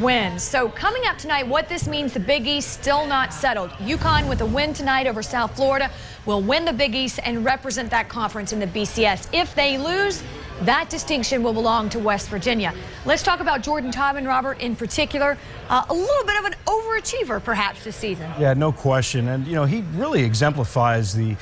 wins. So coming up tonight, what this means, the Big East still not settled. UConn with a win tonight over South Florida will win the Big East and represent that conference in the BCS. If they lose, that distinction will belong to West Virginia. Let's talk about Jordan Todman, Robert, in particular. A little bit of an overachiever, perhaps, this season. Yeah, no question. And, you know, he really exemplifies the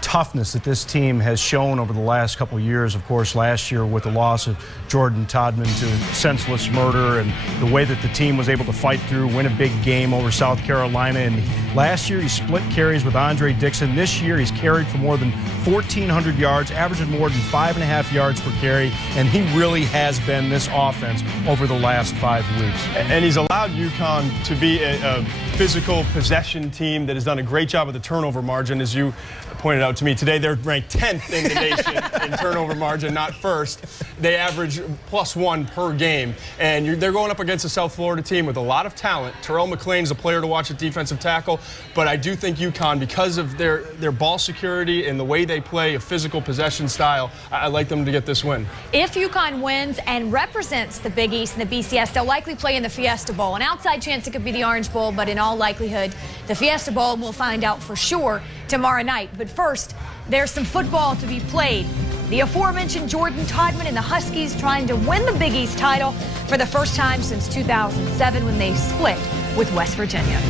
toughness that this team has shown over the last couple of years. Of course, last year with the loss of Jordan Todman to senseless murder and the way that the team was able to fight through, win a big game over South Carolina. And last year he split carries with Andre Dixon. This year he's carried for more than 1,400 yards, averaging more than 5.5 yards per carry. And he really has been this offense over the last 5 weeks. And he's allowed UConn to be a physical possession team that has done a great job of the turnover margin. As you pointed out to me today, they're ranked 10th in the nation in turnover margin, not first. They average +1 per game. And they're going up against a South Florida team with a lot of talent. Terrell McLean's a player to watch at defensive tackle. But I do think UConn, because of their ball security and the way they play a physical possession style, I like them to get this win. If UConn wins and represents the Big East and the BCS, they'll likely play in the Fiesta Bowl. An outside chance it could be the Orange Bowl, but in all likelihood, the Fiesta Bowl, we'll find out for sure tomorrow night. But first, there's some football to be played. The aforementioned Jordan Todman and the Huskies trying to win the Big East title for the first time since 2007 when they split with West Virginia.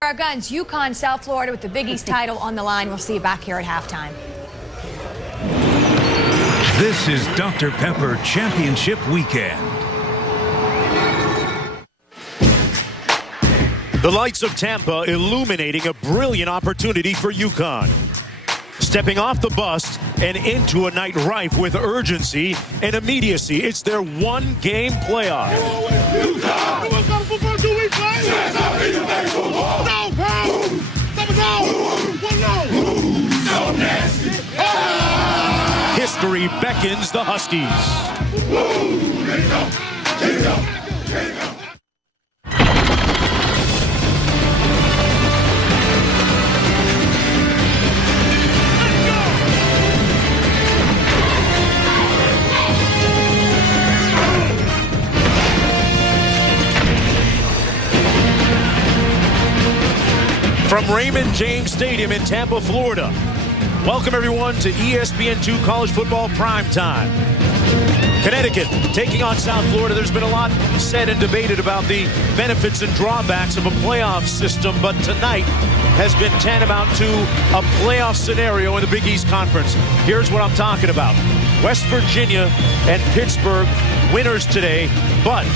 Our guns, UConn, South Florida with the Big East title on the line. We'll see you back here at halftime. This is Dr. Pepper Championship Weekend. The lights of Tampa illuminating a brilliant opportunity for UConn. Stepping off the bus and into a night rife with urgency and immediacy. It's their one-game playoff. UConn! What kind of football do we play? No, pound! So nasty! History beckons the Huskies. From Raymond James Stadium in Tampa, Florida, welcome everyone to ESPN2 College Football Primetime. Connecticut taking on South Florida. There's been a lot said and debated about the benefits and drawbacks of a playoff system, but tonight has been tantamount to a playoff scenario in the Big East Conference. Here's what I'm talking about. West Virginia and Pittsburgh winners today, but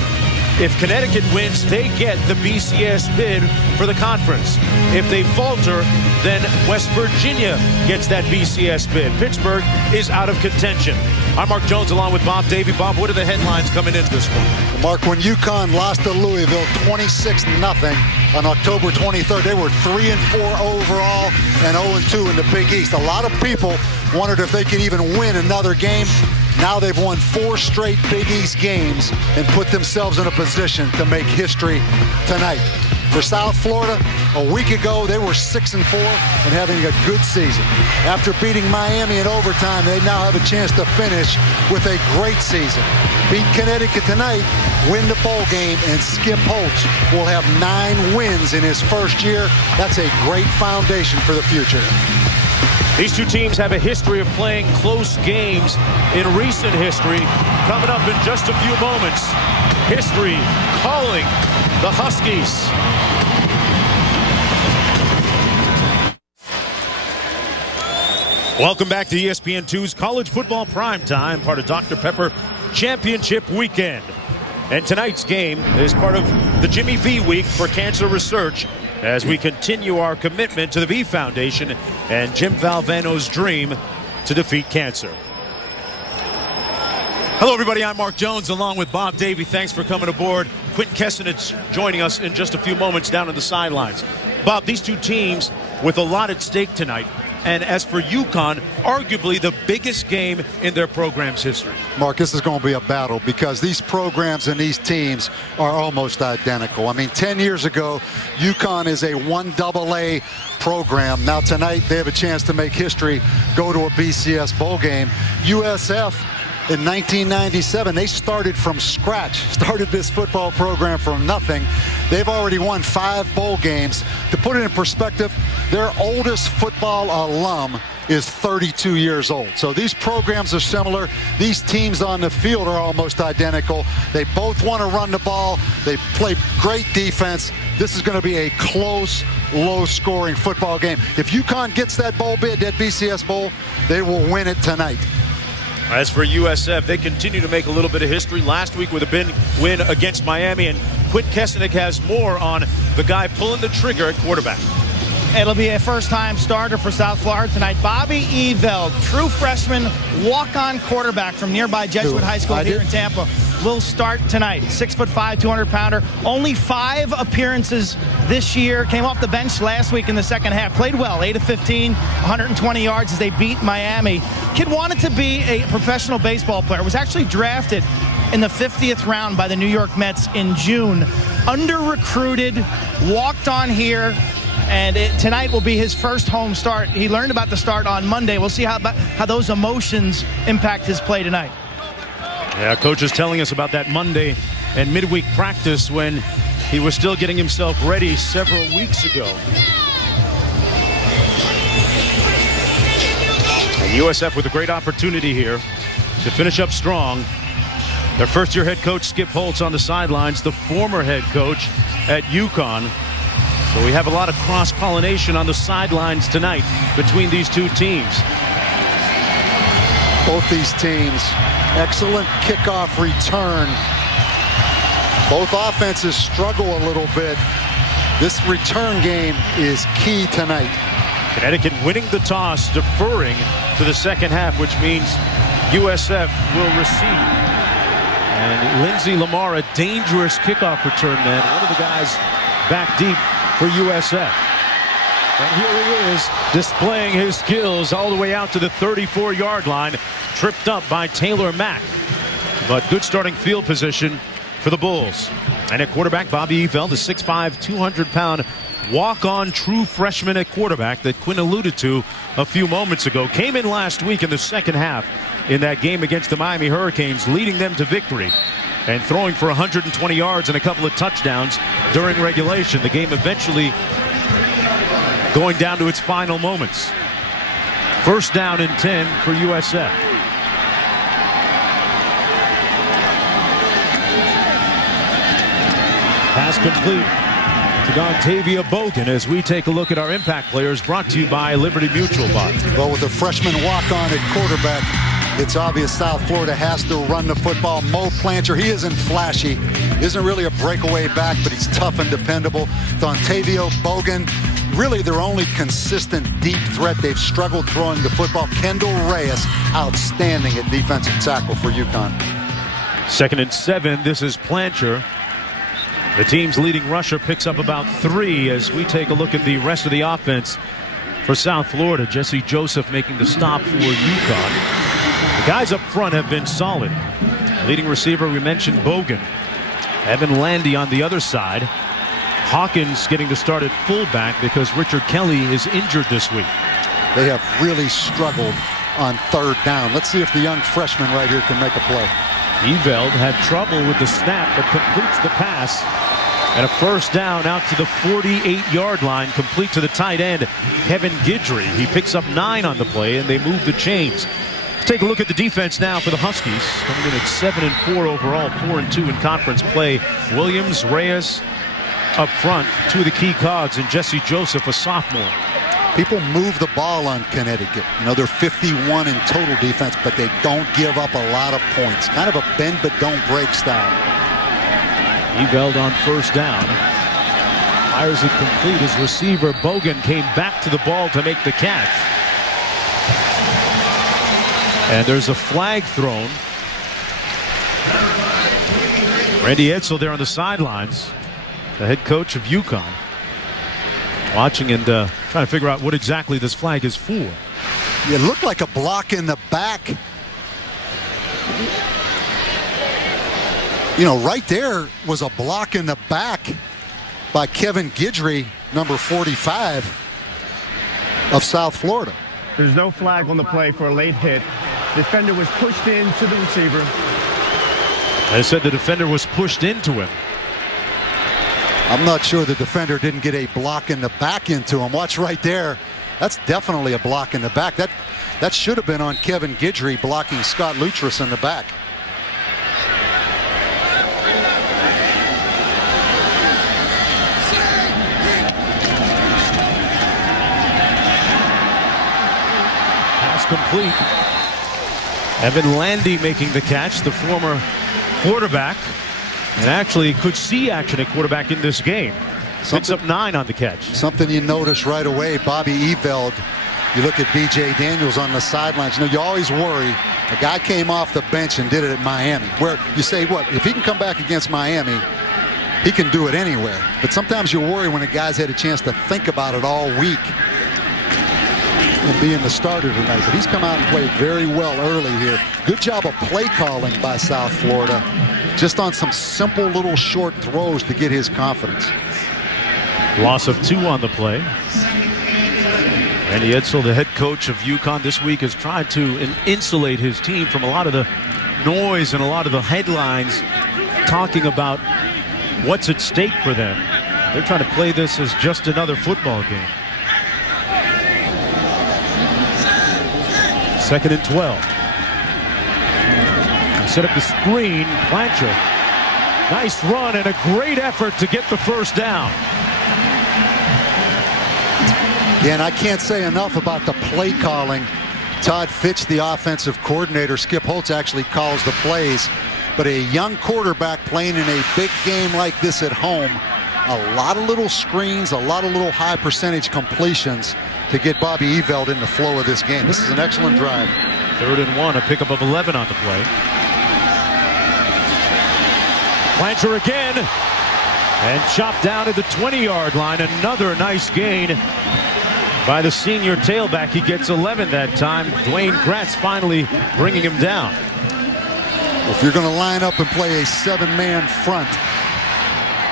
if Connecticut wins, they get the BCS bid for the conference. If they falter, then West Virginia gets that BCS bid. Pittsburgh is out of contention. I'm Mark Jones along with Bob Davie. Bob, what are the headlines coming into this one? Mark, when UConn lost to Louisville 26-0 on October 23rd, they were 3-4 overall and 0-2 in the Big East. A lot of people wondered if they could even win another game. Now they've won 4 straight Big East games and put themselves in a position to make history tonight. For South Florida, a week ago, they were 6-4 and having a good season. After beating Miami in overtime, they now have a chance to finish with a great season. Beat Connecticut tonight, win the bowl game, and Skip Holtz will have 9 wins in his first year. That's a great foundation for the future. These two teams have a history of playing close games in recent history. Coming up in just a few moments, history calling the Huskies. Welcome back to ESPN2's College Football Primetime, part of Dr. Pepper Championship Weekend. And tonight's game is part of the Jimmy V Week for Cancer Research as we continue our commitment to the V Foundation and Jim Valvano's dream to defeat cancer. Hello, everybody. I'm Mark Jones along with Bob Davie. Thanks for coming aboard. Quentin Kessenich joining us in just a few moments down on the sidelines. Bob, these two teams with a lot at stake tonight. And as for UConn, arguably the biggest game in their program's history. Mark, this is going to be a battle because these programs and these teams are almost identical. I mean, 10 years ago, UConn is a 1AA program. Now tonight, they have a chance to make history, go to a BCS bowl game. USF, in 1997, they started from scratch, started this football program from nothing. They've already won 5 bowl games. To put it in perspective, their oldest football alum is 32 years old. So these programs are similar. These teams on the field are almost identical. They both want to run the ball. They play great defense. This is going to be a close, low-scoring football game. If UConn gets that bowl bid, that BCS bowl, they will win it tonight. As for USF, they continue to make a little bit of history. Last week with a big win against Miami, and Quinn Kesenick has more on the guy pulling the trigger at quarterback. It'll be a first-time starter for South Florida tonight. Bobby Eveld, true freshman, walk-on quarterback from nearby Jesuit High School here in Tampa, will start tonight. 6'5", 200-pounder. Only 5 appearances this year. Came off the bench last week in the second half. Played well, 8 of 15, 120 yards as they beat Miami. Kid wanted to be a professional baseball player. Was actually drafted in the 50th round by the New York Mets in June. Under-recruited, walked on here. And tonight will be his first home start. He learned about the start on Monday. We'll see how those emotions impact his play tonight. Yeah, coach is telling us about that Monday and midweek practice when he was still getting himself ready several weeks ago. And USF with a great opportunity here to finish up strong. Their first-year head coach, Skip Holtz, on the sidelines, the former head coach at UConn. So we have a lot of cross-pollination on the sidelines tonight between these two teams. Both these teams, excellent kickoff return. Both offenses struggle a little bit. This return game is key tonight. Connecticut winning the toss, deferring to the second half, which means USF will receive. And Lindsey Lamar, a dangerous kickoff return man. One of the guys back deep for USF. And here he is displaying his skills all the way out to the 34-yard line, tripped up by Taylor Mack. But good starting field position for the Bulls. And at quarterback, Bobby Eveld, the 6'5", 200-pound walk-on true freshman at quarterback that Quinn alluded to a few moments ago. Came in last week in the second half in that game against the Miami Hurricanes, leading them to victory. And throwing for 120 yards and a couple of touchdowns during regulation. The game eventually going down to its final moments. First down and 10 for USF. Pass complete to Dontavia Bogan as we take a look at our impact players, brought to you by Liberty Mutual Bond. Well, with a freshman walk-on at quarterback, it's obvious South Florida has to run the football. Mo Plancher, he isn't flashy, isn't really a breakaway back, but he's tough and dependable. Dontavia Bogan, really their only consistent deep threat. They've struggled throwing the football. Kendall Reyes, outstanding at defensive tackle for UConn. 2nd and 7. This is Plancher. The team's leading rusher picks up about 3 as we take a look at the rest of the offense for South Florida. Jesse Joseph making the stop for UConn. The guys up front have been solid. Leading receiver, we mentioned Bogan. Evan Landy on the other side. Hawkins getting the start at fullback because Richard Kelly is injured this week. They have really struggled on 3rd down. Let's see if the young freshman right here can make a play. Eveld had trouble with the snap, but completes the pass. And a first down out to the 48-yard line, complete to the tight end, Kevin Guidry. He picks up 9 on the play, and they move the chains. Take a look at the defense now for the Huskies. Coming in at 7-4 overall, 4-2 in conference play. Williams, Reyes up front, 2 of the key cogs, and Jesse Joseph, a sophomore. People move the ball on Connecticut. You know, they're 51 in total defense, but they don't give up a lot of points. Kind of a bend but don't break style. Eveld on first down. Fires it complete. His receiver, Bogan, came back to the ball to make the catch. And there's a flag thrown. Randy Edsall there on the sidelines, the head coach of UConn, watching and Trying to figure out what exactly this flag is for. It looked like a block in the back. You know, right there was a block in the back by Kevin Guidry, number 45 of South Florida. There's no flag on the play for a late hit. Defender was pushed into the receiver. I said the defender was pushed into him. I'm not sure the defender didn't get a block in the back into him. Watch right there. That's definitely a block in the back. That should have been on Kevin Guidry blocking Scott Lutris in the back. Pass complete. Evan Landy making the catch, the former quarterback, and actually could see action at quarterback in this game. Picks up 9 on the catch. Something you notice right away, Bobby Eveld. You look at B.J. Daniels on the sidelines. You know, you always worry. A guy came off the bench and did it at Miami, where you say, what, if he can come back against Miami, he can do it anywhere. But sometimes you worry when a guy's had a chance to think about it all week and being the starter tonight. But he's come out and played very well early here. Good job of play calling by South Florida, just on some simple little short throws to get his confidence. Loss of 2 on the play. Randy Edsall, the head coach of UConn this week, has tried to insulate his team from a lot of the noise and a lot of the headlines talking about what's at stake for them. They're trying to play this as just another football game. 2nd and 12. Set up the screen. Blanchard. Nice run and a great effort to get the first down. Again, I can't say enough about the play calling. Todd Fitch, the offensive coordinator. Skip Holtz actually calls the plays. But a young quarterback playing in a big game like this at home, a lot of little screens, a lot of little high percentage completions to get Bobby Eveld in the flow of this game. This is an excellent drive. 3rd and 1, a pickup of 11 on the play. Blanchard again, and chopped down at the 20-yard line. Another nice gain by the senior tailback. He gets 11 that time. Dwayne Gratz finally bringing him down. If you're going to line up and play a 7-man front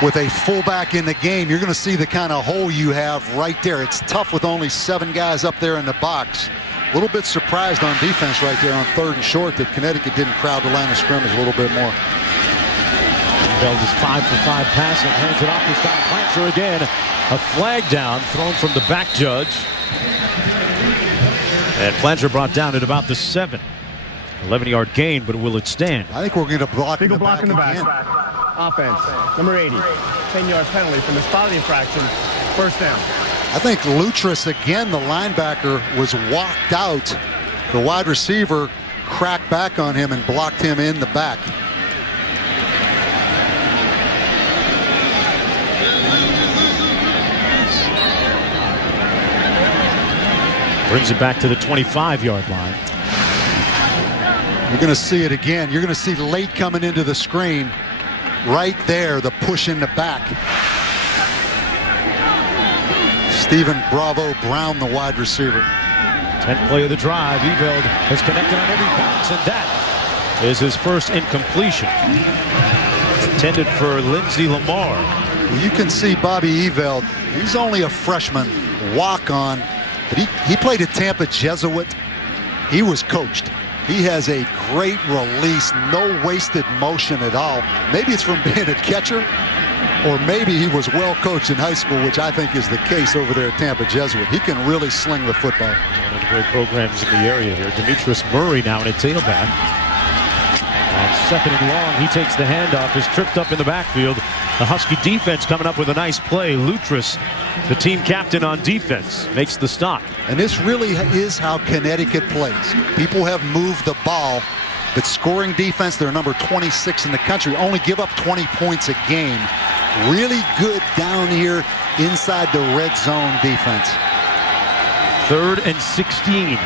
with a fullback in the game, you're going to see the kind of hole you have right there. It's tough with only 7 guys up there in the box. A little bit surprised on defense right there on 3rd and short that Connecticut didn't crowd the line of scrimmage a little bit more. Bell just 5 for 5 passing, hands it off this time. Blanchard again. A flag down thrown from the back judge. And Blanchard brought down at about the 7. 11-yard gain, but will it stand? I think we're going to block in the back. Offense, number 80. 10-yard penalty from the spot of the infraction. First down. I think Lutris, again, the linebacker, was walked out. The wide receiver cracked back on him and blocked him in the back. Brings it back to the 25-yard line. You're going to see it again. You're going to see late coming into the screen. Right there, the push in the back. Stephen Bravo Brown, the wide receiver. 10th play of the drive. Eveld has connected on every bounce, and that is his first incompletion. It's intended for Lindsey Lamar. Well, you can see Bobby Eveld. He's only a freshman, walk-on, but he played at Tampa Jesuit. He was coached. He has a great release, no wasted motion at all. Maybe it's from being a catcher, or maybe he was well coached in high school, which I think is the case over there at Tampa Jesuit. He can really sling the football. One of the great programs in the area here. Demetrius Murray now in a tailback. On 2nd and long, he takes the handoff, is tripped up in the backfield. The Husky defense coming up with a nice play. Lutris, the team captain on defense, makes the stop. And this really is how Connecticut plays. People have moved the ball, but scoring defense, they're number 26 in the country, only give up 20 points a game. Really good down here inside the red zone defense. 3rd and 16.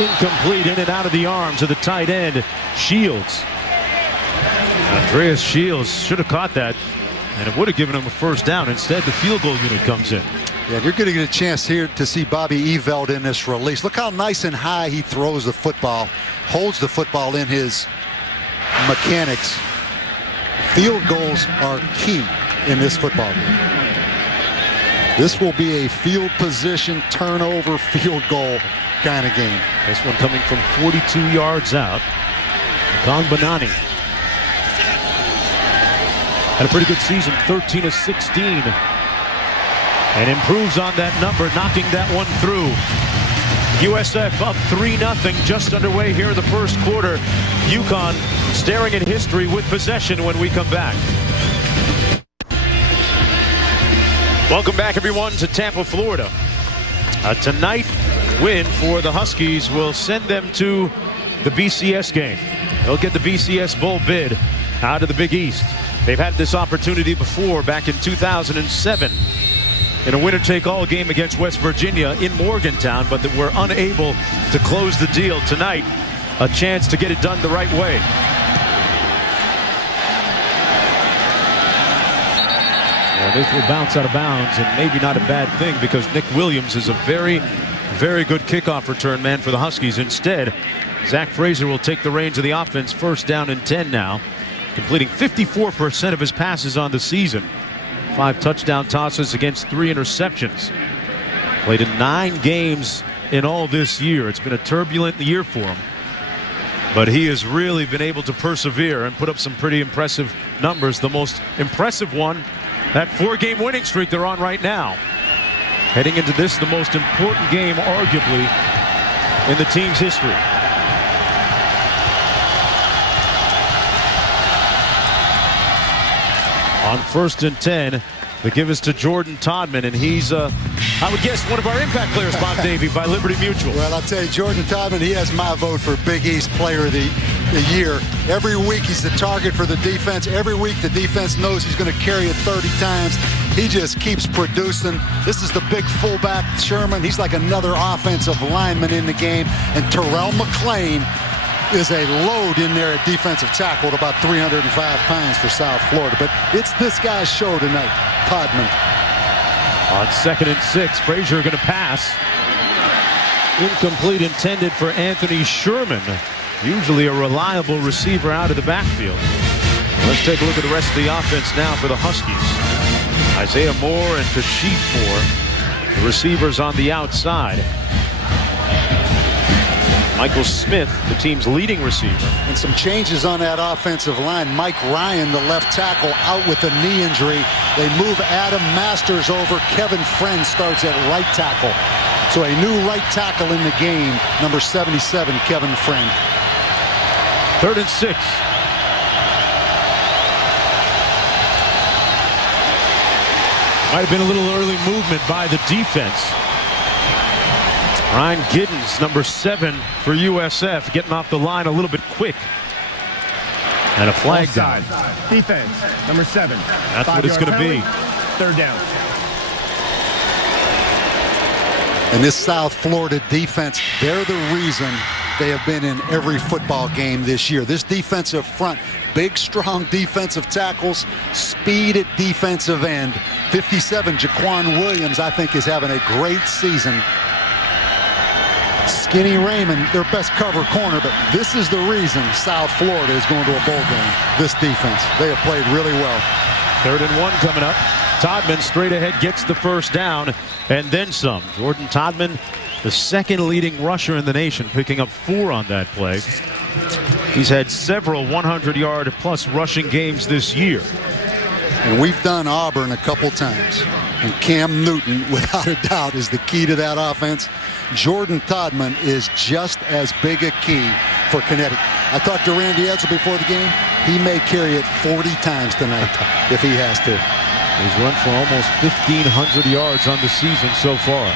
Incomplete, in and out of the arms of the tight end, Shields. Andreas Shields should have caught that, and it would have given him a first down. Instead, the field goal unit comes in. Yeah, you're going to get a chance here to see Bobby Eveld in this release. Look how nice and high he throws the football, holds the football in his mechanics. Field goals are key in this football game. This will be a field position, turnover, field goal kind of game. This one coming from 42 yards out. Kongbanani had a pretty good season, 13 of 16. And improves on that number, knocking that one through. USF up 3-0, just underway here in the first quarter. UConn staring at history with possession when we come back. Welcome back, everyone, to Tampa, Florida. Tonight win for the Huskies will send them to the BCS game. They'll get the BCS Bowl bid out of the Big East. They've had this opportunity before back in 2007 in a winner-take-all game against West Virginia in Morgantown, but that were unable to close the deal. Tonight, a chance to get it done the right way. And this will bounce out of bounds, and maybe not a bad thing, because Nick Williams is a very, very good kickoff return man for the Huskies. Instead, Zach Frazier will take the reins of the offense. First down and 10 now, completing 54% of his passes on the season. 5 touchdown tosses against 3 interceptions. Played in 9 games in all this year. It's been a turbulent year for him, but he has really been able to persevere and put up some pretty impressive numbers. The most impressive one, that 4-game winning streak they're on right now. Heading into this, the most important game arguably in the team's history. On 1st and 10, the give is to Jordan Todman, and he's, I would guess, one of our impact players, Bob Davey, by Liberty Mutual. Well, I'll tell you, Jordan Todman, he has my vote for Big East Player of the Year. Every week he's the target for the defense. Every week the defense knows he's going to carry it 30 times. He just keeps producing. This is the big fullback, Sherman. He's like another offensive lineman in the game. And Terrell McClain is a load in there at defensive tackle at about 305 pounds for South Florida. But it's this guy's show tonight, Todman. On 2nd and 6, Frazier going to pass. Incomplete, intended for Anthony Sherman. Usually a reliable receiver out of the backfield. Let's take a look at the rest of the offense now for the Huskies. Isaiah Moore and Kashif Moore, the receivers on the outside. Michael Smith, the team's leading receiver. And some changes on that offensive line. Mike Ryan, the left tackle, out with a knee injury. They move Adam Masters over. Kevin Friend starts at right tackle. So a new right tackle in the game, number 77, Kevin Friend. 3rd and 6. Might have been a little early movement by the defense. Ryan Giddens, number 7 for USF, getting off the line a little bit quick. And a flag down. Defense, number 7. That's what it's going to be. 3rd down. And this South Florida defense, they're the reason they have been in every football game this year. This defensive front, big, strong defensive tackles, speed at defensive end. 57, Jaquan Williams, I think, is having a great season. Skinny Raymond, their best cover corner, but this is the reason South Florida is going to a bowl game. This defense, they have played really well. 3rd and 1 coming up. Todman straight ahead gets the first down and then some. Jordan Todman, the 2nd leading rusher in the nation, picking up 4 on that play. He's had several 100-yard plus rushing games this year. And we've done Auburn a couple times. And Cam Newton, without a doubt, is the key to that offense. Jordan Todman is just as big a key for Connecticut. I talked to Randy Edsel before the game. He may carry it 40 times tonight if he has to. He's run for almost 1,500 yards on the season so far.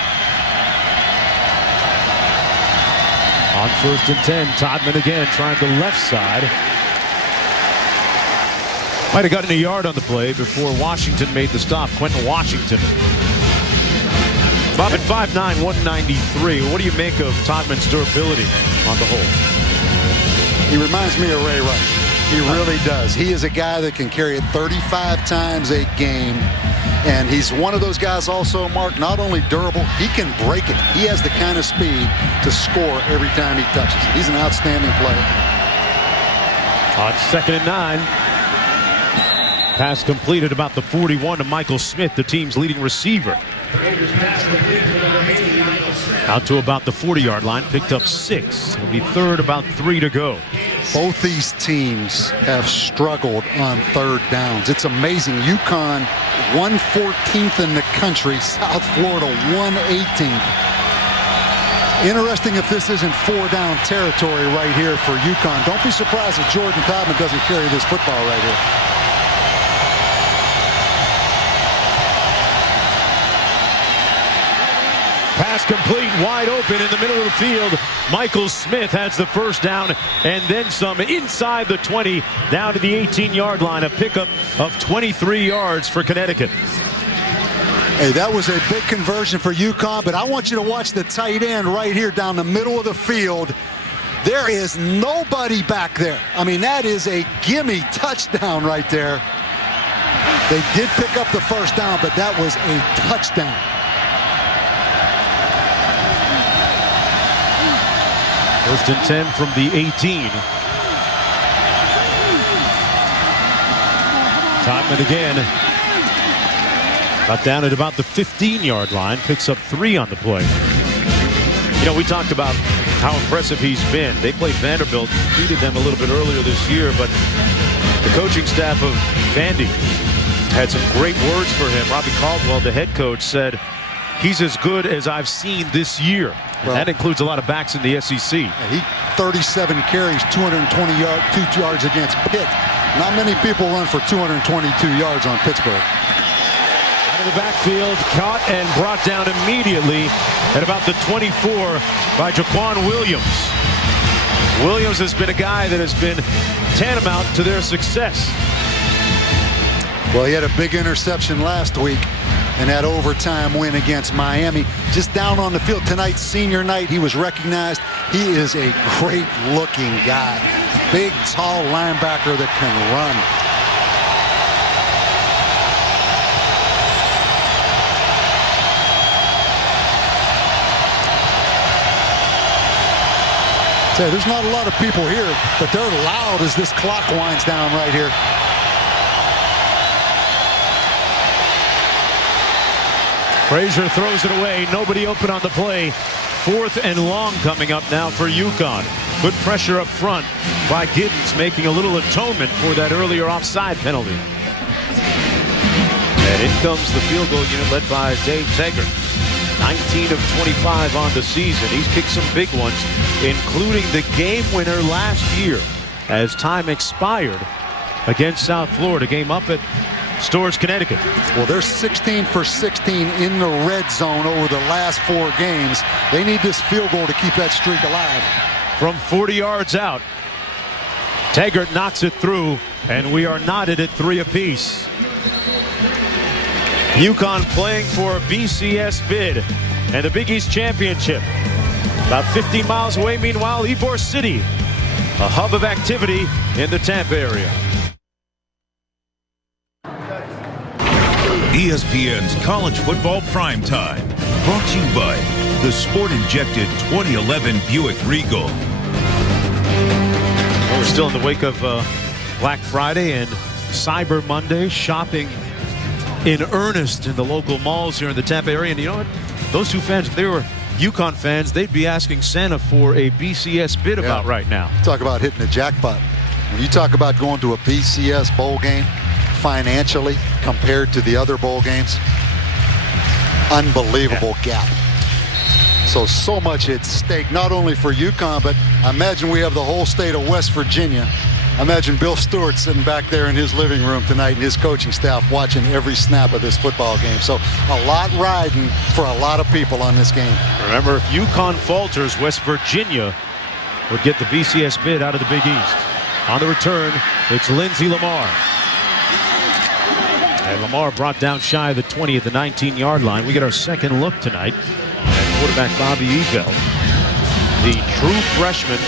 On 1st and 10, Todman again trying the left side. Might have gotten a yard on the play before Washington made the stop. Quentin Washington. Bob, at 5'9", 193, what do you make of Todman's durability on the whole? He reminds me of Ray Rice. He really does. He is a guy that can carry it 35 times a game. And he's one of those guys also, Mark, not only durable, he can break it. He has the kind of speed to score every time he touches it. He's an outstanding player. On 2nd and 9. Pass completed about the 41 to Michael Smith, the team's leading receiver. Out to about the 40-yard line, picked up 6. It'll be 3rd, about 3 to go. Both these teams have struggled on 3rd downs. It's amazing. UConn 114th in the country, South Florida 118th. Interesting if this isn't 4-down territory right here for UConn. Don't be surprised if Jordan Todman doesn't carry this football right here. Pass complete, wide open in the middle of the field. Michael Smith has the 1st down and then some inside the 20 down to the 18-yard line. A pickup of 23 yards for Connecticut. Hey, that was a big conversion for UConn, but I want you to watch the tight end right here down the middle of the field. There is nobody back there. I mean, that is a gimme touchdown right there. They did pick up the 1st down, but that was a touchdown. First and 10 from the 18. Todman again. Got down at about the 15-yard line. Picks up 3 on the play. You know, we talked about how impressive he's been. They played Vanderbilt, beated them a little bit earlier this year, but the coaching staff of Vandy had some great words for him. Robbie Caldwell, the head coach, said he's as good as I've seen this year. And that includes a lot of backs in the SEC. He 37 carries, 220 yards against Pitt. Not many people run for 222 yards on Pittsburgh. Out of the backfield, caught and brought down immediately at about the 24 by Jaquan Williams. Williams has been a guy that has been tantamount to their success. Well, he had a big interception last week in that overtime win against Miami. Just down on the field tonight, senior night, he was recognized. He is a great-looking guy. Big, tall linebacker that can run. Say, there's not a lot of people here, but they're loud as this clock winds down right here. Frazier throws it away. Nobody open on the play. 4th and long coming up now for UConn. Good pressure up front by Giddens, making a little atonement for that earlier offside penalty. And in comes the field goal unit led by Dave Taggart. 19 of 25 on the season. He's kicked some big ones, including the game winner last year as time expired against South Florida. Game up at Storrs, Connecticut. Well, they're 16 for 16 in the red zone over the last 4 games. They need this field goal to keep that streak alive. From 40 yards out, Taggart knocks it through, and we are knotted at 3 apiece. UConn playing for a BCS bid and the Big East Championship. About 15 miles away, meanwhile, Ybor City, a hub of activity in the Tampa area. ESPN's College Football Primetime, brought to you by the sport-injected 2011 Buick Regal. Well, we're still in the wake of Black Friday and Cyber Monday. Shopping in earnest in the local malls here in the Tampa area. And you know what? Those 2 fans, if they were UConn fans, they'd be asking Santa for a BCS bid about right now. Talk about hitting the jackpot. When you talk about going to a BCS bowl game, financially compared to the other bowl games, unbelievable gap. So much at stake, not only for UConn, but I imagine we have the whole state of West Virginia. I imagine Bill Stewart sitting back there in his living room tonight and his coaching staff watching every snap of this football game. So a lot riding for a lot of people on this game. Remember, if UConn falters, West Virginia would get the BCS bid out of the Big East. On the return, it's Lindsey Lamar. And Lamar brought down shy of the 20 at the 19-yard line. We get our second look tonight at quarterback Bobby Evell, the true freshman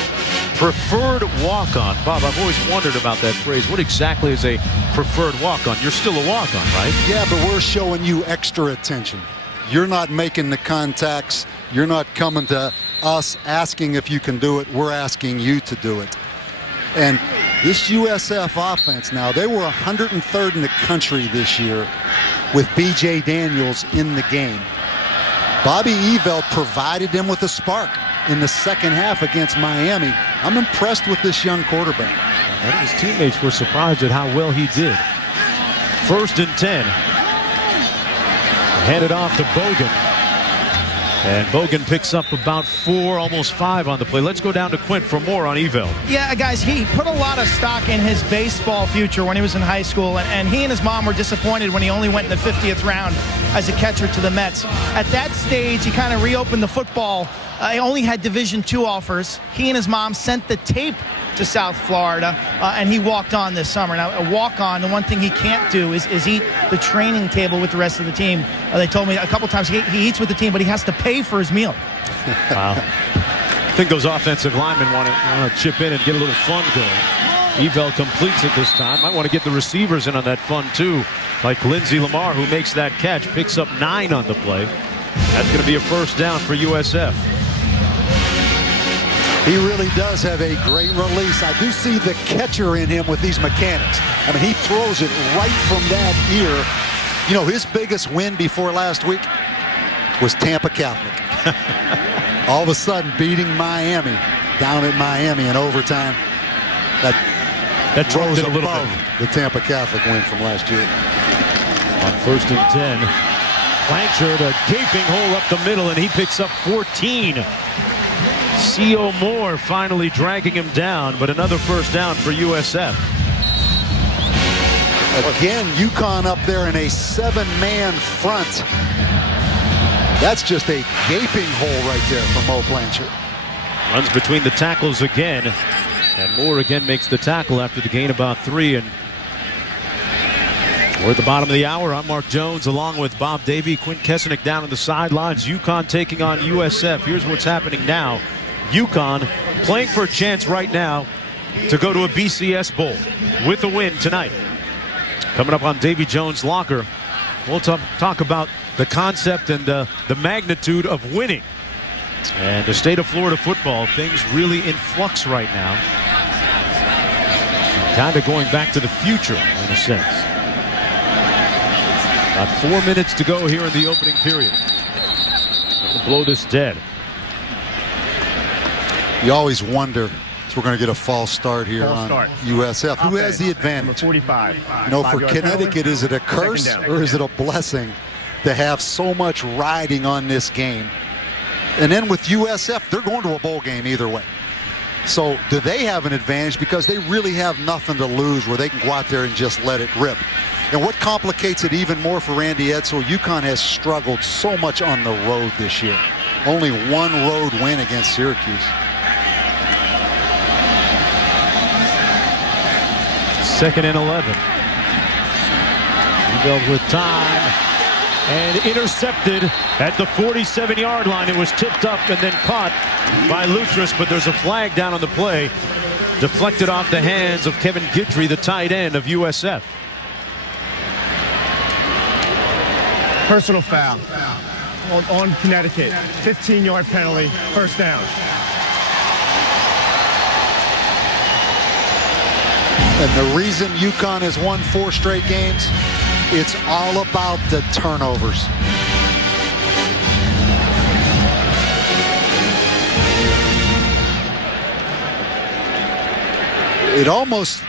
preferred walk-on. Bob, I've always wondered about that phrase. What exactly is a preferred walk-on? You're still a walk-on, right? Yeah, but we're showing you extra attention. You're not making the contacts. You're not coming to us asking if you can do it. We're asking you to do it. And this USF offense now, they were 103rd in the country this year with B.J. Daniels in the game. Bobby Evell provided them with a spark in the second half against Miami. I'm impressed with this young quarterback. And his teammates were surprised at how well he did. 1st and 10. Handed off to Bogan. And Bogan picks up about 4, almost 5 on the play. Let's go down to Quint for more on Evell. Yeah, guys, he put a lot of stock in his baseball future when he was in high school, and he and his mom were disappointed when he only went in the 50th round as a catcher to the Mets. At that stage, he kind of reopened the football. He only had Division II offers. He and his mom sent the tape to South Florida, and he walked on this summer. Now, a walk-on, the one thing he can't do is eat the training table with the rest of the team. They told me a couple times he eats with the team, but he has to pay for his meal. Wow. I think those offensive linemen want to chip in and get a little fun going. Evell completes it this time. Might want to get the receivers in on that fun, too, like Lindsey Lamar, who makes that catch, picks up 9 on the play. That's going to be a first down for USF. He really does have a great release. I do see the catcher in him with these mechanics. I mean, he throws it right from that ear. You know, his biggest win before last week was Tampa Catholic. All of a sudden beating Miami down at Miami in overtime. That rose a little above bit. The Tampa Catholic win from last year. On 1st and 10, Blanchard, a gaping hole up the middle, and he picks up 14. C.O. Moore finally dragging him down, but another first down for USF. Again, UConn up there in a 7-man front. That's just a gaping hole right there for Mo Blanchard. Runs between the tackles again, and Moore again makes the tackle after the gain about 3. And we're at the bottom of the hour. I'm Mark Jones along with Bob Davie, Quint Kessenich down on the sidelines. UConn taking on USF. Here's what's happening now. UConn playing for a chance right now to go to a BCS Bowl with a win tonight. Coming up on Davy Jones' Locker, we'll talk about the concept and the magnitude of winning. And the state of Florida football, things really in flux right now. Kind of going back to the future in a sense. About 4 minutes to go here in the opening period. We'll blow this dead. You always wonder if we're going to get a false start here on USF. Who has the advantage? Number 45. You know, for Connecticut, is it a curse or is it a blessing to have so much riding on this game? And then with USF, they're going to a bowl game either way. So do they have an advantage because they really have nothing to lose where they can go out there and just let it rip? And what complicates it even more for Randy Edsall, UConn has struggled so much on the road this year. Only one road win against Syracuse. 2nd and 11. Evell with time and intercepted at the 47-yard line. It was tipped up and then caught by Lutris, but there's a flag down on the play. Deflected off the hands of Kevin Guidry, the tight end of USF. Personal foul on Connecticut. 15-yard penalty, first down. And the reason UConn has won 4 straight games, it's all about the turnovers. It almost,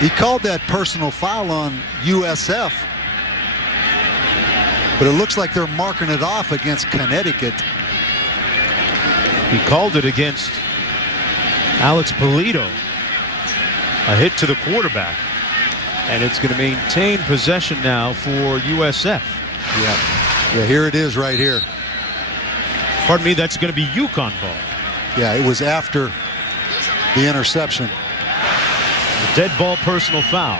he called that personal foul on USF, but it looks like they're marking it off against Connecticut. He called it against Alex Polito. A hit to the quarterback. And it's going to maintain possession now for USF. Yeah, here it is right here. Pardon me, that's going to be UConn ball. Yeah, it was after the interception. The dead ball personal foul.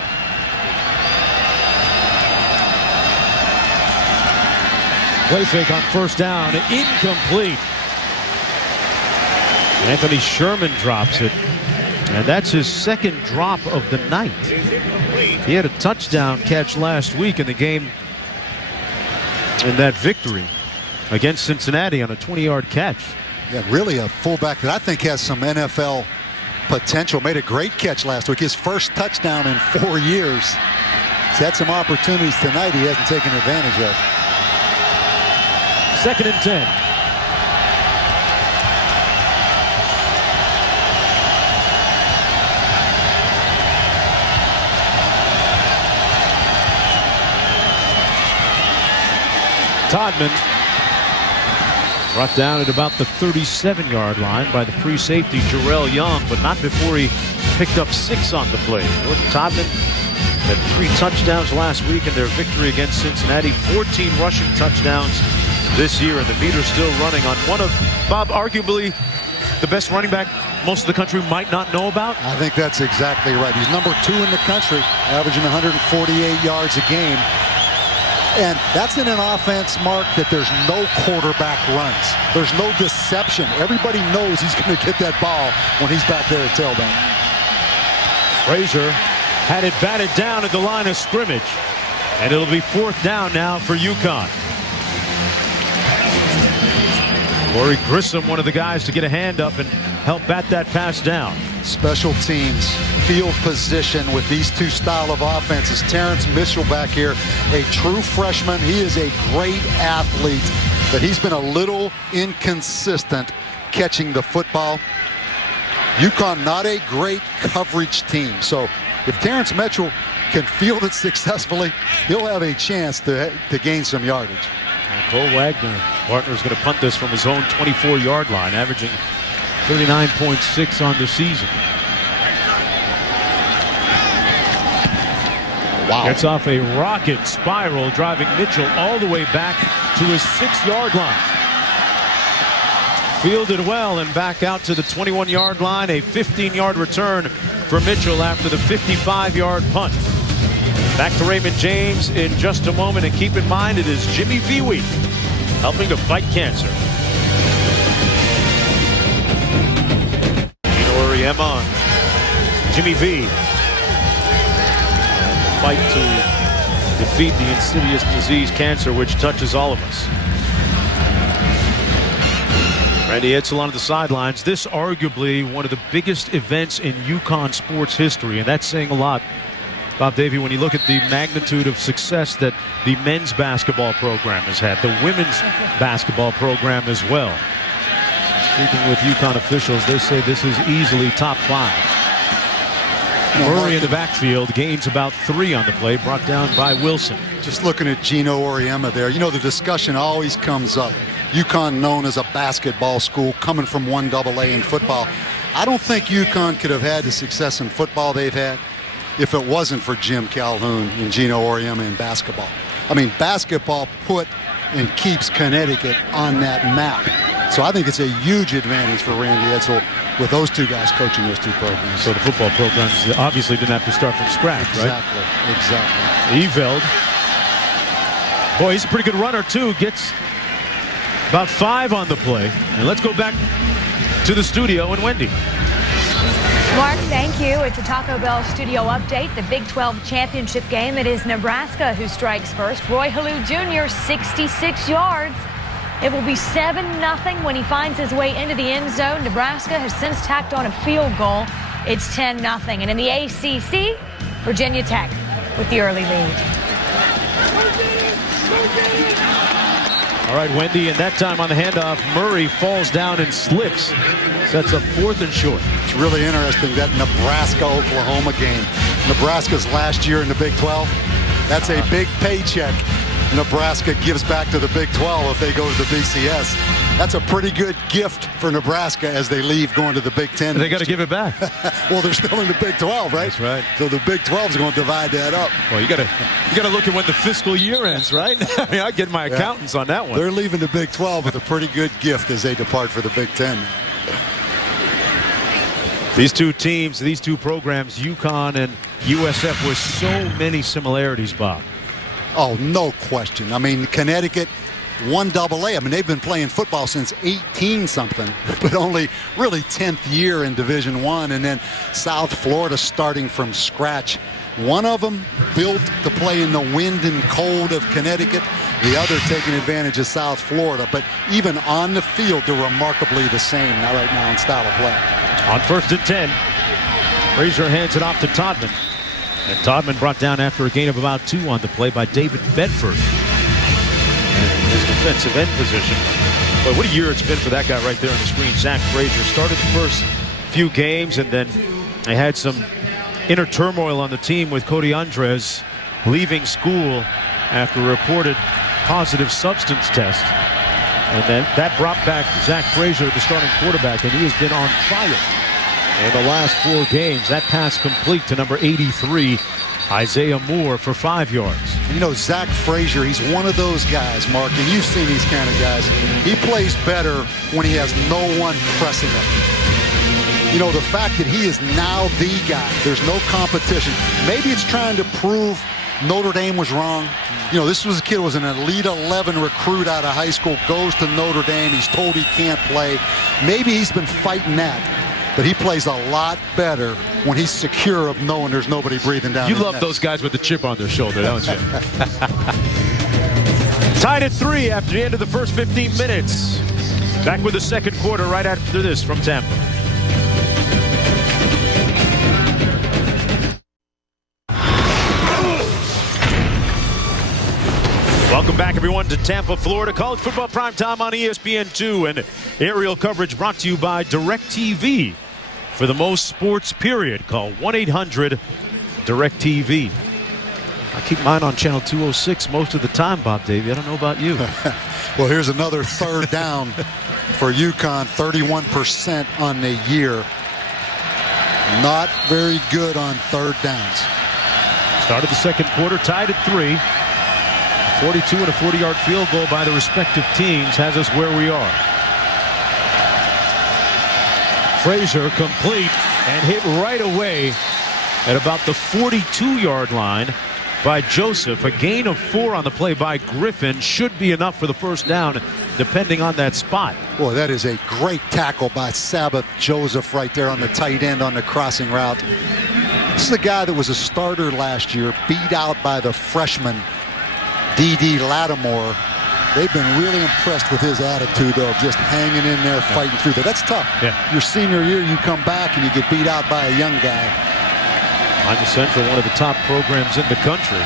Play fake on first down, incomplete. Anthony Sherman drops it, and that's his second drop of the night. He had a touchdown catch last week in the game in that victory against Cincinnati on a 20-yard catch. Yeah, really a fullback that I think has some NFL potential. Made a great catch last week. His first touchdown in 4 years. He's had some opportunities tonight he hasn't taken advantage of. 2nd and 10. Todman brought down at about the 37-yard line by the free safety Jarrell Young, but not before he picked up 6 on the play. Jordan Todman had 3 touchdowns last week in their victory against Cincinnati, 14 rushing touchdowns this year, and the meter's still running on one of, Bob, arguably the best running back most of the country might not know about. I think that's exactly right. He's number 2 in the country, averaging 148 yards a game. And that's in an offense, Mark, that there's no quarterback runs. There's no deception. Everybody knows he's going to get that ball when he's back there at tailback. Frazier had it batted down at the line of scrimmage. And it'll be 4th down now for UConn. Corey Grissom, one of the guys to get a hand up and help bat that pass down. Special teams, field position with these two style of offenses. Terrence Mitchell back here, a true freshman. He is a great athlete, but he's been a little inconsistent catching the football. UConn not a great coverage team. So if Terrence Mitchell can field it successfully, he'll have a chance to gain some yardage. Cole Wagner, partner's going to punt this from his own 24-yard line, averaging 39.6 on the season. Wow. Gets off a rocket spiral, driving Mitchell all the way back to his 6-yard line. Fielded well and back out to the 21-yard line. A 15-yard return for Mitchell after the 55-yard punt. Back to Raymond James in just a moment, and keep in mind it is Jimmy V Week, helping to fight cancer. On Jimmy V, and the fight to defeat the insidious disease cancer which touches all of us. Randy Edsall on the sidelines. This arguably one of the biggest events in UConn sports history, and that's saying a lot, Bob Davey, when you look at the magnitude of success that the men's basketball program has had, the women's basketball program as well. Speaking with UConn officials, they say this is easily top 5. Murray in the backfield gains about 3 on the play, brought down by Wilson. Just looking at Gino Auriemma there, you know, the discussion always comes up. UConn known as a basketball school, coming from 1AA in football. I don't think UConn could have had the success in football they've had if it wasn't for Jim Calhoun and Gino Auriemma in basketball. I mean, basketball put and keeps Connecticut on that map. So I think it's a huge advantage for Randy Edsall with those two guys coaching those two programs. So the football programs obviously didn't have to start from scratch, exactly, right? Exactly. Eveld. Boy, he's a pretty good runner, too. Gets about 5 on the play. And let's go back to the studio and Wendy. Mark, thank you. It's a Taco Bell studio update. The Big 12 championship game. It is Nebraska who strikes first. Roy Halou Jr., 66 yards. It will be 7-0 when he finds his way into the end zone. Nebraska has since tacked on a field goal. It's 10-0. And in the ACC, Virginia Tech with the early lead. All right, Wendy, and that time on the handoff, Murray falls down and slips. Sets up 4th and short. It's really interesting, that Nebraska-Oklahoma game. Nebraska's last year in the Big 12. That's a big paycheck Nebraska gives back to the Big 12 if they go to the BCS. That's a pretty good gift for Nebraska as they leave going to the Big 10. They got to give it back. Well, they're still in the Big 12, right? That's right. So the Big 12 is going to divide that up. Well, you got to look at when the fiscal year ends, right? I mean, I get my accountants on that one. They're leaving the Big 12 with a pretty good gift as they depart for the Big 10. These two teams, these two programs, UConn and USF, with so many similarities, Bob. Oh, no question. I mean, Connecticut 1AA. I mean, they've been playing football since 18-something, but only really 10th year in Division I. And then South Florida starting from scratch. One of them built to play in the wind and cold of Connecticut, the other taking advantage of South Florida. But even on the field, they're remarkably the same right now in style of play. On 1st and 10, Frazier hands it off to Todman. And Todman brought down after a gain of about 2 on the play by David Bedford. And his defensive end position. But what a year it's been for that guy right there on the screen. Zach Frazier started the first few games, and then they had some inner turmoil on the team with Cody Andres leaving school after a reported positive substance test. And then that brought back Zach Frazier, the starting quarterback, and he has been on fire in the last 4 games. That pass complete to number 83, Isaiah Moore, for 5 yards. You know, Zach Frazier, he's one of those guys, Mark, and you've seen these kind of guys. He plays better when he has no one pressing him. You know, the fact that he is now the guy, there's no competition. Maybe it's trying to prove Notre Dame was wrong. You know, this was a kid who was an Elite 11 recruit out of high school, goes to Notre Dame. He's told he can't play. Maybe he's been fighting that, but he plays a lot better when he's secure of knowing there's nobody breathing down. You love those guys with the chip on their shoulder, don't you? Tied at 3 after the end of the first 15 minutes. Back with the second quarter right after this from Tampa. Welcome back, everyone, to Tampa, Florida. College football primetime on ESPN2, and aerial coverage brought to you by DirecTV. For the most sports, period, call 1-800-DirecTV. I keep mine on channel 206 most of the time, Bob Davey. I don't know about you. Well, here's another third down for UConn, 31% on the year. Not very good on third downs. Started the second quarter, tied at 3. 42 and a 40-yard field goal by the respective teams has us where we are. Frazier complete and hit right away at about the 42-yard line by Joseph. A gain of 4 on the play by Griffin should be enough for the first down, depending on that spot. Boy, that is a great tackle by Sabbath Joseph right there on the tight end on the crossing route. This is a guy that was a starter last year, beat out by the freshman D.D. Lattimore. They've been really impressed with his attitude of just hanging in there, fighting through there. That's tough. Yeah. Your senior year, you come back and you get beat out by a young guy. Iowa Central, one of the top programs in the country.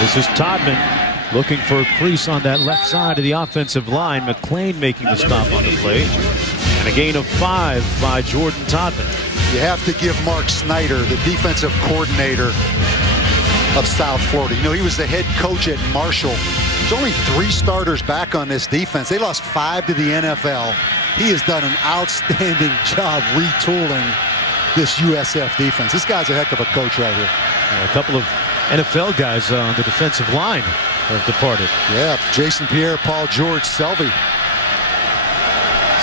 This is Todman looking for a crease on that left side of the offensive line. McClain making the stop on the play. And a gain of 5 by Jordan Todman. You have to give Mark Snyder, the defensive coordinator of South Florida. You know, he was the head coach at Marshall. There's only 3 starters back on this defense. They lost 5 to the NFL. He has done an outstanding job retooling this USF defense. This guy's a heck of a coach right here. A couple of NFL guys on the defensive line have departed. Yeah, Jason Pierre, Paul George, Selvey.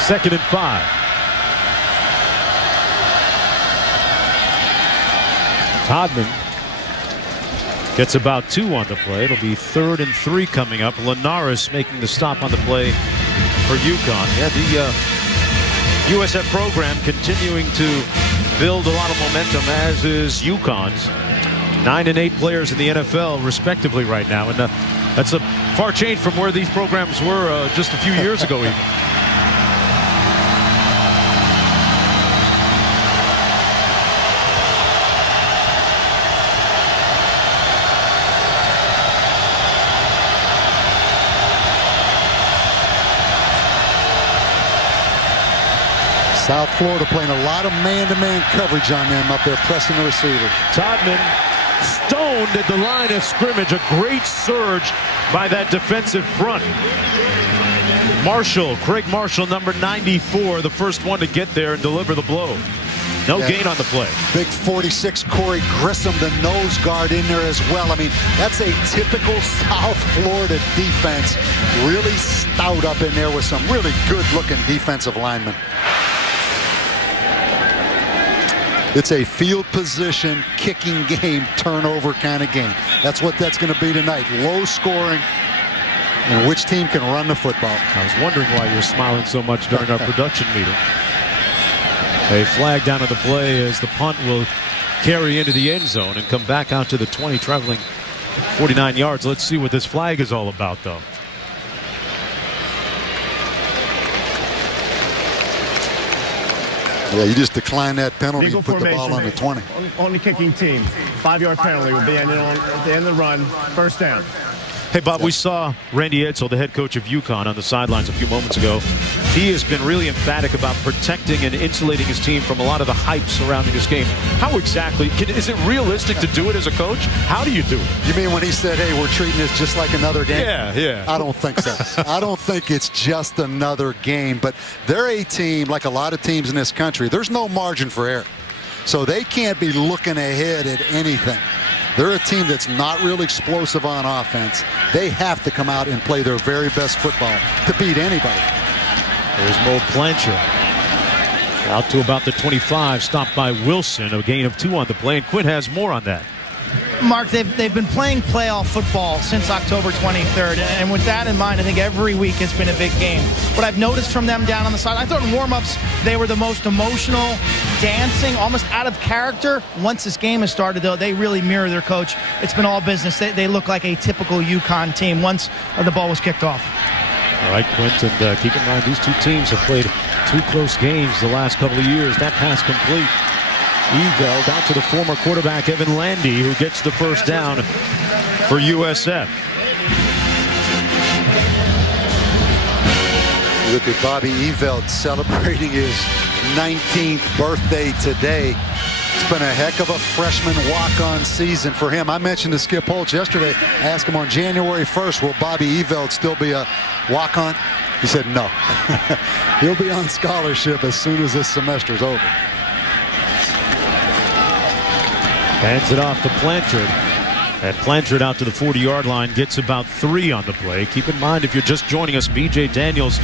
2nd and 5. Todman gets about 2 on the play. It'll be 3rd and 3 coming up. Linares making the stop on the play for UConn. Yeah, the USF program continuing to build a lot of momentum, as is UConn's. 9 and 8 players in the NFL, respectively, right now. And that's a far change from where these programs were just a few years ago, even. South Florida playing a lot of man-to-man coverage on them up there, pressing the receiver. Todman stoned at the line of scrimmage. A great surge by that defensive front. Craig Marshall, number 94, the first one to get there and deliver the blow. No gain on the play. Big 46 Corey Grissom, the nose guard, in there as well. I mean, that's a typical South Florida defense. Really stout up in there with some really good-looking defensive linemen. It's a field position, kicking game, turnover kind of game. That's what that's going to be tonight. Low scoring, and which team can run the football. I was wondering why you're smiling so much during our production meeting. A flag down on the play as the punt will carry into the end zone and come back out to the 20, traveling 49 yards. Let's see what this flag is all about, though. Yeah, you just decline that penalty Eagle and put the ball on the 20. On the kicking team, 5-yard penalty will be ended on at the end of the run, first down. Hey, Bob, we saw Randy Edsall, the head coach of UConn, on the sidelines a few moments ago. He has been really emphatic about protecting and insulating his team from a lot of the hype surrounding this game. How exactly? Is it realistic to do it as a coach? How do you do it? You mean when he said, hey, we're treating this just like another game? Yeah. I don't think so. I don't think it's just another game. But they're a team, like a lot of teams in this country, there's no margin for error. So they can't be looking ahead at anything. They're a team that's not real explosive on offense. They have to come out and play their very best football to beat anybody. There's Mo Blanchard. Out to about the 25, stopped by Wilson. A gain of 2 on the play, and Quinn has more on that. Mark, they've been playing playoff football since October 23rd, and with that in mind, I think every week has been a big game. What I've noticed from them down on the side, I thought in warm-ups they were the most emotional, dancing, almost out of character. Once this game has started, though, they really mirror their coach. It's been all business. They look like a typical UConn team once the ball was kicked off. All right, Quentin, keep in mind these two teams have played 2 close games the last couple of years. That pass complete. Eveld out to the former quarterback Evan Landy, who gets the first down for USF. Look at Bobby Eveld celebrating his 19th birthday today. It's been a heck of a freshman walk-on season for him. I mentioned to Skip Holtz yesterday, I asked him on January 1st, will Bobby Eveld still be a walk-on? He said no. He'll be on scholarship as soon as this semester's over. Hands it off to Blanchard. And Blanchard out to the 40-yard line, gets about 3 on the play. Keep in mind, if you're just joining us, B.J. Daniels,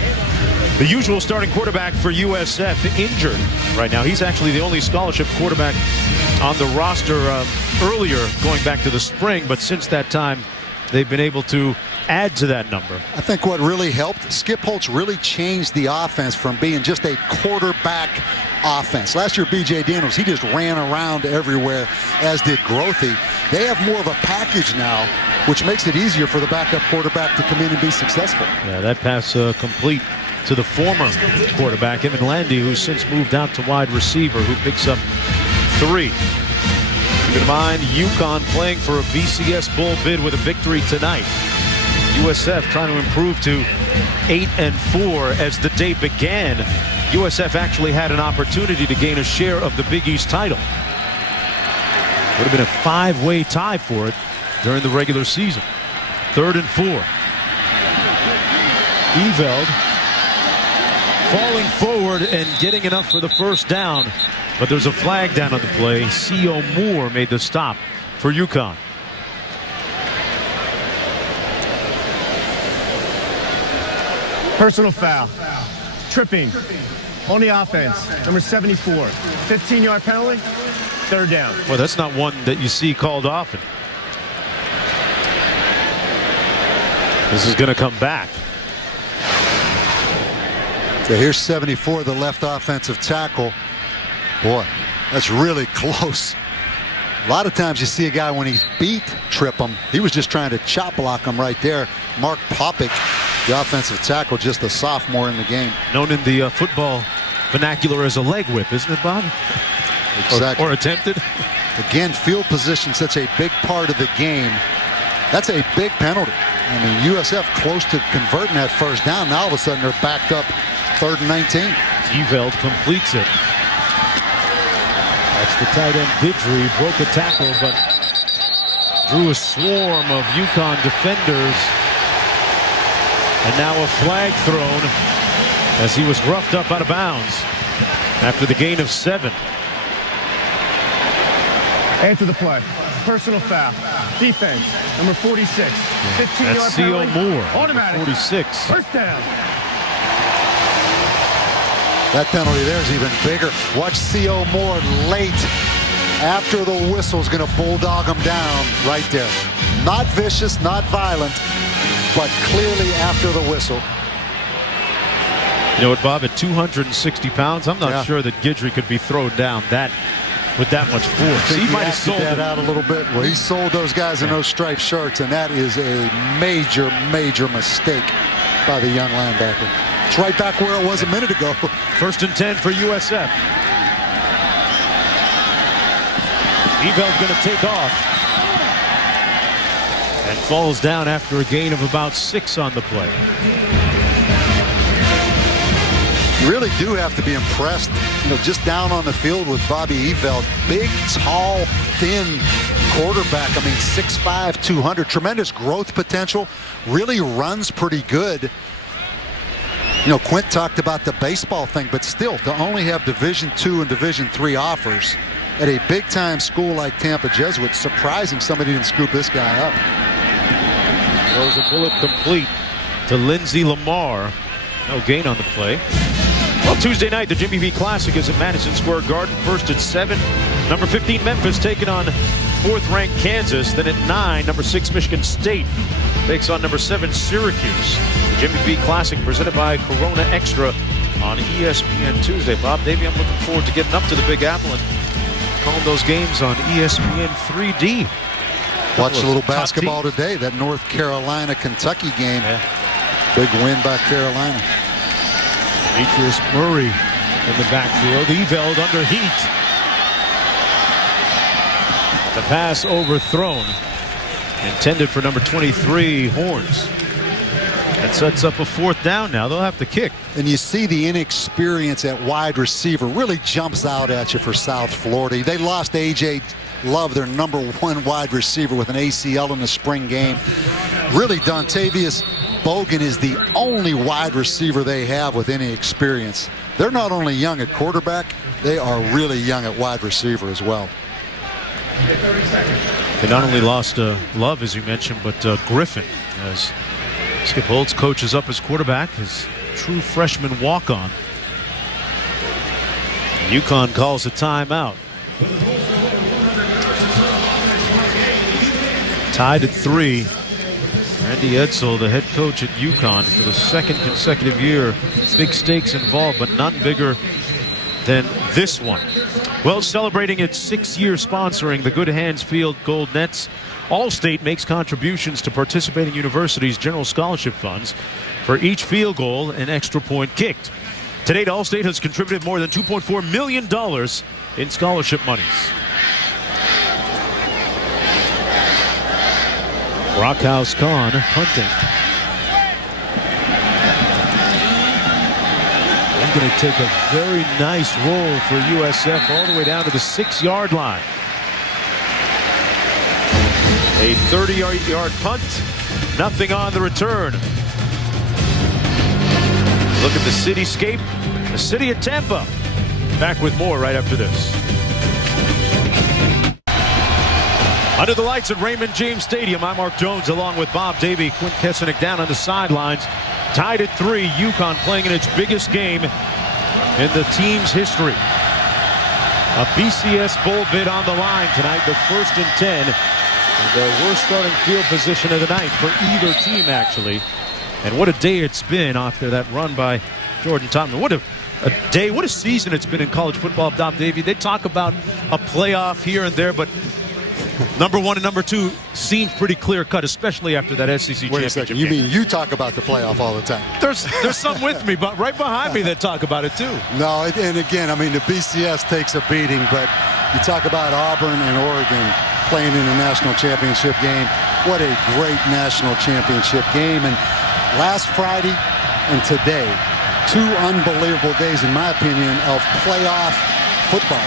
the usual starting quarterback for USF, injured right now. He's actually the only scholarship quarterback on the roster earlier, going back to the spring. But since that time, they've been able to add to that number. I think what really helped, Skip Holtz really changed the offense from being just a quarterback offense. Last year, B.J. Daniels, he just ran around everywhere, as did Grothy. They have more of a package now, which makes it easier for the backup quarterback to come in and be successful. Yeah, that pass complete to the former quarterback, Evan Landy, who's since moved out to wide receiver, who picks up 3. Keep in mind, UConn playing for a BCS Bowl bid with a victory tonight. USF trying to improve to 8-4 as the day began. USF actually had an opportunity to gain a share of the Big East title. Would have been a 5-way tie for it during the regular season. 3rd and 4. Eveld falling forward and getting enough for the first down, but there's a flag down on the play. C.O. Moore made the stop for UConn. Personal foul. Tripping on the offense. Number 74. 15-yard penalty. 3rd down. Well, that's not one that you see called often. This is going to come back. So here's 74, the left offensive tackle. Boy, that's really close. A lot of times you see a guy when he's beat trip him. He was just trying to chop block him right there. Mark Popick, the offensive tackle, just a sophomore in the game. Known in the football vernacular as a leg whip, isn't it, Bob? Exactly. Or attempted. Again, field position such a big part of the game. That's a big penalty. I mean, USF close to converting that first down. Now all of a sudden they're backed up 3rd and 19. Eveld completes it. That's the tight end Vidry, broke a tackle, but drew a swarm of UConn defenders. And now a flag thrown as he was roughed up out of bounds after the gain of 7. After the play. Personal foul. Defense. Number 46. 15-yard That's C.O. penalty. Moore. Automatic. 46. First down. That penalty there is even bigger. Watch C.O. Moore late after the whistle is going to bulldog him down right there. Not vicious, not violent, but clearly after the whistle. You know what, Bob, at 260 pounds, I'm not sure that Guidry could be thrown down with that much force. He might have sold that out a little bit. Well, he sold those guys in those striped shirts, and that is a major, major mistake by the young linebacker. It's right back where it was a minute ago. 1st and 10 for USF. Eveld's going to take off and falls down after a gain of about 6 on the play. You really do have to be impressed, you know, just down on the field with Bobby Eveld. Big, tall, thin quarterback. I mean, 6'5", 200. Tremendous growth potential. Really runs pretty good. You know, Quint talked about the baseball thing, but still, to only have Division II and Division III offers at a big-time school like Tampa Jesuit, surprising somebody didn't scoop this guy up. Throws a bullet complete to Lindsey Lamar. No gain on the play. Well, Tuesday night, the Jimmy V Classic is at Madison Square Garden. First at 7. Number 15, Memphis, taking on 4th-ranked Kansas. Then at 9, number 6, Michigan State takes on number 7, Syracuse. Jimmy V Classic presented by Corona Extra on ESPN Tuesday. Bob Davey, I'm looking forward to getting up to the Big Apple and calling those games on ESPN 3D. Watch a little basketball today. That North Carolina-Kentucky game. Yeah. Big win by Carolina. Demetrius Murray in the backfield. Eveld under heat. The pass overthrown. Intended for number 23, Horns. That sets up a 4th down now. They'll have to kick. And you see the inexperience at wide receiver really jumps out at you for South Florida. They lost A.J. Love, their number 1 wide receiver, with an ACL in the spring game. Really, Dontavius Bogan is the only wide receiver they have with any experience. They're not only young at quarterback, they are really young at wide receiver as well. They not only lost Love, as you mentioned, but Griffin, as Skip Holtz coaches up his quarterback, his true freshman walk-on. UConn calls a timeout. Tied at 3. Randy Edsall, the head coach at UConn for the 2nd consecutive year. Big stakes involved, but none bigger than this one. Well, celebrating its 6-year sponsoring the Good Hands Field Gold Nets, Allstate makes contributions to participating universities' general scholarship funds for each field goal and extra point kicked. To date, Allstate has contributed more than $2.4 million in scholarship monies. Rockhouse Khan punting. He's going to take a very nice roll for USF all the way down to the 6-yard line. A 30-yard punt, nothing on the return. Look at the cityscape, the city of Tampa. Back with more right after this. Under the lights at Raymond James Stadium, I'm Mark Jones along with Bob Davey. Quint Kessenich down on the sidelines. Tied at 3, UConn playing in its biggest game in the team's history. A BCS bowl bid on the line tonight, the 1st and 10. And the worst starting field position of the night for either team, actually. And what a day it's been after that run by Jordan Totman. What a day, what a season it's been in college football, Bob Davey. They talk about a playoff here and there, but number 1 and number 2 seems pretty clear-cut, especially after that SEC championship. Wait a second, you mean you talk about the playoff all the time? There's some with me, but right behind me that talk about it too. No, and again, I mean, the BCS takes a beating, but you talk about Auburn and Oregon playing in the national championship game. What a great national championship game. And last Friday and today, 2 unbelievable days, in my opinion, of playoff football.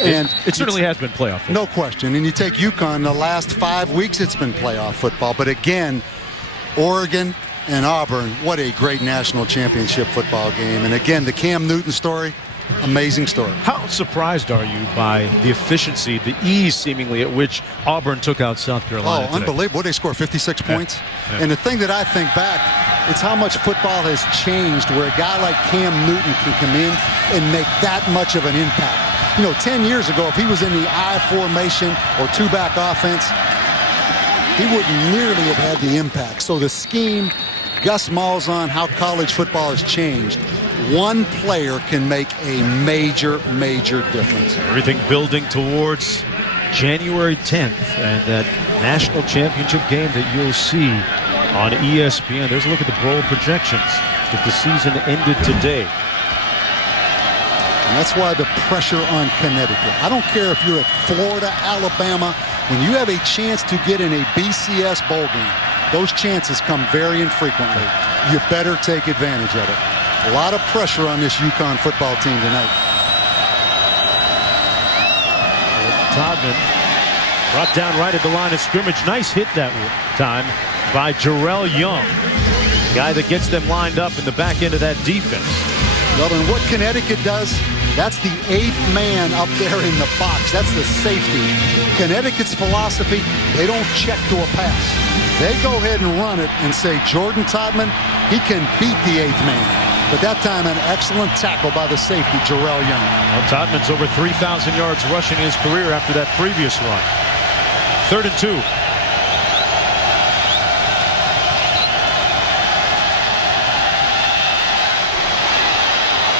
And it certainly has been playoff football. No question. And you take UConn, the last 5 weeks it's been playoff football. But again, Oregon and Auburn, what a great national championship football game. And again, the Cam Newton story, amazing story. How surprised are you by the efficiency, the ease seemingly at which Auburn took out South Carolina today? Unbelievable. They scored 56 points. Yeah. And the thing that I think back, It's how much football has changed where a guy like Cam Newton can come in and make that much of an impact. You know, 10 years ago, if he was in the I formation or two-back offense, he wouldn't nearly have had the impact. So the scheme, Gus Malzahn, how college football has changed, one player can make a major, major difference. Everything building towards January 10th and that national championship game that you'll see on ESPN. There's a look at the bowl projections if the season ended today. And that's why the pressure on Connecticut. I don't care if you're at Florida, Alabama. When you have a chance to get in a BCS bowl game, those chances come very infrequently. You better take advantage of it. A lot of pressure on this UConn football team tonight. Todman brought down right at the line of scrimmage. Nice hit that time by Jarrell Young. Guy that gets them lined up in the back end of that defense. Well, and what Connecticut does, that's the 8th man up there in the box. That's the safety. Connecticut's philosophy, they don't check to a pass. They go ahead and run it and say, Jordan Todman, he can beat the 8th man. But that time, an excellent tackle by the safety, Jarrell Young. Well, Todman's over 3,000 yards rushing in his career after that previous run. 3rd and 2.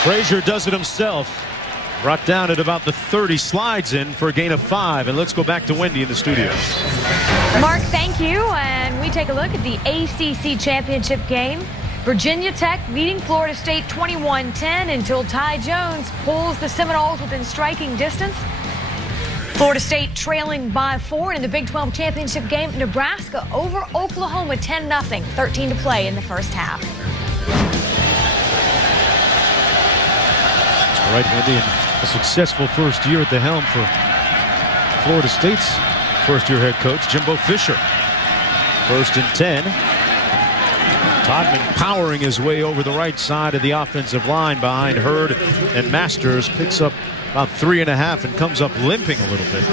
Frazier does it himself. Brought down at about the 30, slides in for a gain of 5. And let's go back to Wendy in the studio. Mark, thank you. And we take a look at the ACC championship game. Virginia Tech beating Florida State 21-10 until Ty Jones pulls the Seminoles within striking distance. Florida State trailing by 4 in the Big 12 championship game. Nebraska over Oklahoma 10-0. 13 to play in the first half. All right, Wendy, and a successful first year at the helm for Florida State's first-year head coach, Jimbo Fisher. 1st and 10. Todman powering his way over the right side of the offensive line behind Hurd and Masters. Picks up about 3.5 and comes up limping a little bit.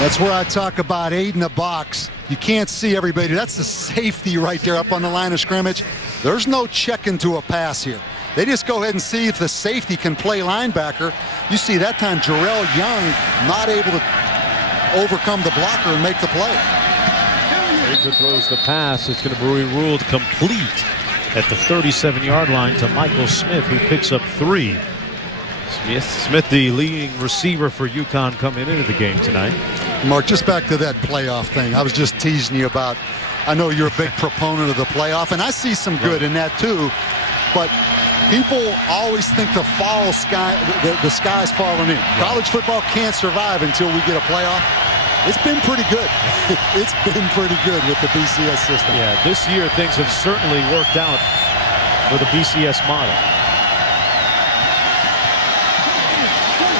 That's where I talk about 8 in the box. You can't see everybody. That's the safety right there up on the line of scrimmage. There's no checking to a pass here. They just go ahead and see if the safety can play linebacker. You see that time Jarrell Young not able to overcome the blocker and make the play. Frazier throws the pass. It's going to be ruled complete at the 37-yard line to Michael Smith, who picks up 3. Smith, the leading receiver for UConn coming into the game tonight. Mark, just back to that playoff thing. I was just teasing you about. I know you're a big proponent of the playoff, and I see some good in that too. But people always think the sky's falling in. College football can't survive until we get a playoff. It's been pretty good. It's been pretty good with the BCS system. Yeah, this year things have certainly worked out for the BCS model.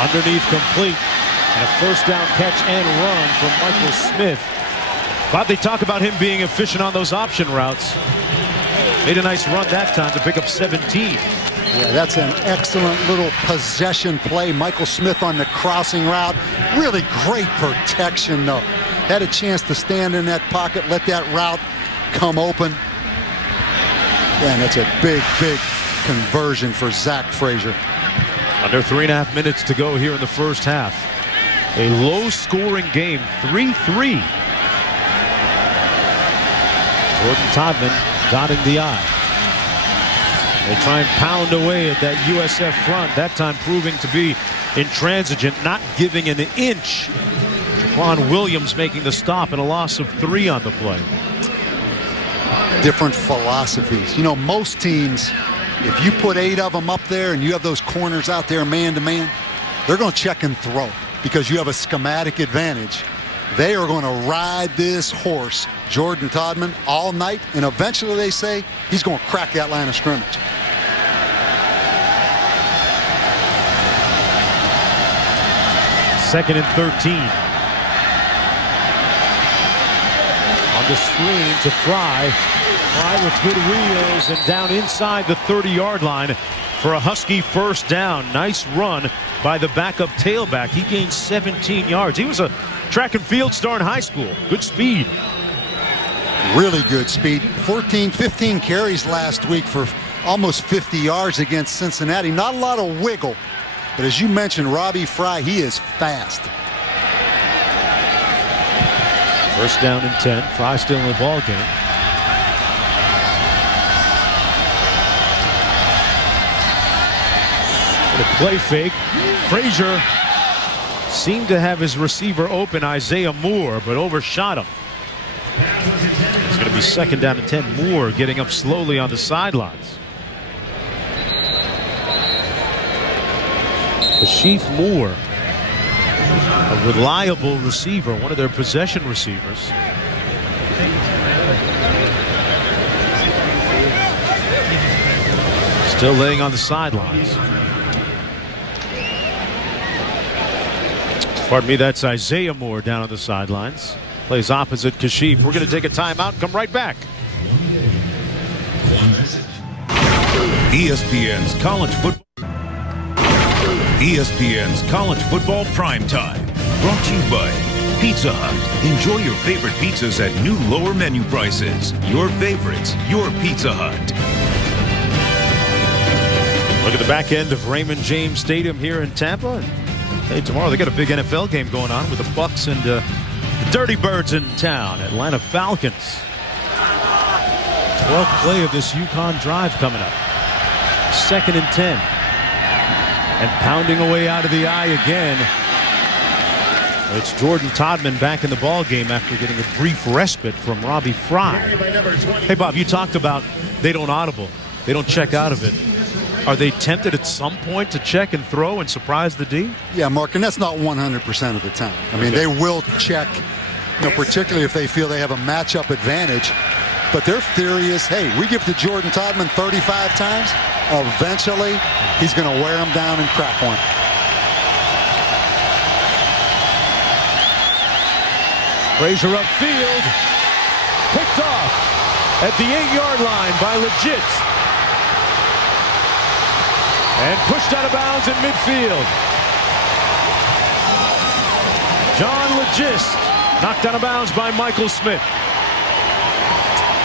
Underneath complete, and a first down catch and run from Michael Smith. Bob, they talk about him being efficient on those option routes. Made a nice run that time to pick up 17. Yeah, that's an excellent little possession play. Michael Smith on the crossing route. Really great protection, though. Had a chance to stand in that pocket, let that route come open. And that's a big, big conversion for Zach Frazier. Under 3.5 minutes to go here in the first half. A low-scoring game, 3-3. Jordan Todman dotting the I. They try and pound away at that USF front, that time proving to be intransigent, not giving an inch. Jaquan Williams making the stop and a loss of 3 on the play. Different philosophies. You know, most teams, if you put 8 of them up there and you have those corners out there man-to-man, they're going to check and throw because you have a schematic advantage. They are going to ride this horse, Jordan Todman, all night, and eventually they say he's going to crack that line of scrimmage. Second and 13. On the screen to Fry. Fry with good wheels and down inside the 30-yard line for a Husky first down. Nice run by the backup tailback. He gained 17 yards. He was a track and field star in high school. Good speed. Really good speed. 15 carries last week for almost 50 yards against Cincinnati. Not a lot of wiggle, but as you mentioned, Robbie Fry, he is fast. First down and 10. Fry still in the ball game. The play fake. Frazier seemed to have his receiver open, Isaiah Moore, but overshot him. It's going to be second down and 10. Moore getting up slowly on the sidelines. Kashif Moore, a reliable receiver, one of their possession receivers. Still laying on the sidelines. Pardon me, that's Isaiah Moore down on the sidelines. Plays opposite Kashif. We're going to take a timeout and come right back. ESPN's college football. ESPN's college football primetime. Brought to you by Pizza Hut. Enjoy your favorite pizzas at new lower menu prices. Your favorites, your Pizza Hut. Look at the back end of Raymond James Stadium here in Tampa. Hey, tomorrow they got a big NFL game going on with the Bucks and the Dirty Birds in town. Atlanta Falcons. 12th play of this UConn drive coming up. Second and 10. And pounding away out of the eye again. It's Jordan Todman back in the ball game after getting a brief respite from Robbie Fry. Hey, Bob, you talked about they don't audible. They don't check out of it. Are they tempted at some point to check and throw and surprise the D? Yeah, Mark, and that's not 100% of the time. I mean, they will check, particularly if they feel they have a matchup advantage. But their theory is, hey, we give to Jordan Todman 35 times, eventually he's going to wear him down and crack one. Frazier upfield, picked off at the 8-yard line by Legit. And pushed out of bounds in midfield. John Legist knocked out of bounds by Michael Smith.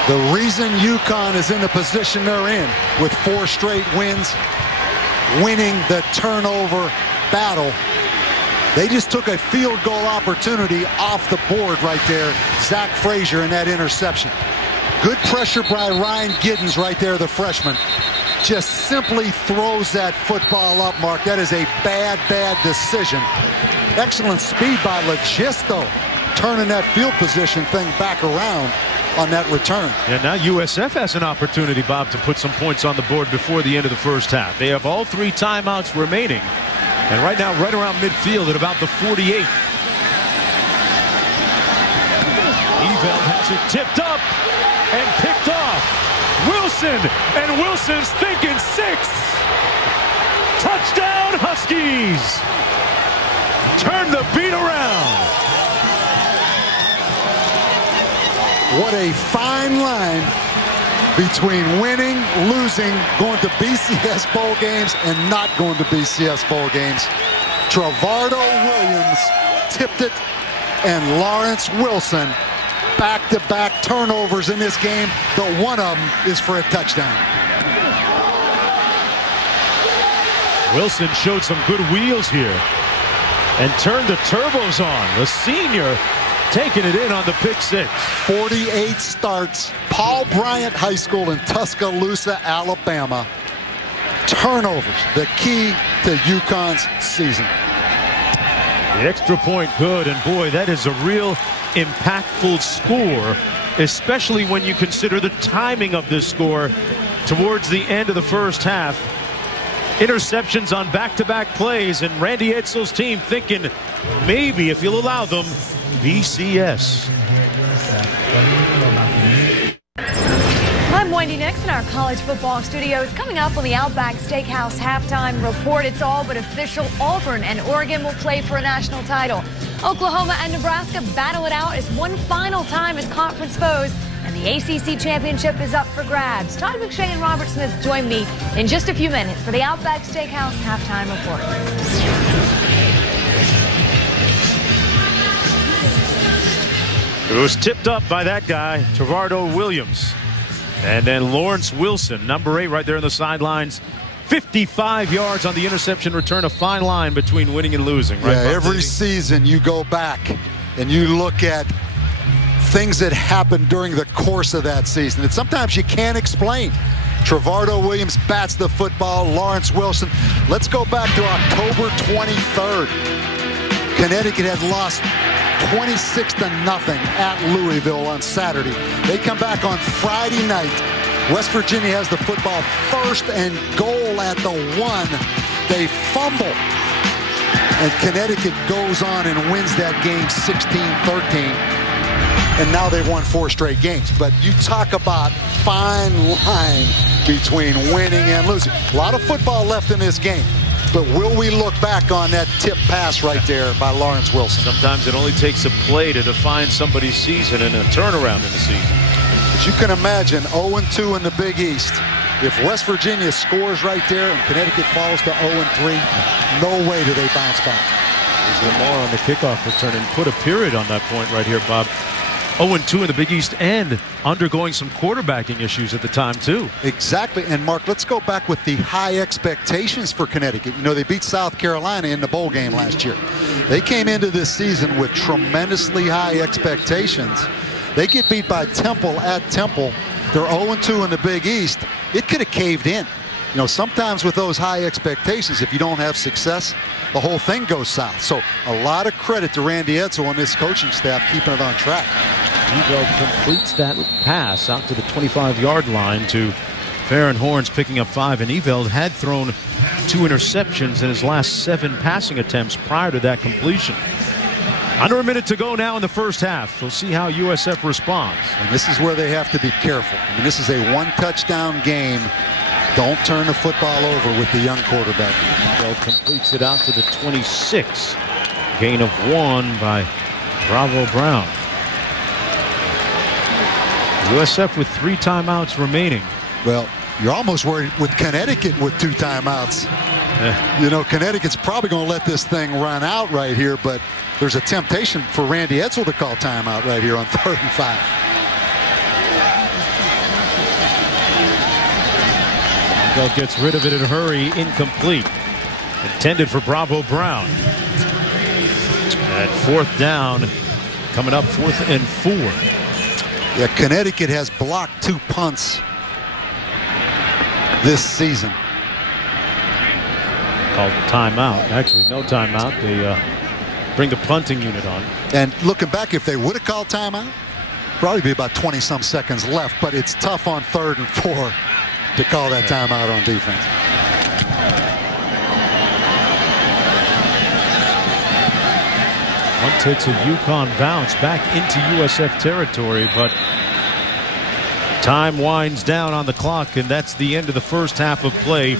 The reason UConn is in the position they're in with 4 straight wins, winning the turnover battle, they just took a field goal opportunity off the board right there. Zach Frazier in that interception. Good pressure by Ryan Giddens right there, the freshman. Just simply throws that football up, Mark. That is a bad decision. Excellent speed by Legisto, turning that field position thing back around on that return. And now USF has an opportunity, Bob, to put some points on the board before the end of the first half. They have all 3 timeouts remaining. And right now, right around midfield at about the 48. Eveld has it tipped up and picked off. Wilson, and Wilson's thinking 6. Touchdown, Huskies. Turn the beat around. What a fine line between winning, losing, going to BCS bowl games, and not going to BCS bowl games. Trevardo Williams tipped it, and Lawrence Wilson back-to-back turnovers in this game, but one of them is for a touchdown. Wilson showed some good wheels here and turned the turbos on. The senior taking it in on the pick 6. 48 starts. Paul Bryant High School in Tuscaloosa, Alabama. Turnovers, the key to UConn's season. The extra point good, and boy, that is a real impactful score, especially when you consider the timing of this score towards the end of the first half. Interceptions on back-to-back plays, and Randy Edsall's team thinking maybe, if you'll allow them, BCS. I'm Wendy Nixon, our college football studios. Coming up on the Outback Steakhouse halftime report, it's all but official. Auburn and Oregon will play for a national title. Oklahoma and Nebraska battle it out as one final time as conference foes, and the ACC championship is up for grabs. Todd McShay and Robert Smith join me in just a few minutes for the Outback Steakhouse halftime report. It was tipped up by that guy, Trevardo Williams. And then Lawrence Wilson, number 8, right there on the sidelines. 55 yards on the interception return, a fine line between winning and losing. Right, yeah, every season you go back and you look at things that happened during the course of that season that sometimes you can't explain. Trevardo Williams bats the football. Lawrence Wilson. Let's go back to October 23rd. Connecticut had lost 26-0 at Louisville on Saturday. They come back on Friday night. West Virginia has the football, first and goal at the 1. They fumble. And Connecticut goes on and wins that game 16-13. And now they've won 4 straight games. But you talk about fine line between winning and losing. A lot of football left in this game. But will we look back on that tip pass right there by Lawrence Wilson? Sometimes it only takes a play to define somebody's season and a turnaround in the season. But you can imagine 0-2 in the Big East. If West Virginia scores right there and Connecticut falls to 0-3, no way do they bounce back. There's Lamar on the kickoff return and put a period on that point right here, Bob. 0-2 in the Big East and undergoing some quarterbacking issues at the time, too. Exactly. And, Mark, let's go back with the high expectations for Connecticut. You know, they beat South Carolina in the bowl game last year. They came into this season with tremendously high expectations. They get beat by Temple at Temple. They're 0-2 in the Big East. It could have caved in. You know, sometimes with those high expectations, if you don't have success, the whole thing goes south. So a lot of credit to Randy Edsall and this coaching staff keeping it on track. Eveld completes that pass out to the 25-yard line to Farron Horns, picking up 5. And Eveld had thrown 2 interceptions in his last 7 passing attempts prior to that completion. Under a minute to go now in the first half. We'll see how USF responds. And this is where they have to be careful. I mean, this is a 1-touchdown game. Don't turn the football over with the young quarterback. Eveld completes it out to the 26. Gain of 1 by Bravo Brown. USF with 3 timeouts remaining. Well, you're almost worried with Connecticut with 2 timeouts. You know, Connecticut's probably going to let this thing run out right here, but there's a temptation for Randy Edsall to call timeout right here on 3rd and 5. Eveld gets rid of it in a hurry, incomplete. Intended for Bravo Brown. At 4th down, coming up 4th and 4. Yeah, Connecticut has blocked 2 punts this season. Called timeout. Actually, no timeout. They bring the punting unit on. And looking back, if they would have called timeout, probably be about 20-some seconds left. But it's tough on 3rd and 4 to call that timeout on defense. One takes a UConn bounce back into USF territory, but time winds down on the clock, and that's the end of the first half of play.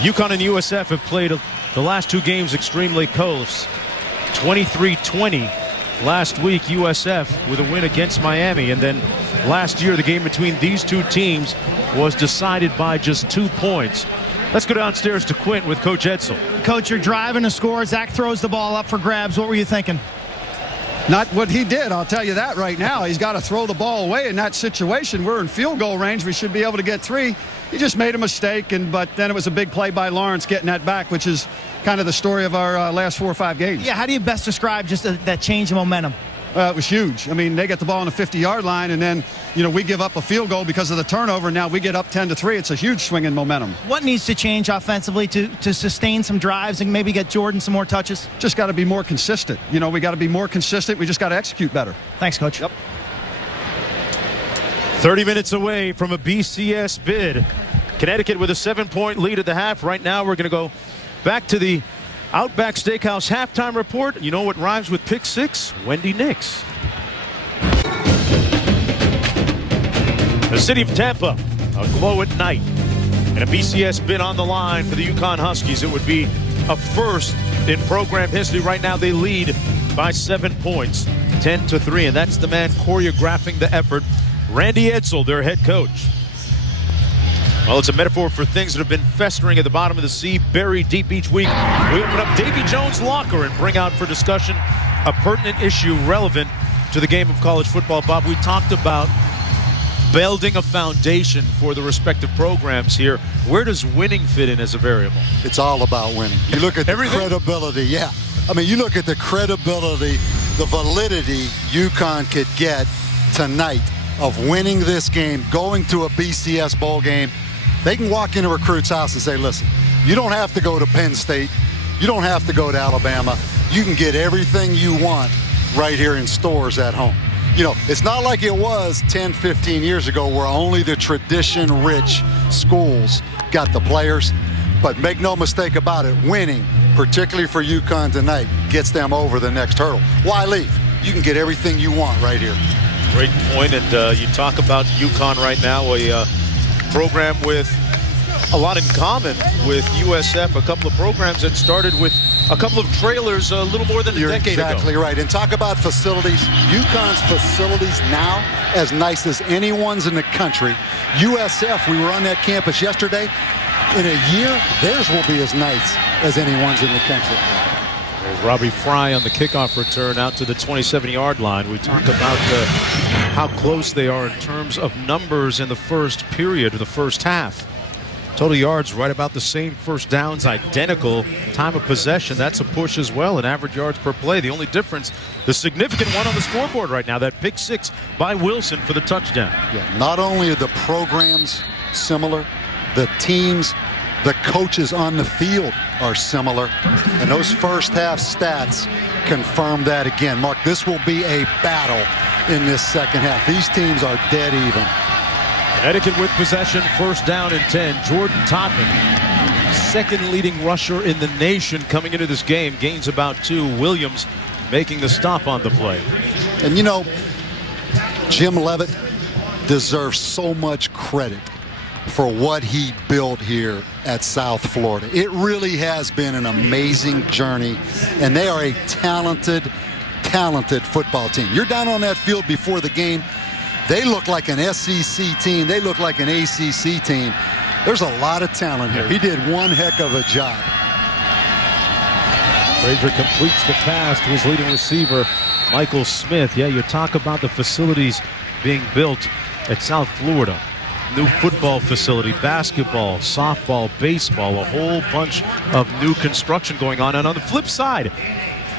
UConn and USF have played the last 2 games extremely close. 23-20 last week, USF with a win against Miami, and then last year the game between these 2 teams was decided by just 2 points. Let's go downstairs to Quint with Coach Edsall. Coach, you're driving to score. Zach throws the ball up for grabs. What were you thinking? Not what he did, I'll tell you that right now. He's got to throw the ball away in that situation. We're in field goal range. We should be able to get 3. He just made a mistake, but then it was a big play by Lawrence getting that back, which is kind of the story of our last 4 or 5 games. Yeah, how do you best describe just that change in momentum? It was huge. I mean, they get the ball on the 50-yard line, and then, you know, we give up a field goal because of the turnover. Now we get up 10-3. It's a huge swing in momentum. What needs to change offensively to sustain some drives and maybe get Jordan some more touches? Just got to be more consistent. You know, we got to be more consistent. We just got to execute better. Thanks, Coach. Yep. 30 minutes away from a BCS bid. Connecticut with a 7-point lead at the half. Right now we're going to go back to the Outback Steakhouse halftime report. You know what rhymes with pick 6? Wendy Nix. The city of Tampa, aglow at night. And a BCS bid on the line for the UConn Huskies. It would be a first in program history. Right now they lead by 7 points, 10-3. And that's the man choreographing the effort, Randy Edsall, their head coach. Well, it's a metaphor for things that have been festering at the bottom of the sea, buried deep each week. We open up Davy Jones' locker and bring out for discussion a pertinent issue relevant to the game of college football. Bob, we talked about building a foundation for the respective programs here. Where does winning fit in as a variable? It's all about winning. You look at the credibility. Yeah. I mean, you look at the credibility, the validity UConn could get tonight of winning this game, going to a BCS bowl game. They can walk into a recruit's house and say, listen, you don't have to go to Penn State. You don't have to go to Alabama. You can get everything you want right here in stores at home. You know, it's not like it was 10, 15 years ago where only the tradition-rich schools got the players. But make no mistake about it, winning, particularly for UConn tonight, gets them over the next hurdle. Why leave? You can get everything you want right here. Great point. And you talk about UConn right now, a program with a lot in common with USF, a couple of programs that started with a couple of trailers a little more than a decade ago. You're exactly right. And talk about facilities. UConn's facilities now as nice as anyone's in the country. USF, we were on that campus yesterday. In a year, theirs will be as nice as anyone's in the country. There's Robbie Fry on the kickoff return out to the 27-yard line. We talk about how close they are in terms of numbers in the first period, the first half. Total yards right about the same. First downs identical. Time of possession, that's a push as well. And average yards per play. The only difference, the significant one on the scoreboard right now, that pick six by Wilson for the touchdown. Yeah, not only are the programs similar, the teams, the coaches on the field are similar. And those first half stats confirm that again. Mark, this will be a battle in this second half. These teams are dead even. Connecticut with possession, first down and 10. Jordan Todman, second leading rusher in the nation coming into this game, gains about 2. Williams making the stop on the play. And you know, Jim Leavitt deserves so much credit for what he built here at South Florida. It really has been an amazing journey, and they are a talented football team. You're down on that field before the game. They look like an SEC team. They look like an ACC team. There's a lot of talent here. He did one heck of a job. Frazier completes the pass to his leading receiver, Michael Smith. Yeah, you talk about the facilities being built at South Florida. New football facility, basketball, softball, baseball, a whole bunch of new construction going on. And on the flip side,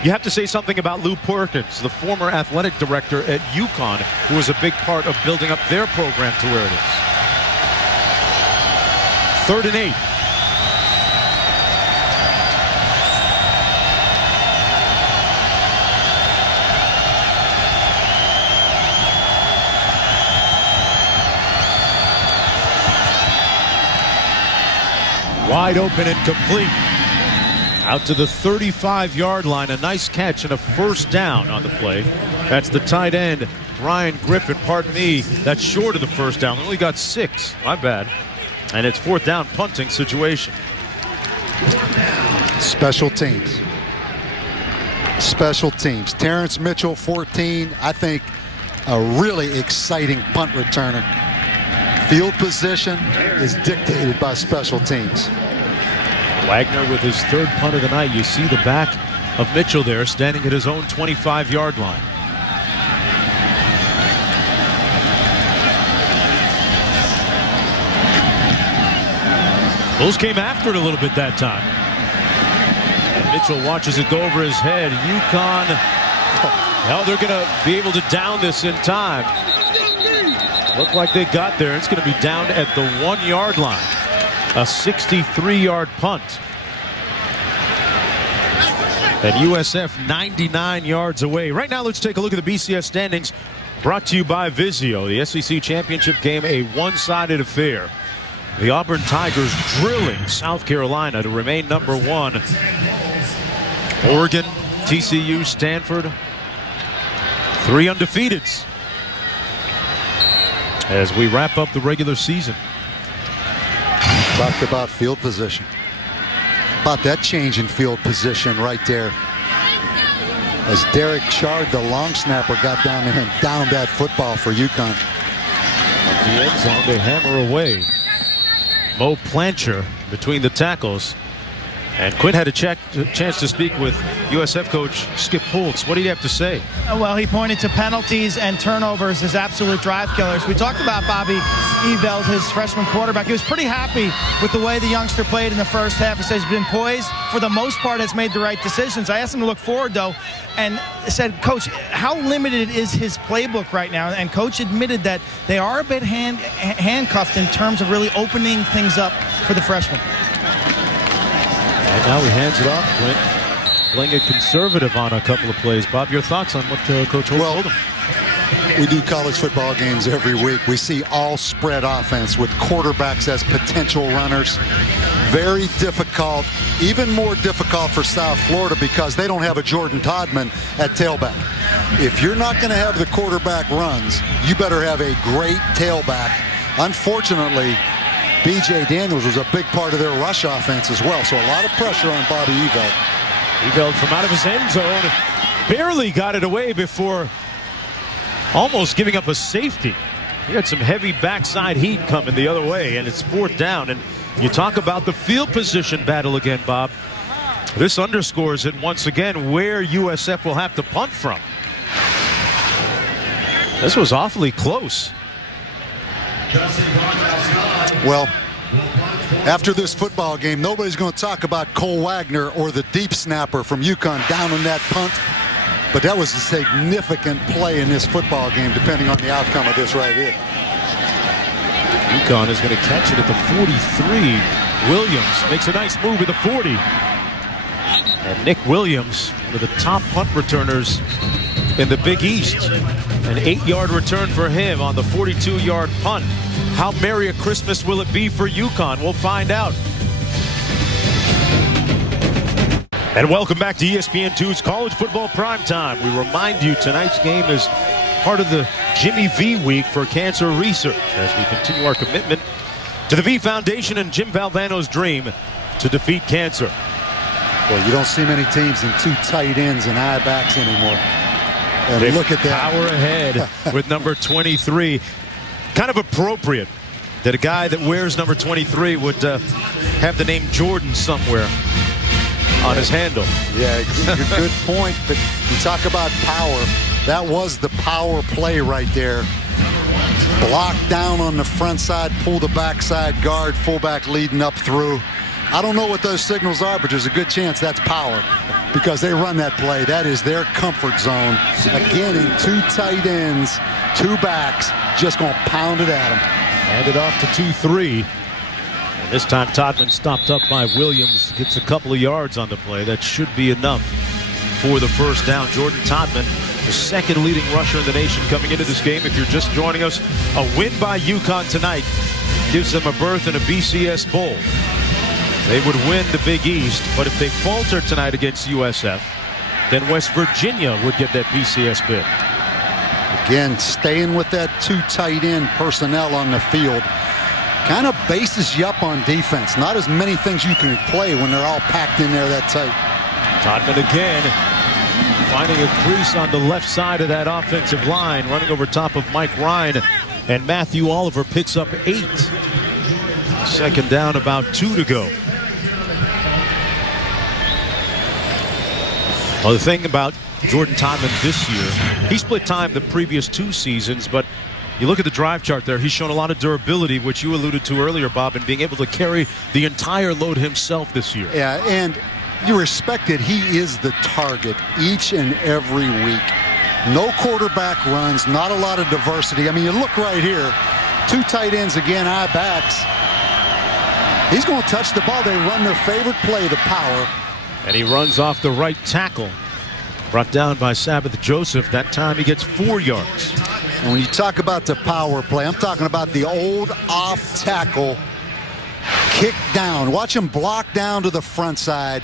you have to say something about Lou Perkins, the former athletic director at UConn, who was a big part of building up their program to where it is. 3rd and 8. Wide open and complete. Out to the 35-yard line. A nice catch and a first down on the play. That's the tight end, Brian Griffin. Pardon me, that's short of the first down. Only got 6. My bad. And it's 4th down punting situation. Special teams. Special teams. Terrence Mitchell, 14. I think a really exciting punt returner. Field position is dictated by special teams. Wagner with his 3rd punt of the night. You see the back of Mitchell there standing at his own 25-yard line. Bulls came after it a little bit that time. And Mitchell watches it go over his head. UConn, well, they're going to be able to down this in time. Looked like they got there. It's going to be down at the 1-yard line. A 63-yard punt. And USF 99 yards away. Right now, let's take a look at the BCS standings. Brought to you by Vizio. The SEC championship game, a one-sided affair. The Auburn Tigers drilling South Carolina to remain number 1. Oregon, TCU, Stanford, 3 undefeateds as we wrap up the regular season. Talked about field position. About that change in field position right there. As Derek Chard, the long snapper, got down there and downed that football for UConn. At the end zone, they hammer away. Mo Plancher between the tackles. And Quinn had a chance to speak with USF coach Skip Holtz. What did he have to say? Well, he pointed to penalties and turnovers as absolute drive killers. We talked about Bobby Eveld, his freshman quarterback. He was pretty happy with the way the youngster played in the first half. He says he's been poised. For the most part, has made the right decisions. I asked him to look forward, though, and said, Coach, how limited is his playbook right now? And Coach admitted that they are a bit handcuffed in terms of really opening things up for the freshman. And now he hands it off, Quinn. Playing it conservative on a couple of plays. Bob, your thoughts on what Coach Holtz told him? We do college football games every week. We see all spread offense with quarterbacks as potential runners. Very difficult, even more difficult for South Florida because they don't have a Jordan Todman at tailback. If you're not going to have the quarterback runs, you better have a great tailback. Unfortunately, B.J. Daniels was a big part of their rush offense as well, so a lot of pressure on Bobby Eveld. Eveld from out of his end zone barely got it away before almost giving up a safety. He had some heavy backside heat coming the other way, and it's 4th down. And you talk about the field position battle again, Bob. This underscores it once again where USF will have to punt from. This was awfully close. Well, after this football game, nobody's going to talk about Cole Wagner or the deep snapper from UConn down on that punt. But that was a significant play in this football game, depending on the outcome of this right here. UConn is going to catch it at the 43. Williams makes a nice move at the 40. And Nick Williams, one of the top punt returners in the Big East. An 8-yard return for him on the 42-yard punt. How merry a Christmas will it be for UConn? We'll find out. And welcome back to ESPN2's College Football Primetime. We remind you tonight's game is part of the Jimmy V Week for cancer research as we continue our commitment to the V Foundation and Jim Valvano's dream to defeat cancer. Well, you don't see many teams in 2 tight ends and eye backs anymore. And look at that. Power ahead with number 23. Kind of appropriate that a guy that wears number 23 would have the name Jordan somewhere on his handle. Yeah, good point. But you talk about power. That was the power play right there. Block down on the front side, pull the backside guard, fullback leading up through. I don't know what those signals are, but there's a good chance that's power because they run that play. That is their comfort zone. Again, in 2 tight ends, 2 backs, just going to pound it at them. Hand it off to 2-3. And this time Todman stopped up by Williams. Gets a couple of yards on the play. That should be enough for the first down. Jordan Todman, the 2nd leading rusher in the nation coming into this game. If you're just joining us, a win by UConn tonight gives them a berth in a BCS Bowl. They would win the Big East, but if they falter tonight against USF, then West Virginia would get that BCS bid. Again, staying with that 2 tight end personnel on the field kind of bases you up on defense. Not as many things you can play when they're all packed in there that tight. Todman again finding a crease on the left side of that offensive line, running over top of Mike Ryan, and Matthew Oliver picks up 8. 2nd down, about 2 to go. Well, the thing about Jordan Todman this year, he split time the previous 2 seasons, but you look at the drive chart there, he's shown a lot of durability, which you alluded to earlier, Bob, and being able to carry the entire load himself this year. Yeah, and you respect it. He is the target each and every week. No quarterback runs, not a lot of diversity. I mean, you look right here, 2 tight ends again, eye backs. He's going to touch the ball. They run their favorite play, the power. And he runs off the right tackle. Brought down by Sabbath Joseph. That time he gets 4 yards. And when you talk about the power play, I'm talking about the old off tackle kick down. Watch him block down to the front side.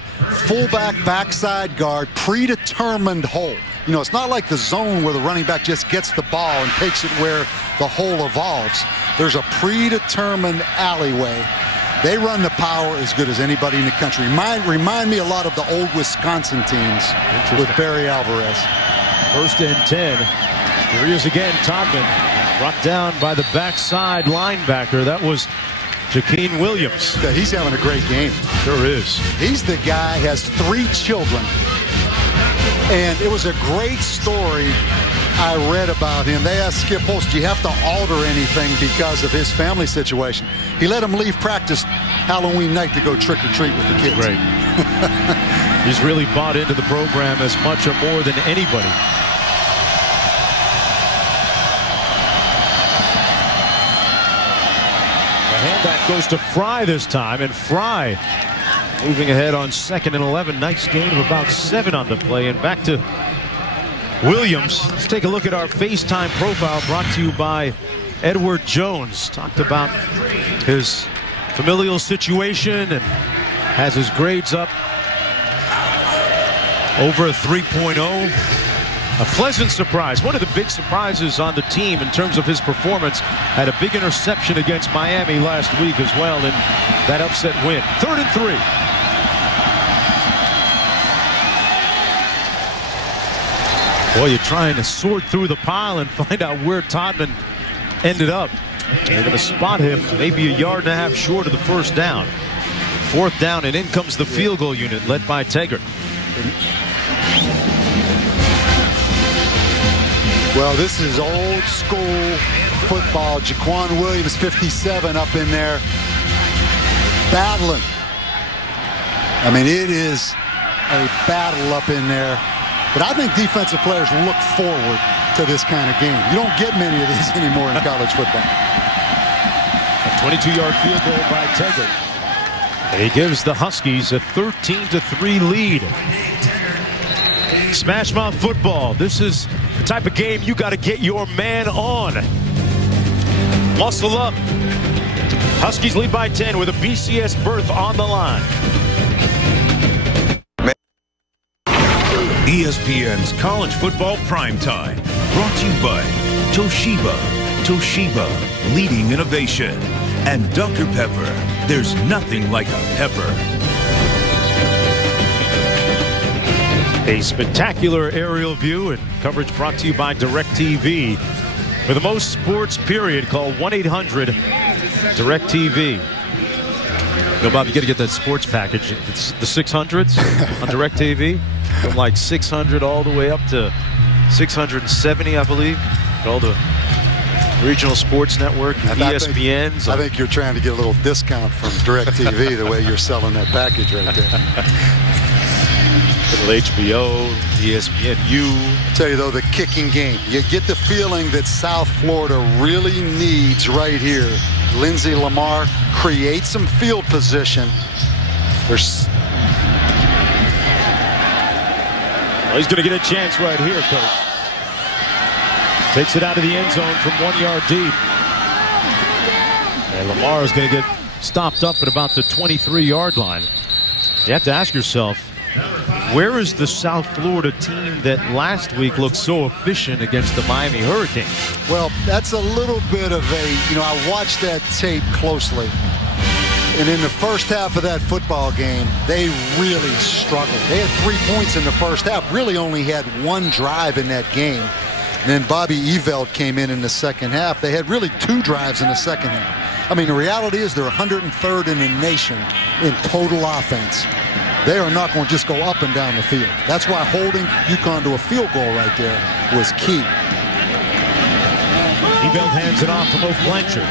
Fullback, backside guard, predetermined hole. You know, it's not like the zone where the running back just gets the ball and takes it where the hole evolves. There's a predetermined alleyway. They run the power as good as anybody in the country. Remind me a lot of the old Wisconsin teams with Barry Alvarez. 1st and 10. Here he is again, Todman. Brought down by the backside linebacker. That was Jakeem Williams. Yeah, he's having a great game. Sure is. He's the guy, has 3 children. And it was a great story I read about him. They asked Skip Holtz, do you have to alter anything because of his family situation? He let him leave practice Halloween night to go trick-or-treat with the kids. Great. He's really bought into the program as much or more than anybody. The handoff goes to Fry this time, and Fry moving ahead on 2nd and 11. Nice gain of about 7 on the play, and back to Williams. Let's take a look at our FaceTime profile brought to you by Edward Jones. Talked about his familial situation and has his grades up over a 3.0. A pleasant surprise. One of the big surprises on the team in terms of his performance. Had a big interception against Miami last week as well in that upset win. 3rd and 3. Boy, you're trying to sort through the pile and find out where Todman ended up. They're going to spot him maybe a yard and a half short of the first down. 4th down, and in comes the field goal unit led by Taggart. Well, this is old school football. Jaquan Williams, 57, up in there battling. I mean, it is a battle up in there. But I think defensive players look forward to this kind of game. You don't get many of these anymore in college football. A 22-yard field goal by Taggart. And he gives the Huskies a 13-3 lead. Smash Mouth football. This is the type of game you got to get your man on. Muscle up. Huskies lead by 10 with a BCS berth on the line. ESPN's College Football Primetime, brought to you by Toshiba. Toshiba, leading innovation. And Dr. Pepper, there's nothing like a pepper. A spectacular aerial view and coverage brought to you by DirecTV. For the most sports, period, call 1-800-DirecTV. No, Bob, you got to get that sports package. It's the 600s on DirecTV. From like 600 all the way up to 670, I believe. All the regional sports network, ESPNs. I think you're trying to get a little discount from DirecTV the way you're selling that package right there. Little HBO, ESPNU. I tell you though, the kicking game. You get the feeling that South Florida really needs right here. Lindsey Lamar creates some field position. There's he's going to get a chance right here, Coach. Takes it out of the end zone from 1 yard deep. And Lamar is going to get stopped up at about the 23-yard line. You have to ask yourself, where is the South Florida team that last week looked so efficient against the Miami Hurricanes? Well, that's a little bit of a, I watched that tape closely. And in the first half of that football game, they really struggled. They had 3 points in the first half, really only had 1 drive in that game. And then Bobby Eveld came in the second half. They had really 2 drives in the second half. I mean, the reality is they're 103rd in the nation in total offense. They are not going to just go up and down the field. That's why holding UConn to a field goal right there was key. Eveld hands it off to Mo Blanchard.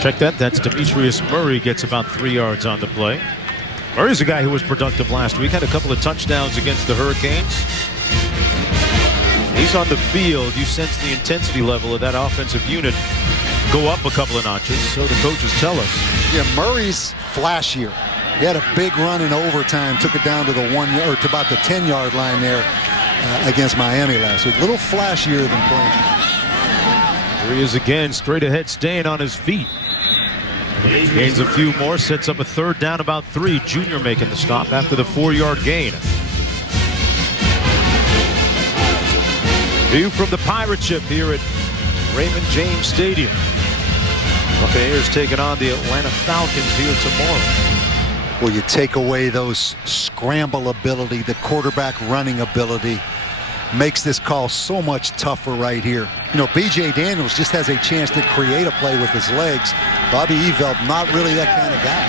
Check that. That's Demetrius Murray, gets about 3 yards on the play. Murray's a guy who was productive last week. Had a couple of touchdowns against the Hurricanes. He's on the field. You sense the intensity level of that offensive unit go up a couple of notches. So the coaches tell us. Yeah, Murray's flashier. He had a big run in overtime. Took it down to the to about the 10-yard line there against Miami last week. A little flashier than Blanchard. Here he is again, straight ahead, staying on his feet. Gains a few more, sets up a 3rd down, about 3. Junior making the stop after the 4-yard gain. View from the pirate ship here at Raymond James Stadium. Buccaneers taking on the Atlanta Falcons here tomorrow. Well, you take away those scramble ability, the quarterback running ability. makes this call so much tougher right here. You know, B.J. Daniels just has a chance to create a play with his legs. Bobby Eveld, not really that kind of guy.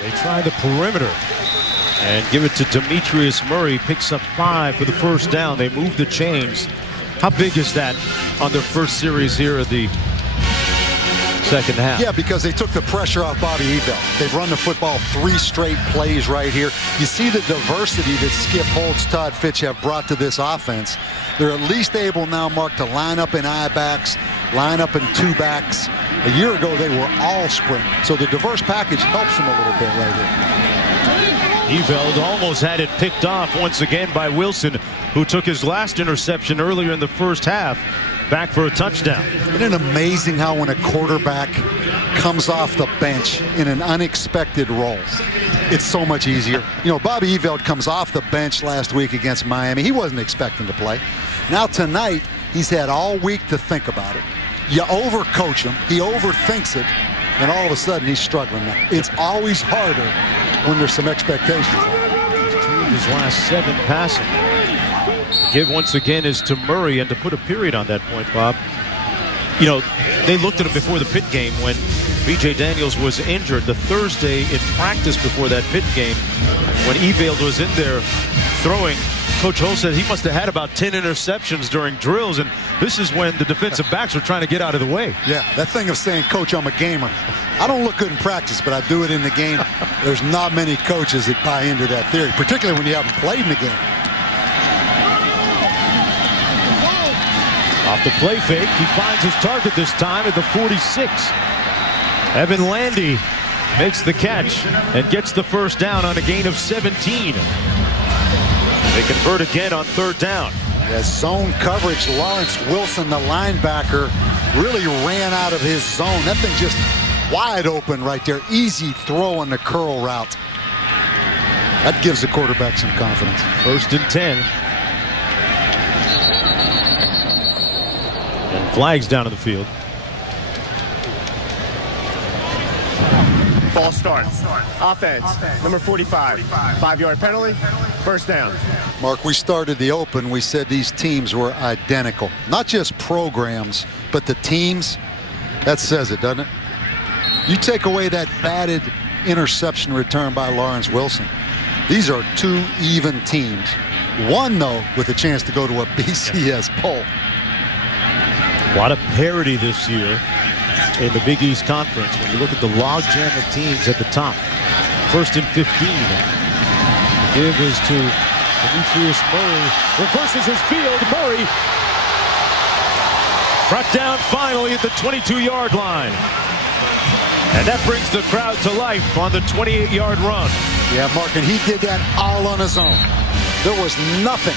They try the perimeter and give it to Demetrius Murray. Picks up 5 for the first down. They move the chains. How big is that on their first series here at the second half? Yeah, because they took the pressure off Bobby Eveld. They've run the football 3 straight plays right here. You see the diversity that Skip Holtz, Todd Fitch have brought to this offense. They're at least able now, Mark, to line up in I-backs, line up in 2-backs. A year ago, they were all sprint. So the diverse package helps them a little bit right here. Eveld almost had it picked off once again by Wilson, who took his last interception earlier in the first half back for a touchdown. Isn't it amazing how when a quarterback comes off the bench in an unexpected role, it's so much easier? You know, Bobby Eveld comes off the bench last week against Miami. He wasn't expecting to play. Now tonight, he's had all week to think about it. You overcoach him, he overthinks it, and all of a sudden he's struggling now. It's always harder when there's some expectations. 2 of his last 7 passing. Give once again is to Murray, and to put a period on that point, Bob, you know, they looked at him before the Pitt game when B.J. Daniels was injured. The Thursday in practice before that Pitt game, when Eveld was in there throwing, Coach Hull said he must have had about 10 interceptions during drills, and this is when the defensive backs were trying to get out of the way. Yeah, that thing of saying, Coach, I'm a gamer. I don't look good in practice, but I do it in the game. There's not many coaches that buy into that theory, particularly when you haven't played in the game. Off the play fake, he finds his target this time at the 46. Evan Landy makes the catch and gets the first down on a gain of 17. They convert again on 3rd down. Yeah, zone coverage. Lawrence Wilson, the linebacker, really ran out of his zone. That thing just wide open right there. Easy throw on the curl route. That gives the quarterback some confidence. 1st and 10. And flags down to the field. False start. Offense. Number 45. 5-yard penalty. 1st down. Mark, we started the open. We said these teams were identical. Not just programs, but the teams. That says it, doesn't it? You take away that batted interception return by Lawrence Wilson. These are 2 even teams. One, though, with a chance to go to a BCS bowl. A lot of parity this year in the Big East Conference when you look at the logjam of teams at the top. 1st and 15. The give is to Demetrius Murray. Reverses his field. Murray brought down finally at the 22-yard line. And that brings the crowd to life on the 28-yard run. Yeah, Mark, and he did that all on his own. There was nothing.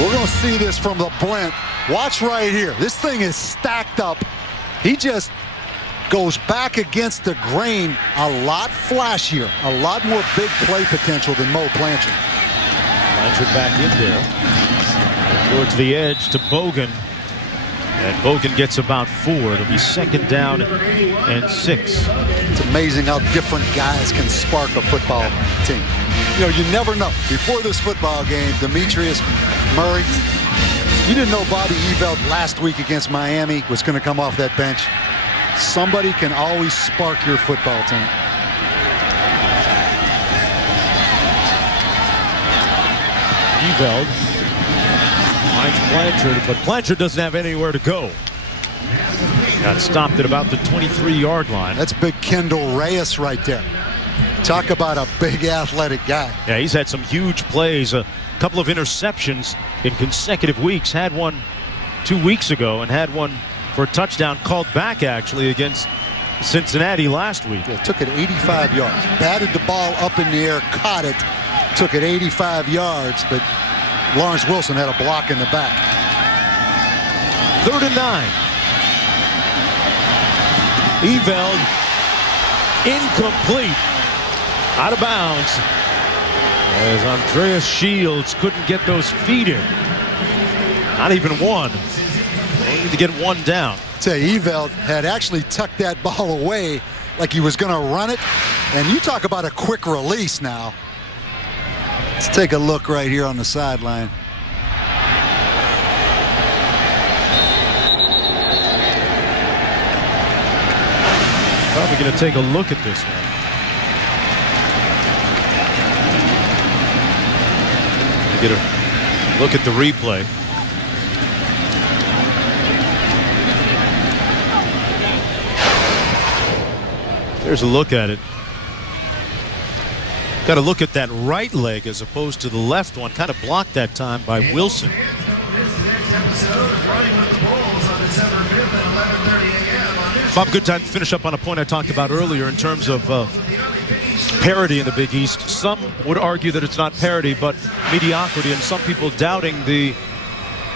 We're going to see this from the Brent. Watch right here. This thing is stacked up. He just goes back against the grain a lot flashier, a lot more big play potential than Mo Blanchard. Blanchard back in there. Towards the edge to Bogan. And Bogan gets about 4. It'll be 2nd down and 6. It's amazing how different guys can spark a football team. You know, you never know. Before this football game, Demetrius Murray, you didn't know Bobby Eveld last week against Miami was going to come off that bench. Somebody can always spark your football team. Eveld finds Blanchard, but Blanchard doesn't have anywhere to go. Got stopped at about the 23-yard line. That's big Kendall Reyes right there. Talk about a big athletic guy. Yeah, he's had some huge plays, a couple of interceptions in consecutive weeks. Had one 2 weeks ago and had one for a touchdown called back actually against Cincinnati last week. Yeah, took it 85 yards. Batted the ball up in the air, caught it, took it 85 yards, but Lawrence Wilson had a block in the back. 3rd and 9. Eveld incomplete. Out of bounds. As Andreas Shields couldn't get those feet in. Not even one. They need to get one down. Tell you, Eveld had actually tucked that ball away like he was going to run it. And you talk about a quick release now. Let's take a look right here on the sideline. Well, we're going to take a look at this one. Get a look at the replay. There's a look at it. Got to look at that right leg as opposed to the left one. Kind of blocked that time by Wilson. Bob, good time to finish up on a point I talked about earlier in terms of parity in the Big East. Some would argue that it's not parity, but mediocrity, and some people doubting the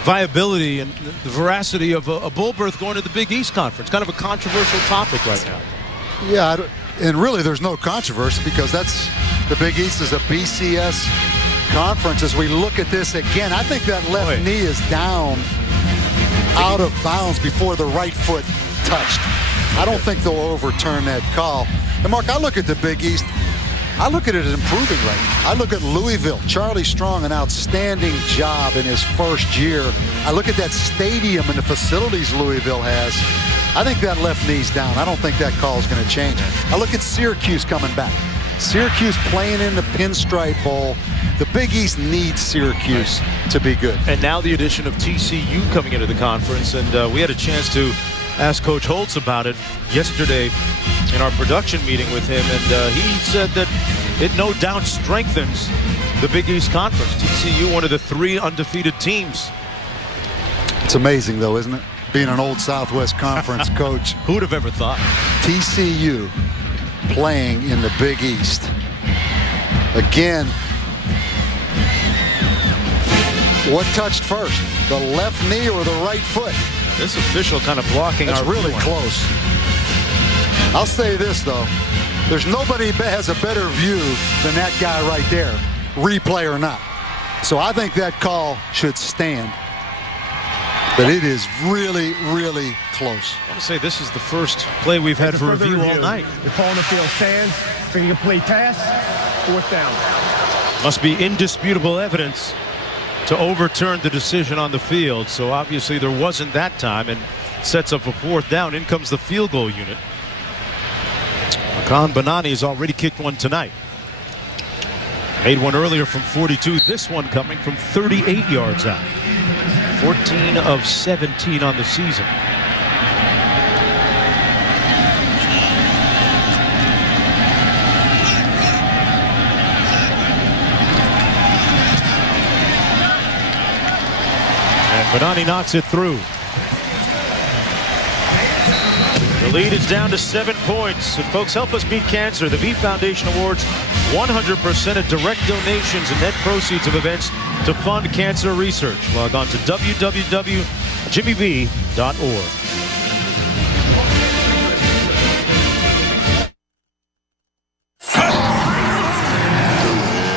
viability and the veracity of a bowl berth going to the Big East Conference. Kind of a controversial topic right now. Yeah, and really there's no controversy because that's the Big East is a BCS conference. As we look at this again, I think that left knee is down out of bounds before the right foot touched. I don't think they'll overturn that call. And Mark, I look at the Big East, I look at it as improving right now. I look at Louisville, Charlie Strong, an outstanding job in his first year. I look at that stadium and the facilities Louisville has. I think that left knee's down. I don't think that call is going to change. I look at Syracuse coming back. Syracuse playing in the Pinstripe Bowl. The Big East needs Syracuse to be good. And now the addition of TCU coming into the conference, and we had a chance to ask Coach Holtz about it yesterday in our production meeting with him, and he said that it no doubt strengthens the Big East Conference. TCU, one of the 3 undefeated teams. It's amazing, though, isn't it? Being an old Southwest Conference coach. Who would have ever thought? TCU playing in the Big East. Again, what touched first? The left knee or the right foot? This official kind of blocking. That's really close. I'll say this, though. There's nobody that has a better view than that guy right there, replay or not. So I think that call should stand. But it is really, really close. I want to say this is the first play we've had for review all night. The call on the field stands. For a complete pass. 4th down. Must be indisputable evidence to overturn the decision on the field. So obviously there wasn't that time, and sets up a 4th down. In comes the field goal unit. Makan Banani has already kicked one tonight. Made one earlier from 42. This one coming from 38 yards out. 14 of 17 on the season. And Banani knocks it through. The lead is down to 7 points. And folks, help us beat cancer. The V Foundation awards 100% of direct donations and net proceeds of events to fund cancer research. Log on to www.jimmyv.org.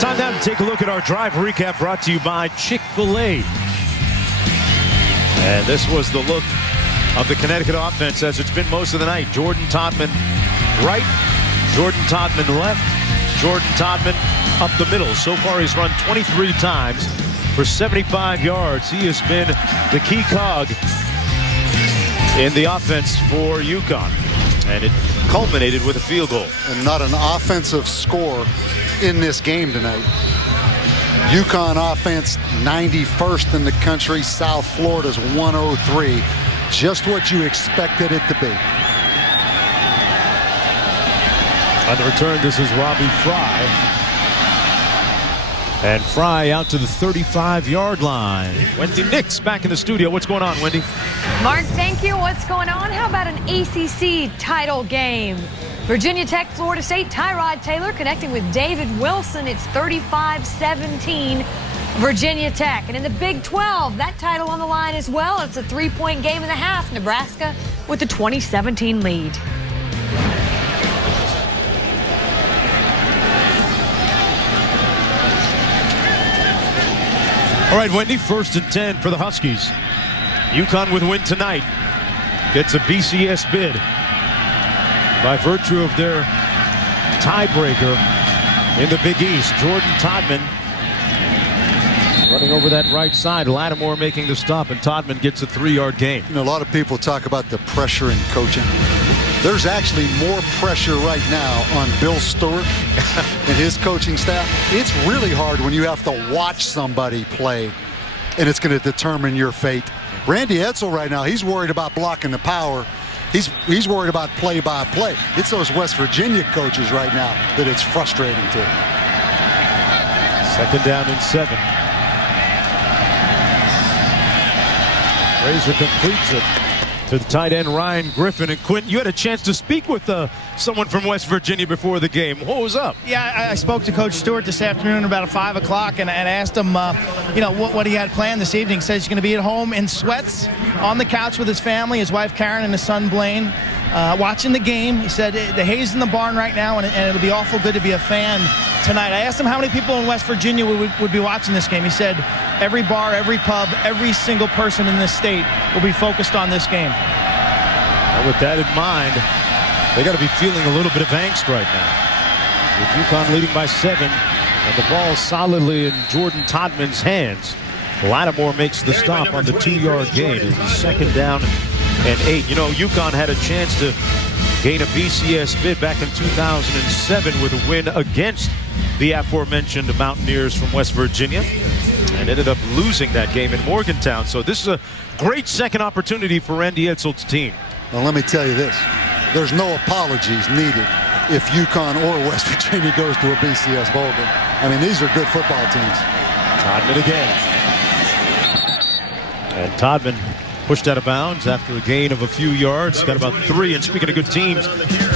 Time now to take a look at our drive recap brought to you by Chick-fil-A. And this was the look of the Connecticut offense as it's been most of the night. Jordan Todman right, Jordan Todman left, Jordan Todman up the middle. So far he's run 23 times for 75 yards. He has been the key cog in the offense for UConn. And it culminated with a field goal. And not an offensive score in this game tonight. UConn offense 91st in the country. South Florida's 103. Just what you expected it to be. On the return, this is Robbie Fry. And Fry out to the 35-yard line. Wendy Nix back in the studio. What's going on, Wendy? Mark, thank you. What's going on? How about an ACC title game? Virginia Tech, Florida State, Tyrod Taylor connecting with David Wilson. It's 35-17. Virginia Tech. And in the Big 12, that title on the line as well. It's a 3-point game and a half. Nebraska with the 2017 lead. All right, Wendy, 1st and 10 for the Huskies. UConn with win tonight gets a BCS bid by virtue of their tiebreaker in the Big East. Jordan Todman Running over that right side, Lattimore making the stop, and Todman gets a 3-yard gain. You know, a lot of people talk about the pressure in coaching. There's actually more pressure right now on Bill Stewart and his coaching staff. It's really hard when you have to watch somebody play, and it's going to determine your fate. Randy Edsall right now, he's worried about blocking the power. He's worried about play-by-play. It's those West Virginia coaches right now that it's frustrating to. 2nd down and 7. Frazier completes it to the tight end Ryan Griffin. And Quentin, you had a chance to speak with someone from West Virginia before the game. What was up? Yeah, I spoke to Coach Stewart this afternoon about 5 o'clock and asked him, you know, what he had planned this evening. He says he's going to be at home in sweats on the couch with his family, his wife Karen and his son Blaine, watching the game. He said the hay's in the barn right now, and it'll be awful good to be a fan tonight. I asked him how many people in West Virginia would be watching this game. He said every bar, every pub, every single person in this state will be focused on this game. And with that in mind, they got to be feeling a little bit of angst right now. With UConn leading by 7 and the ball solidly in Jordan Todman's hands, Lattimore makes the stop on the 2-yard gain. It's 2nd down and 8. You know, UConn had a chance to gain a BCS bid back in 2007 with a win against the aforementioned Mountaineers from West Virginia, and ended up losing that game in Morgantown. So this is a great second opportunity for Randy Edsall's team. Well, let me tell you this. There's no apologies needed if UConn or West Virginia goes to a BCS bowl game. I mean, these are good football teams. Todman again. And Todman pushed out of bounds after a gain of a few yards. Got about 3. And speaking of good teams,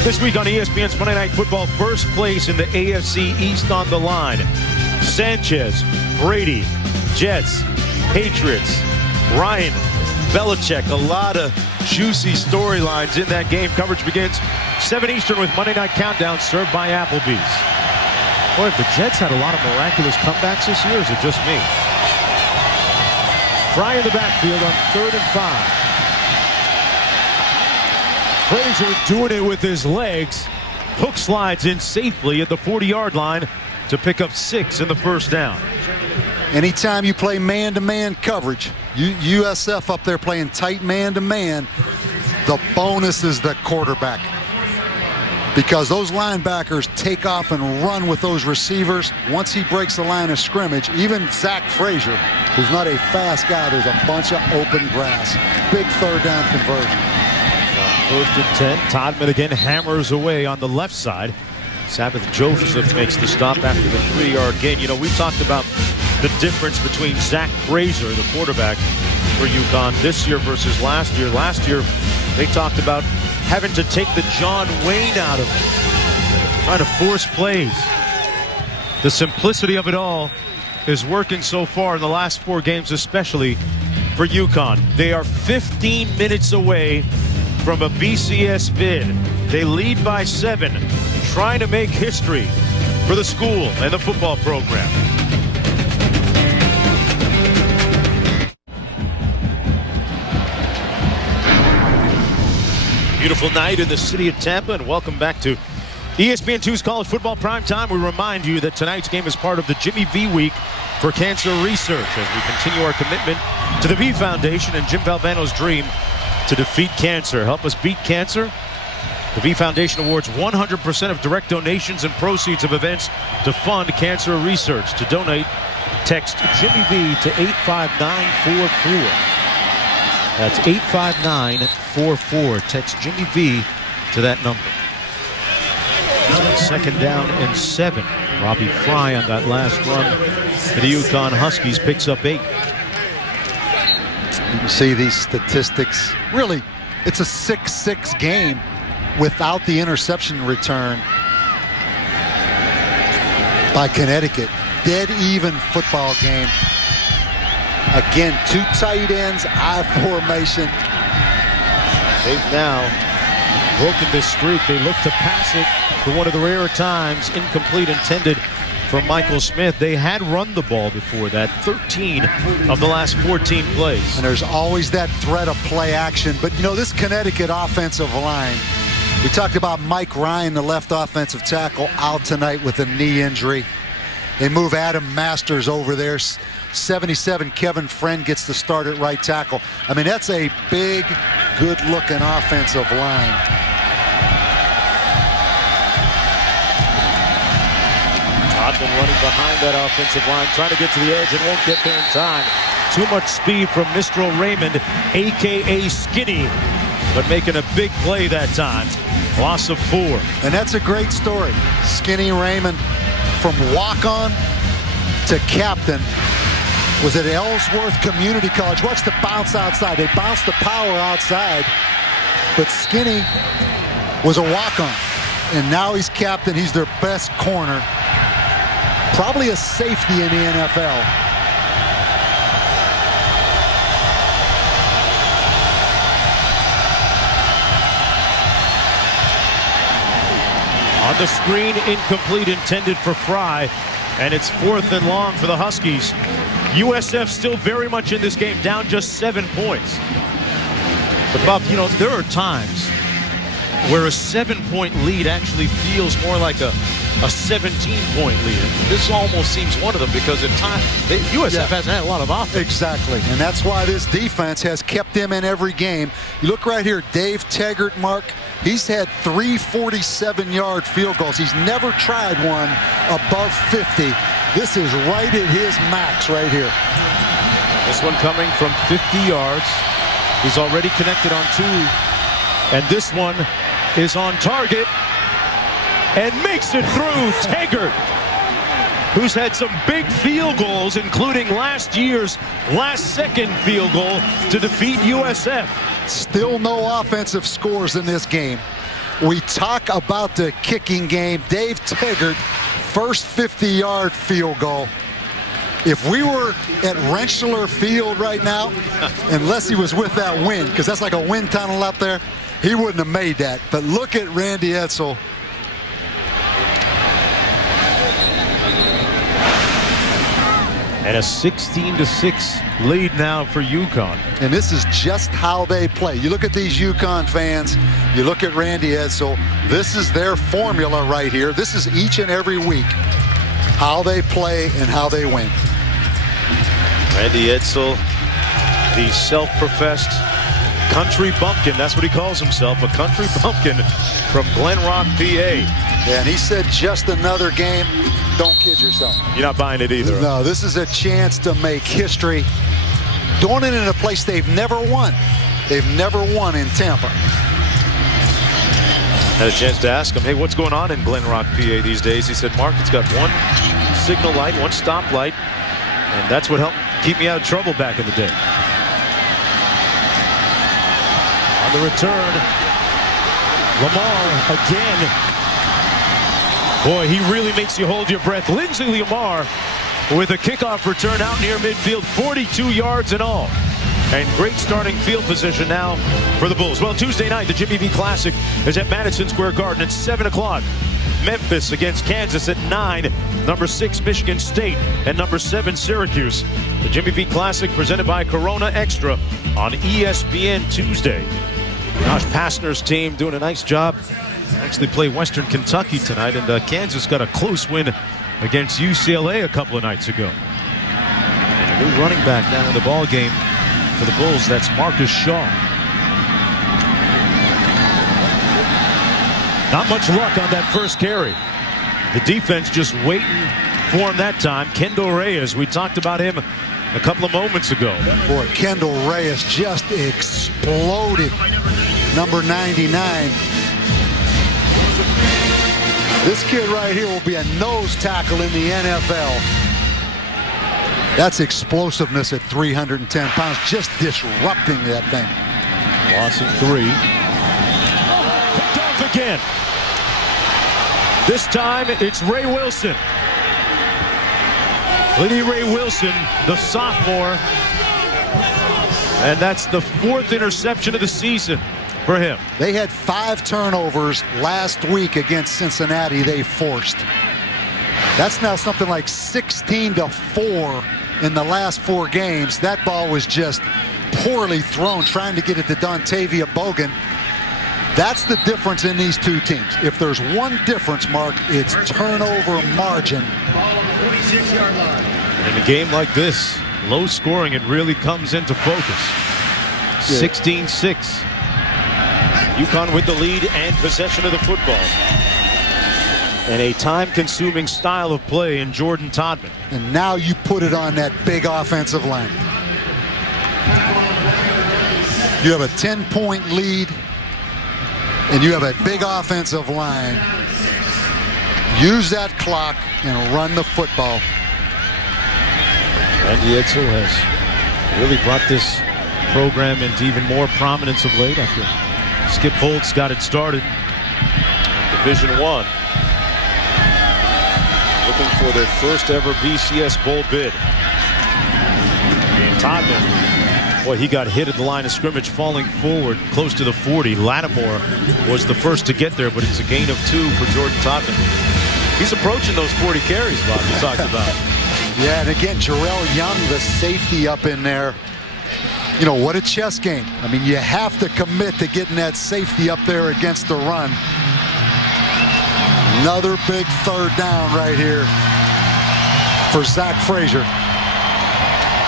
this week on ESPN's Monday Night Football, first place in the AFC East on the line. Sanchez, Brady, Jets, Patriots, Ryan, Belichick. A lot of juicy storylines in that game. Coverage begins 7 Eastern with Monday Night Countdown, served by Applebee's. Boy, the Jets had a lot of miraculous comebacks this year. Is it just me? Fry in the backfield on 3rd and 5. Frazier doing it with his legs. Hook slides in safely at the 40-yard line to pick up 6 in the first down. Anytime you play man-to-man coverage, USF up there playing tight man-to-man, the bonus is the quarterback. Because those linebackers take off and run with those receivers. Once he breaks the line of scrimmage, even Zach Frazier, who's not a fast guy, there's a bunch of open grass. Big 3rd down conversion. 1st and 10. Todman again hammers away on the left side. Sabbath Joseph makes the stop after the 3-yard gain. You know, we talked about the difference between Zach Frazier, the quarterback for UConn, this year versus last year. Last year, they talked about having to take the John Wayne out of it, trying to force plays. The simplicity of it all is working so far in the last 4 games, especially for UConn. They are 15 minutes away from a BCS bid. They lead by 7, trying to make history for the school and the football program. Beautiful night in the city of Tampa, and welcome back to ESPN2's College Football Primetime. We remind you that tonight's game is part of the Jimmy V Week for Cancer Research as we continue our commitment to the V Foundation and Jim Valvano's dream to defeat cancer. Help us beat cancer. The V Foundation awards 100% of direct donations and proceeds of events to fund cancer research. To donate, text Jimmy V to 85944. That's 85944. Text Jimmy V to that number. 2nd down and 7. Robbie Fry on that last run for the UConn Huskies picks up 8. You can see these statistics. Really, it's a 6-6 game without the interception return by Connecticut. Dead even football game. Again, 2 tight ends, I formation. They've now broken this streak. They look to pass it for one of the rare times. Incomplete, intended for Michael Smith. They had run the ball before that, 13 of the last 14 plays. And there's always that threat of play action. But, you know, this Connecticut offensive line, we talked about Mike Ryan, the left offensive tackle, out tonight with a knee injury. They move Adam Masters over there. 77 Kevin Friend gets the start at right tackle. I mean, that's a big, good-looking offensive line. Toddman running behind that offensive line, trying to get to the edge and won't get there in time. Too much speed from Mistral Raymond, a.k.a. Skinny, but making a big play that time. Loss of 4. And that's a great story. Skinny Raymond, from walk-on to captain, was at Ellsworth Community College. Watch the bounce outside. They bounced the power outside, but Skinny was a walk-on. And now he's captain. He's their best corner. Probably a safety in the NFL. On the screen, incomplete, intended for Fry, and it's 4th and long for the Huskies. USF still very much in this game, down just 7 points. But Bob, you know, there are times where a 7-point lead actually feels more like a 17-point lead. This almost seems one of them because at times USF hasn't had a lot of offense. Exactly, and that's why this defense has kept them in every game. You look right here, Dave Taggart, Mark. He's had 3 47-yard field goals. He's never tried one above 50. This is right at his max right here. This one coming from 50 yards. He's already connected on 2. And this one is on target and makes it through. Taggart, who's had some big field goals, including last year's last-second field goal to defeat USF. Still no offensive scores in this game. We talk about the kicking game. Dave Taggart, first 50-yard field goal. If we were at Rentschler Field right now, unless he was with that wind, because that's like a wind tunnel up there, he wouldn't have made that. But look at Randy Edsall. And a 16-6 lead now for UConn. And this is just how they play. You look at these UConn fans, you look at Randy Edsall, this is their formula right here. This is each and every week, how they play and how they win. Randy Edsall, the self-professed country bumpkin. That's what he calls himself, a country bumpkin from Glen Rock, PA. Yeah, and he said just another game. Don't kid yourself. You're not buying it either. No, this is a chance to make history. Doing it in a place they've never won. They've never won in Tampa. Had a chance to ask him, hey, what's going on in Glen Rock, PA these days? He said, Mark, it's got one signal light, one stoplight, and that's what helped keep me out of trouble back in the day. On the return, Lamar again. Boy, he really makes you hold your breath. Lindsey Lamar with a kickoff return out near midfield, 42 yards in all. And great starting field position now for the Bulls. Well, Tuesday night, the Jimmy V Classic is at Madison Square Garden at 7 o'clock. Memphis against Kansas at 9. Number 6, Michigan State, and number 7, Syracuse. The Jimmy V Classic presented by Corona Extra on ESPN Tuesday. Josh Pastner's team doing a nice job. Actually play Western Kentucky tonight, and Kansas got a close win against UCLA a couple of nights ago. And a new running back now in the ball game for the Bulls. That's Marcus Shaw. Not much luck on that first carry. The defense just waiting for him that time. Kendall Reyes, we talked about him a couple of moments ago. Boy, Kendall Reyes just exploded. Number 99. This kid right here will be a nose tackle in the NFL. That's explosiveness at 310 pounds, just disrupting that thing. Loss of 3. Picked off again. This time it's Ray Wilson. Liddy Ray Wilson, the sophomore. And that's the 4th interception of the season for him. They had 5 turnovers last week against Cincinnati they forced. That's now something like 16-4 in the last 4 games. That ball was just poorly thrown, trying to get it to Dontavia Bogan. That's the difference in these two teams. If there's one difference, Mark, it's turnover margin. In a game like this, low scoring, it really comes into focus. 16-6. UConn with the lead and possession of the football. And a time-consuming style of play in Jordan Todman. And now you put it on that big offensive line. You have a 10-point lead, and you have a big offensive line. Use that clock and run the football. Randy Edsall has really brought this program into even more prominence of late after Skip Holtz got it started in Division I. Looking for their first ever BCS Bowl bid. And Todman, boy, he got hit at the line of scrimmage falling forward close to the 40. Lattimore was the first to get there, but it's a gain of 2 for Jordan Todman. He's approaching those 40 carries, Bob, you talked about. Yeah, and again, Jarrell Young, the safety up in there. You know, what a chess game. I mean, you have to commit to getting that safety up there against the run. Another big third down right here for Zach Frazier.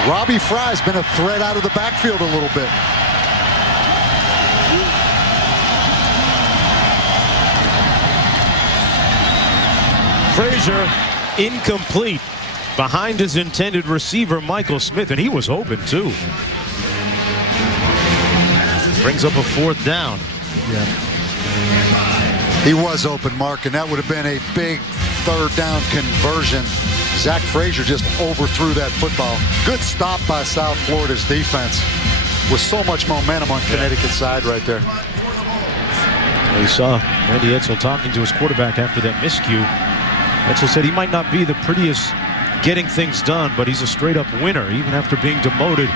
Robbie Fry's been a threat out of the backfield a little bit. Frazier incomplete behind his intended receiver, Michael Smith, and he was open too. Brings up a 4th down. Yeah. He was open, Mark, and that would have been a big third down conversion. Zach Frazier just overthrew that football. Good stop by South Florida's defense with so much momentum on Connecticut's side right there. We saw Randy Edsall talking to his quarterback after that miscue. Edsall said he might not be the prettiest getting things done, but he's a straight-up winner, even after being demoted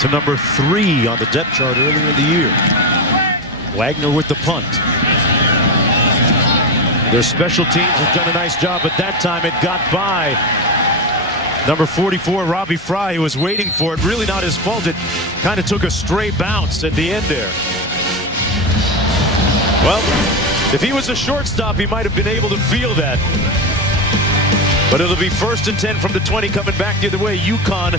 to number 3 on the depth chart earlier in the year. Wagner with the punt. Their special teams have done a nice job, but that time it got by number 44, Robbie Fry, who was waiting for it. Really not his fault. It kind of took a stray bounce at the end there. Well, if he was a shortstop, he might have been able to feel that. But it'll be 1st and 10 from the 20 coming back the other way. UConn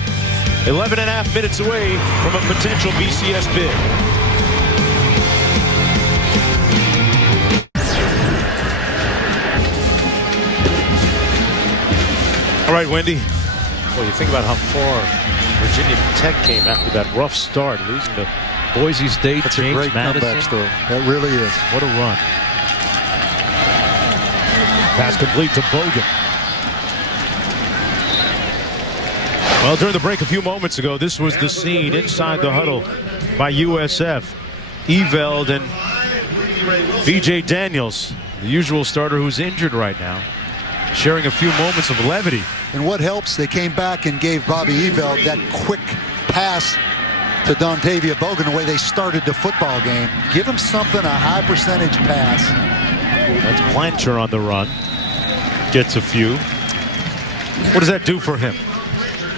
11.5 minutes away from a potential BCS bid. All right, Wendy. Well, you think about how far Virginia Tech came after that rough start, losing to Boise State. That's James a great Madison. comeback story. That really is. What a run. Pass complete to Bogan. Well, during the break a few moments ago, this was the scene inside the huddle by USF. Eveld and B.J. Daniels, the usual starter who's injured right now, sharing a few moments of levity. And what helps, they came back and gave Bobby Eveld that quick pass to Dontavia Bogan, the way they started the football game. Give him something, a high percentage pass. That's Plancher on the run. Gets a few. What does that do for him?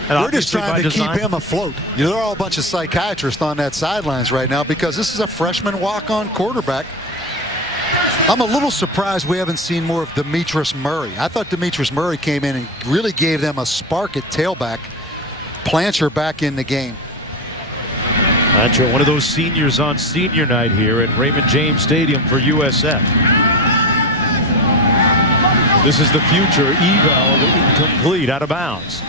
And we're just trying to keep him afloat. You know, there are all a bunch of psychiatrists on that sidelines right now because this is a freshman walk-on quarterback. I'm a little surprised we haven't seen more of Demetrius Murray. I thought Demetrius Murray came in and really gave them a spark at tailback. Plancher back in the game. Plancher, one of those seniors on senior night here at Raymond James Stadium for USF. This is the future. Eveld incomplete, out of bounds.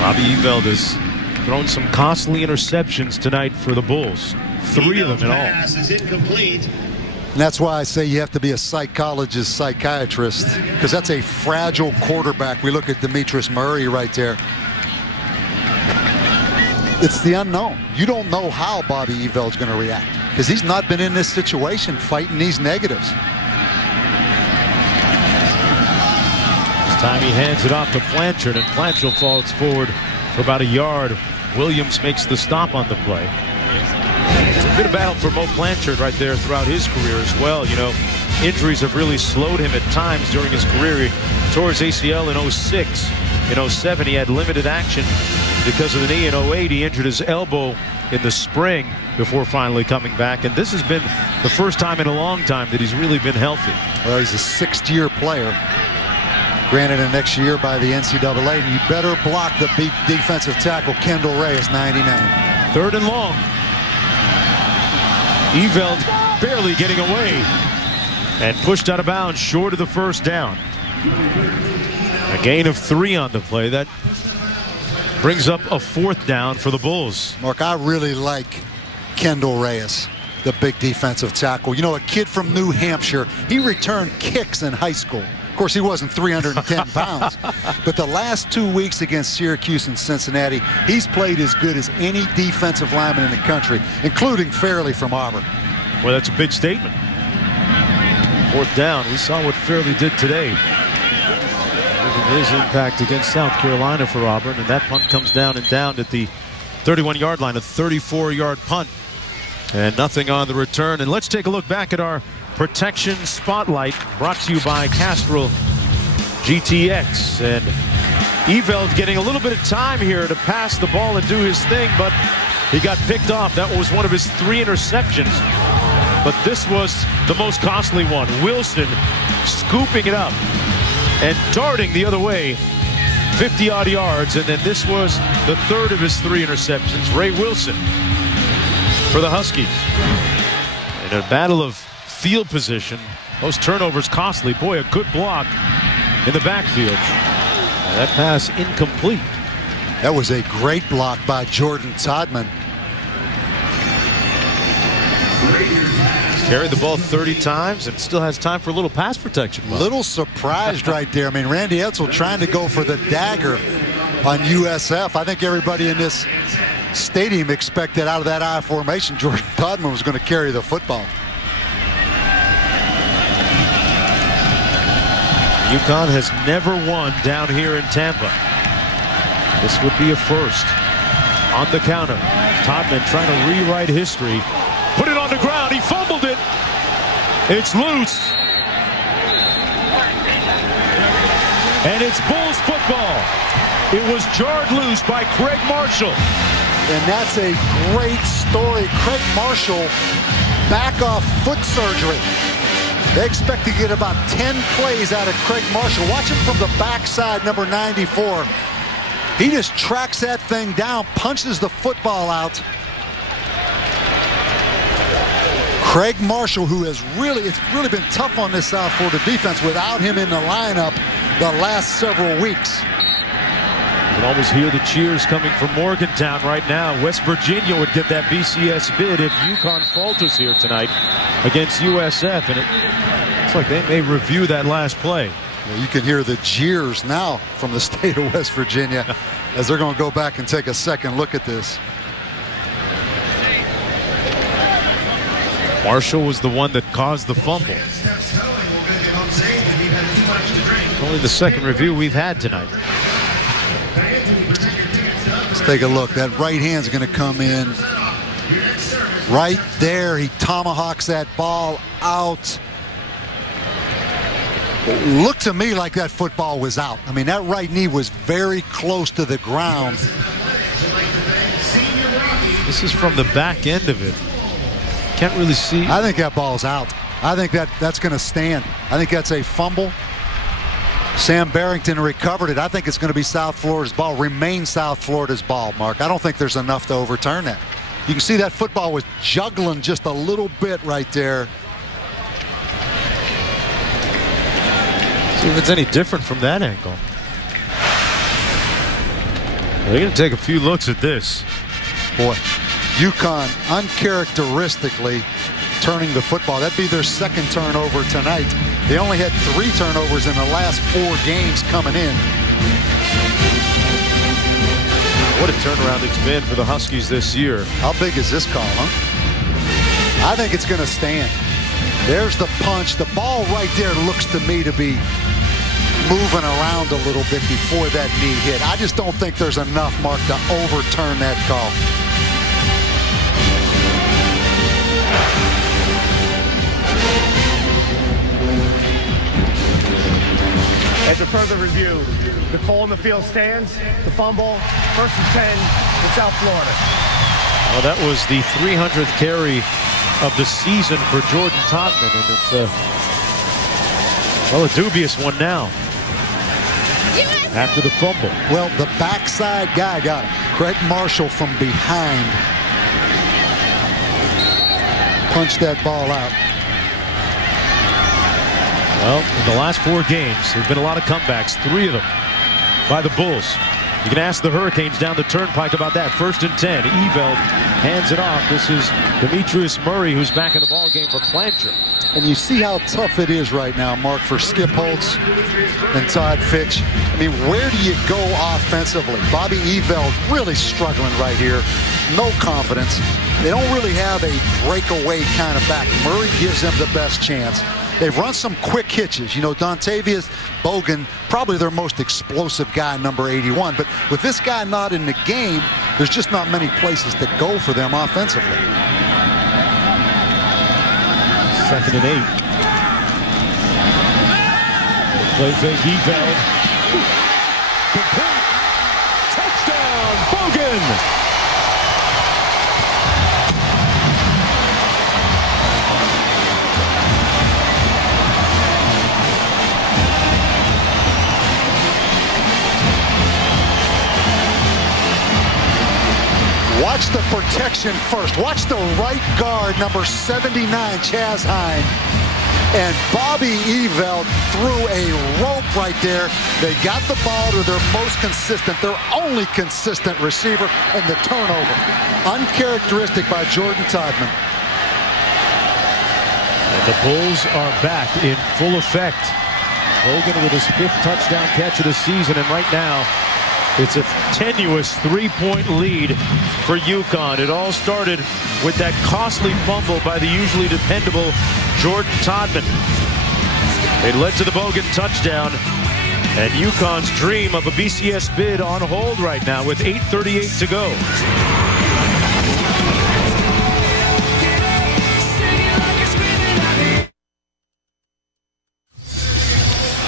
Bobby Eveld has thrown some costly interceptions tonight for the Bulls. 3 of them in all. Pass is incomplete. And that's why I say you have to be a psychologist, psychiatrist, because that's a fragile quarterback. We look at Demetrius Murray right there. It's the unknown. You don't know how Bobby Eveld's going to react because he's not been in this situation fighting these negatives. This time he hands it off to Blanchard, and Blanchard falls forward for about a yard. Williams makes the stop on the play. It's a bit of battle for Mo Blanchard right there throughout his career as well. You know, injuries have really slowed him at times during his career. He tore his ACL in 06. In 07, he had limited action because of the knee. In 08, he injured his elbow in the spring before finally coming back. And this has been the first time in a long time that he's really been healthy. Well, he's a sixth-year player. Granted, in next year by the NCAA. And you better block the big defensive tackle, Kendall Reyes, 99. 3rd and long. Eveld barely getting away and pushed out of bounds short of the first down. A gain of 3 on the play. That brings up a 4th down for the Bulls. Mark, I really like Kendall Reyes, the big defensive tackle. You know, a kid from New Hampshire, he returned kicks in high school. Of course, he wasn't 310 pounds, but the last 2 weeks against Syracuse and Cincinnati, he's played as good as any defensive lineman in the country, including Fairley from Auburn. Well, that's a big statement. 4th down. We saw what Fairley did today. His impact against South Carolina for Auburn, and that punt comes down and down at the 31-yard line, a 34-yard punt, and nothing on the return. And let's take a look back at our protection spotlight, brought to you by Castrol GTX. And Eveld getting a little bit of time here to pass the ball and do his thing, but he got picked off. That was one of his 3 interceptions, but this was the most costly one. Wilson scooping it up and darting the other way 50-odd yards, and then this was the 3rd of his 3 interceptions. Ray Wilson for the Huskies. In a battle of field position, those turnovers costly. Boy, a good block in the backfield. Now, that pass incomplete. That was a great block by Jordan Todman. Carried the ball 30 times and still has time for a little pass protection. Little surprised right there. I mean, Randy Edsall trying to go for the dagger on USF. I think everybody in this stadium expected out of that I formation Jordan Todman was going to carry the football. UConn has never won down here in Tampa. This would be a first. On the counter, Todman trying to rewrite history. Put it on the ground. He fumbled it. It's loose. And it's Bulls football. It was jarred loose by Craig Marshall. And that's a great story. Craig Marshall back off foot surgery. They expect to get about 10 plays out of Craig Marshall. Watch him from the backside, number 94. He just tracks that thing down, punches the football out. Craig Marshall, who has it's really been tough on this South Florida defense without him in the lineup the last several weeks. You can almost hear the cheers coming from Morgantown right now. West Virginia would get that BCS bid if UConn falters here tonight against USF, and it looks like they may review that last play. Well, you can hear the jeers now from the state of West Virginia as they're going to go back and take a second look at this. Marshall was the one that caused the fumble. Only the second review we've had tonight. Let's take a look. That right hand's going to come in right there. He tomahawks that ball out. It looked to me like that football was out. I mean, that right knee was very close to the ground. This is from the back end of it. Can't really see. I think that ball's out. I think that's going to stand. I think that's a fumble. Sam Barrington recovered it. I think it's going to be South Florida's ball. Remain South Florida's ball, Mark. I don't think there's enough to overturn that. You can see that football was juggling just a little bit right there. See if it's any different from that angle. They're going to take a few looks at this. Boy, UConn uncharacteristically turning the football. That'd be their second turnover tonight. They only had 3 turnovers in the last 4 games coming in. What a turnaround it's been for the Huskies this year. How big is this call, huh? I think it's going to stand. There's the punch. The ball right there looks to me to be moving around a little bit before that knee hit. I just don't think there's enough, Mark, to overturn that call. After further review, the call on the field stands. The fumble, 1st and 10 to South Florida. Well, that was the 300th carry of the season for Jordan Todman, and it's a dubious one now after the fumble. Well, the backside guy got it. Craig Marshall from behind punched that ball out. Well, in the last 4 games, there have been a lot of comebacks, 3 of them by the Bulls. You can ask the Hurricanes down the turnpike about that. 1st and 10. Eveld hands it off. This is Demetrius Murray, who's back in the ballgame for Blanchard. And you see how tough it is right now, Mark, for Skip Holtz and Todd Fitch. I mean, where do you go offensively? Bobby Eveld really struggling right here. No confidence. They don't really have a breakaway kind of back. Murray gives them the best chance. They've run some quick hitches. You know, Dontavius Bogan, probably their most explosive guy, number 81. But with this guy not in the game, there's just not many places to go for them offensively. 2nd and 8. Play fake Eveld. Complete. Touchdown, Bogan. Watch the protection first. Watch the right guard, number 79, Chaz Hine. And Bobby Eveld threw a rope right there. They got the ball to their most consistent, their only consistent receiver, and the turnover. Uncharacteristic by Jordan Todman. And the Bulls are back in full effect. Bogan with his 5th touchdown catch of the season, and right now, it's a tenuous 3-point lead for UConn. It all started with that costly fumble by the usually dependable Jordan Todman. They led to the Bogan touchdown, and UConn's dream of a BCS bid on hold right now with 8:38 to go.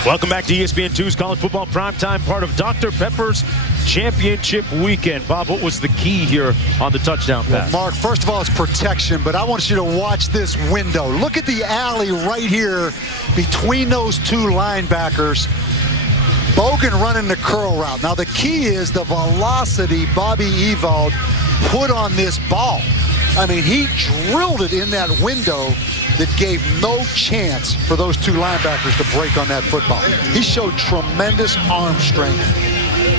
Welcome back to ESPN2's College Football Primetime, part of Dr. Pepper's Championship Weekend. Bob, what was the key here on the touchdown pass? Well, Mark, first of all, it's protection, but I want you to watch this window. Look at the alley right here between those 2 linebackers. Bogan running the curl route. Now, the key is the velocity Bobby Eveld put on this ball. I mean, he drilled it in that window that gave no chance for those 2 linebackers to break on that football. He showed tremendous arm strength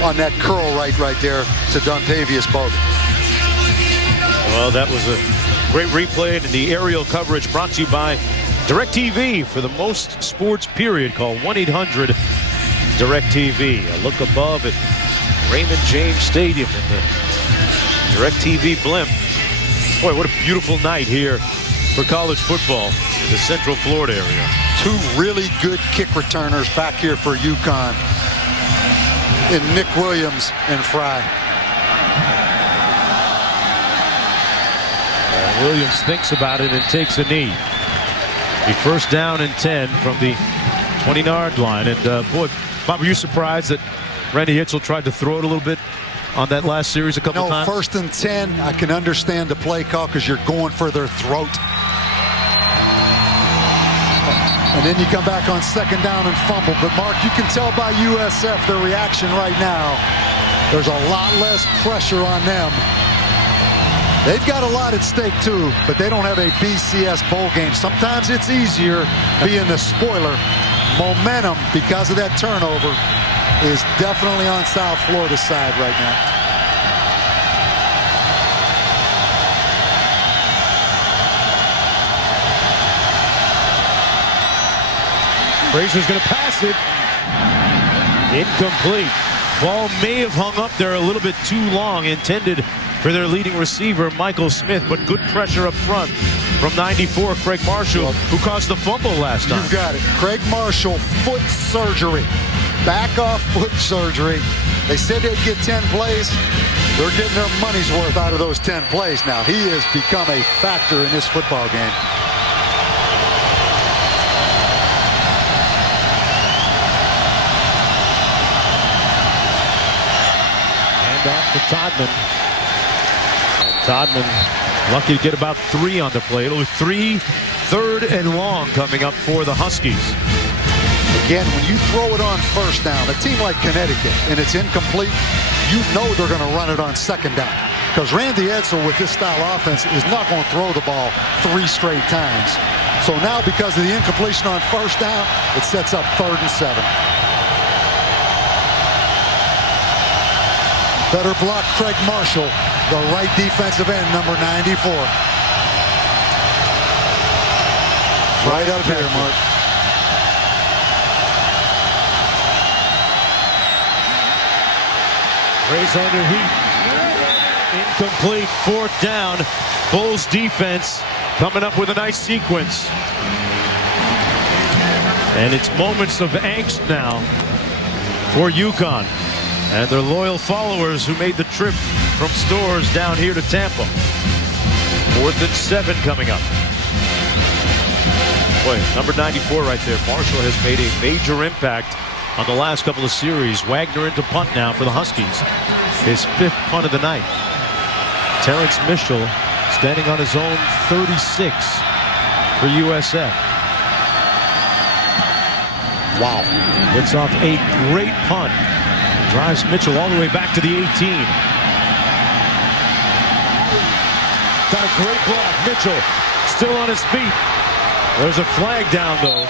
on that curl right there to Dontavius Bogan. Well, that was a great replay, and the aerial coverage brought to you by DirecTV. For the most sports period, call 1-800-DirecTV. A look above at Raymond James Stadium in the DirecTV blimp. Boy, what a beautiful night here for college football in the Central Florida area. 2 really good kick returners back here for UConn in Nick Williams and Fry. Williams thinks about it and takes a knee. The 1st down and 10 from the 20-yard line. And boy, Bob, were you surprised that Randy Hitchell tried to throw it a little bit on that last series a couple times? 1st and 10, I can understand the play call because you're going for their throat. And then you come back on 2nd down and fumble. But, Mark, you can tell by USF their reaction right now. There's a lot less pressure on them. They've got a lot at stake, too, but they don't have a BCS bowl game. Sometimes it's easier being the spoiler. Momentum, because of that turnover, is definitely on South Florida's side right now. Frazier's going to pass it. Incomplete. Ball may have hung up there a little bit too long, intended for their leading receiver, Michael Smith, but good pressure up front from 94, Craig Marshall, who caused the fumble last time. You've got it. Craig Marshall, foot surgery. Back off foot surgery. They said they'd get 10 plays. They're getting their money's worth out of those 10 plays now. He has become a factor in this football game. Hand off to Todman. And Todman lucky to get about 3 on the play. It'll be 3 third and long coming up for the Huskies. Again, when you throw it on first down, a team like Connecticut, and it's incomplete, you know they're going to run it on second down. Because Randy Edsall, with this style offense, is not going to throw the ball 3 straight times. So now, because of the incompletion on first down, it sets up 3rd and 7. Better block Craig Marshall, the right defensive end, number 94. Right up here, Mark. Rays under heat. Incomplete, 4th down. Bulls defense coming up with a nice sequence. And it's moments of angst now for UConn and their loyal followers who made the trip from Stores down here to Tampa. 4th and 7 coming up. Boy, number 94 right there. Marshall has made a major impact on the last couple of series. Wagner into punt now for the Huskies. His 5th punt of the night. Terrence Mitchell standing on his own 36 for USF. Wow. Gets off a great punt. Drives Mitchell all the way back to the 18. Got a great block. Mitchell still on his feet. There's a flag down though.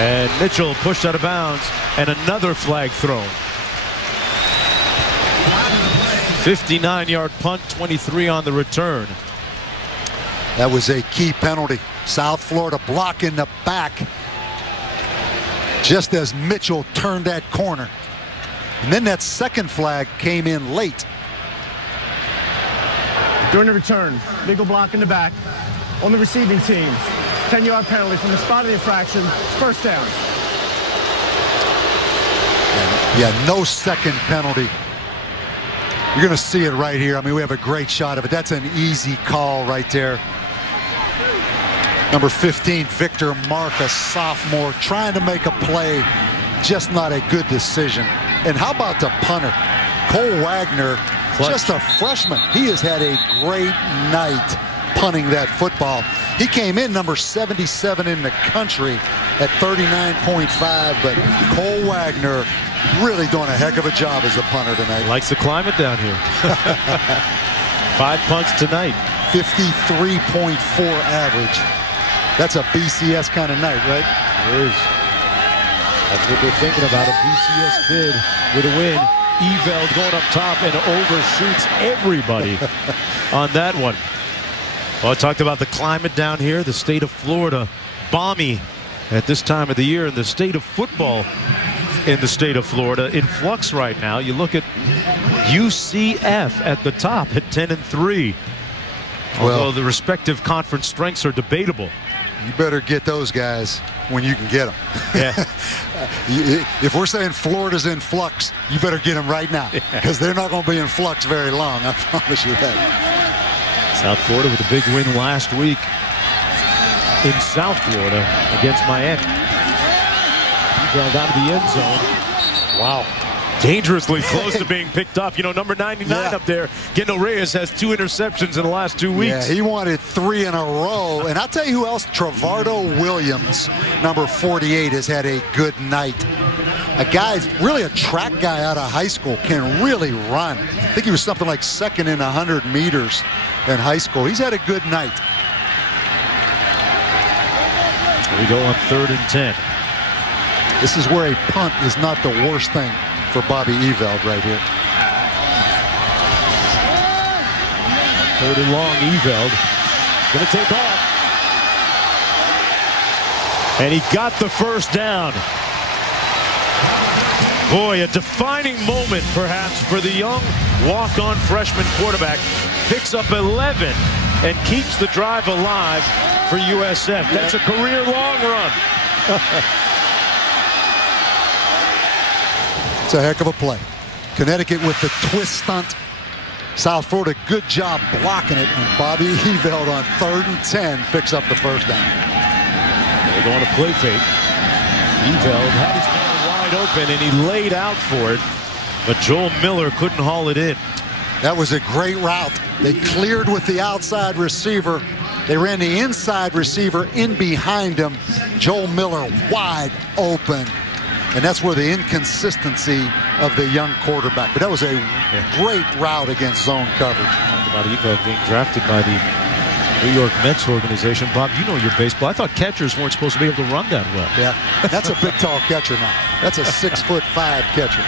And Mitchell pushed out of bounds, and another flag thrown. 59-yard punt, 23 on the return. That was a key penalty. South Florida block in the back just as Mitchell turned that corner. And then that second flag came in late. During the return, legal block in the back on the receiving team. 10-yard penalty from the spot of the infraction. 1st down. Yeah, no second penalty. You're going to see it right here. I mean, we have a great shot of it. That's an easy call right there. Number 15, Victor Mark, a sophomore, trying to make a play. Just not a good decision. And how about the punter? Cole Wagner, just a freshman. He has had a great night punting that football. He came in number 77 in the country at 39.5, but Cole Wagner really doing a heck of a job as a punter tonight. Likes the climate down here. 5 punts tonight. 53.4 average. That's a BCS kind of night, right? It is. That's what they're thinking about, a BCS bid with a win. Eveld going up top and overshoots everybody on that one. Well, I talked about the climate down here, the state of Florida, balmy at this time of the year, and the state of football in the state of Florida in flux right now. You look at UCF at the top at 10-3. Although the respective conference strengths are debatable. You better get those guys when you can get them. Yeah. If we're saying Florida's in flux, you better get them right now, because they're not going to be in flux very long. I promise you that. South Florida with a big win last week in South Florida against Miami. He fell down to the end zone. Wow. Dangerously close to being picked off. You know, number 99 up there, Gendo Reyes, has 2 interceptions in the last 2 weeks. Yeah, he wanted 3 in a row. And I'll tell you who else, Trevardo Williams, number 48, has had a good night. A guy, really a track guy out of high school, can really run. I think he was something like 2nd in 100 meters in high school. He's had a good night. Here we go on 3rd and 10. This is where a punt is not the worst thing for Bobby Eveld right here. 3rd and long, Eveld gonna take off. And he got the 1st down. Boy, a defining moment perhaps for the young walk-on freshman quarterback. Picks up 11 and keeps the drive alive for USF. That's a career long run. It's a heck of a play. Connecticut with the twist stunt. South Florida, good job blocking it. And Bobby Eveld on 3rd and 10 picks up the 1st down. They're going to play fake. Eveld had his man wide open and he laid out for it. But Joel Miller couldn't haul it in. That was a great route. They cleared with the outside receiver. They ran the inside receiver in behind him. Joel Miller wide open. And that's where the inconsistency of the young quarterback. But that was a great route against zone coverage. Talk about Eveld being drafted by the New York Mets organization. Bob, you know your baseball. I thought catchers weren't supposed to be able to run that well. Yeah, that's a big, tall catcher now. That's a 6'5" catcher.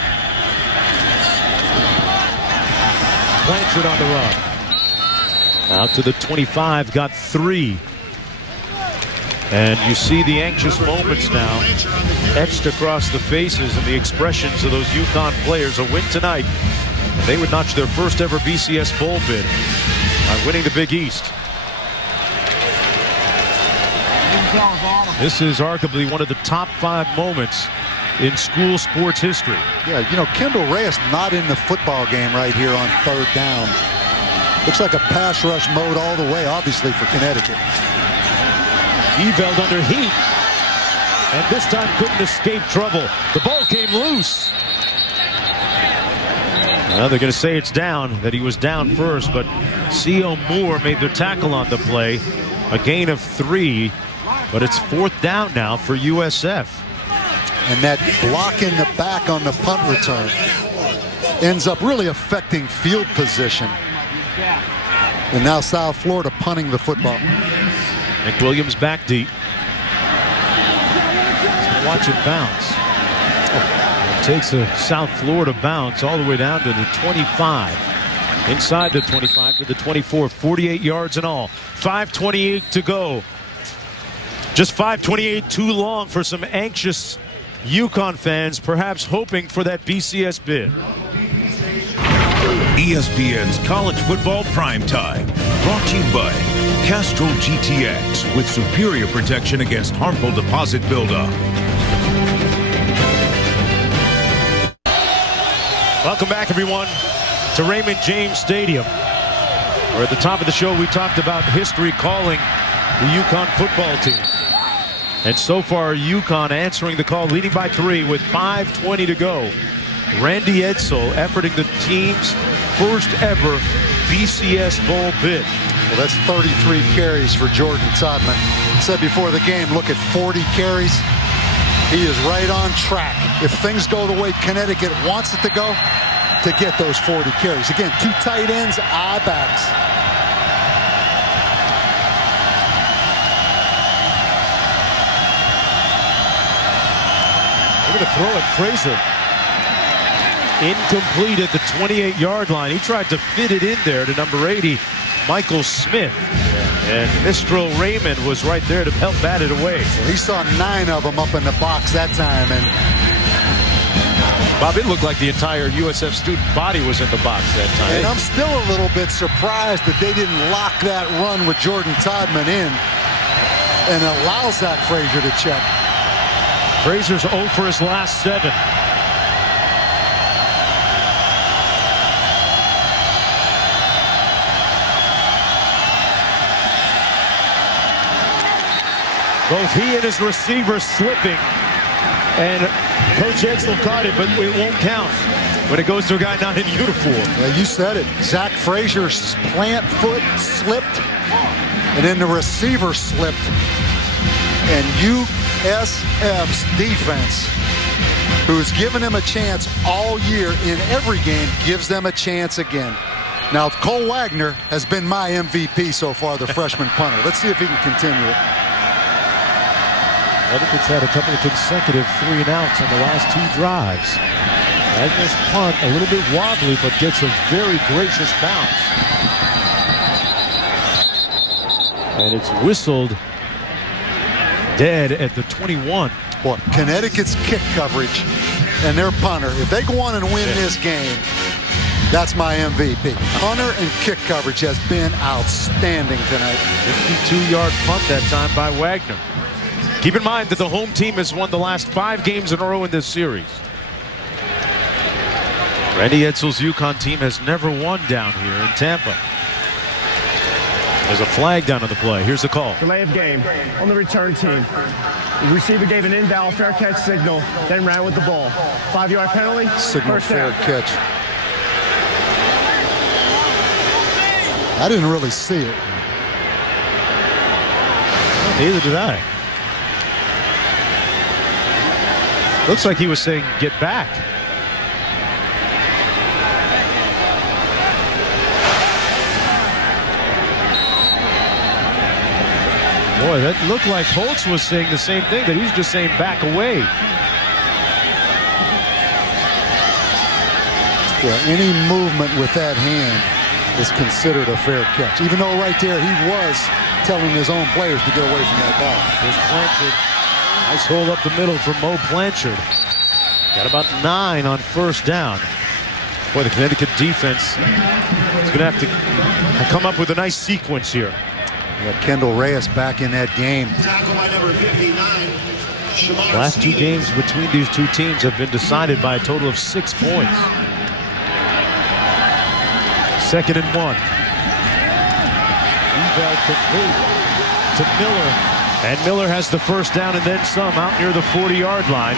Blanchard on the run. Out to the 25, got 3. And you see the anxious moments now etched across the faces and the expressions of those UConn players. A win tonight, they would notch their first ever BCS Bowl bid by winning the Big East. This is arguably one of the top 5 moments in school sports history. Yeah, you know, Kendall Reyes not in the football game right here on 3rd down. Looks like a pass rush mode all the way, obviously, for Connecticut. Eveld under heat, and this time couldn't escape trouble. The ball came loose. Well, they're going to say it's down, that he was down first, but C.O. Moore made the tackle on the play. A gain of 3, but it's 4th down now for USF. And that block in the back on the punt return ends up really affecting field position. And now South Florida punting the football. Nick Williams back deep. Watch it bounce. It takes a South Florida bounce all the way down to the 25. Inside the 25 to the 24. 48 yards in all. 5:28 to go. Just 5:28 too long for some anxious UConn fans, perhaps hoping for that BCS bid. ESPN's College Football Primetime, brought to you by Castrol GTX with superior protection against harmful deposit buildup. Welcome back, everyone, to Raymond James Stadium, where at the top of the show we talked about history calling the UConn football team. And so far, UConn answering the call, leading by 3 with 5:20 to go. Randy Edsall efforting the team's first ever BCS Bowl bid. Well, that's 33 carries for Jordan Todman. Said before the game, look at 40 carries. He is right on track. If things go the way Connecticut wants it to go, to get those 40 carries. Again, 2 tight ends, eye backs. They're going to throw it. Frazier. Incomplete at the 28-yard line. He tried to fit it in there to number 80, Michael Smith. And Mistral Raymond was right there to help bat it away. Well, he saw 9 of them up in the box that time. And Bob, it looked like the entire USF student body was in the box that time. And I'm still a little bit surprised that they didn't lock that run with Jordan Todman in and allow Zach Frazier to check. Frazier's 0 for his last 7. Both he and his receiver slipping. And Coach Edsall caught it, but it won't count when it goes to a guy not in uniform. Yeah, you said it. Zach Frazier's plant foot slipped, and then the receiver slipped. And USF's defense, who's given them a chance all year in every game, gives them a chance again. Now, Cole Wagner has been my MVP so far, the freshman punter. Let's see if he can continue it. Connecticut's had a couple of consecutive 3-and-outs on the last 2 drives. Wagner's punt a little bit wobbly, but gets a very gracious bounce. And it's whistled dead at the 21. Boy, Connecticut's kick coverage and their punter, if they go on and win this game, that's my MVP. Punter and kick coverage has been outstanding tonight. 52-yard punt that time by Wagner. Keep in mind that the home team has won the last 5 games in a row in this series. Randy Edsall's UConn team has never won down here in Tampa. There's a flag down on the play. Here's the call. Delay of game on the return team. The receiver gave an inbound fair catch signal, then ran with the ball. 5-yard penalty. Signal fair catch. I didn't really see it. Neither did I. Looks like he was saying, get back. Boy, that looked like Holtz was saying the same thing, that he's just saying back away. Yeah, any movement with that hand is considered a fair catch. Even though right there he was telling his own players to get away from that ball. There's Blanchard. Nice hole up the middle for Mo Blanchard. Got about 9 on first down. Boy, the Connecticut defense is going to have to come up with a nice sequence here. Yeah, Kendall Reyes back in that game. Last 2 games between these two teams have been decided by a total of 6 points. 2nd and 1. Eval complete to Miller. And Miller has the first down and then some out near the 40-yard line.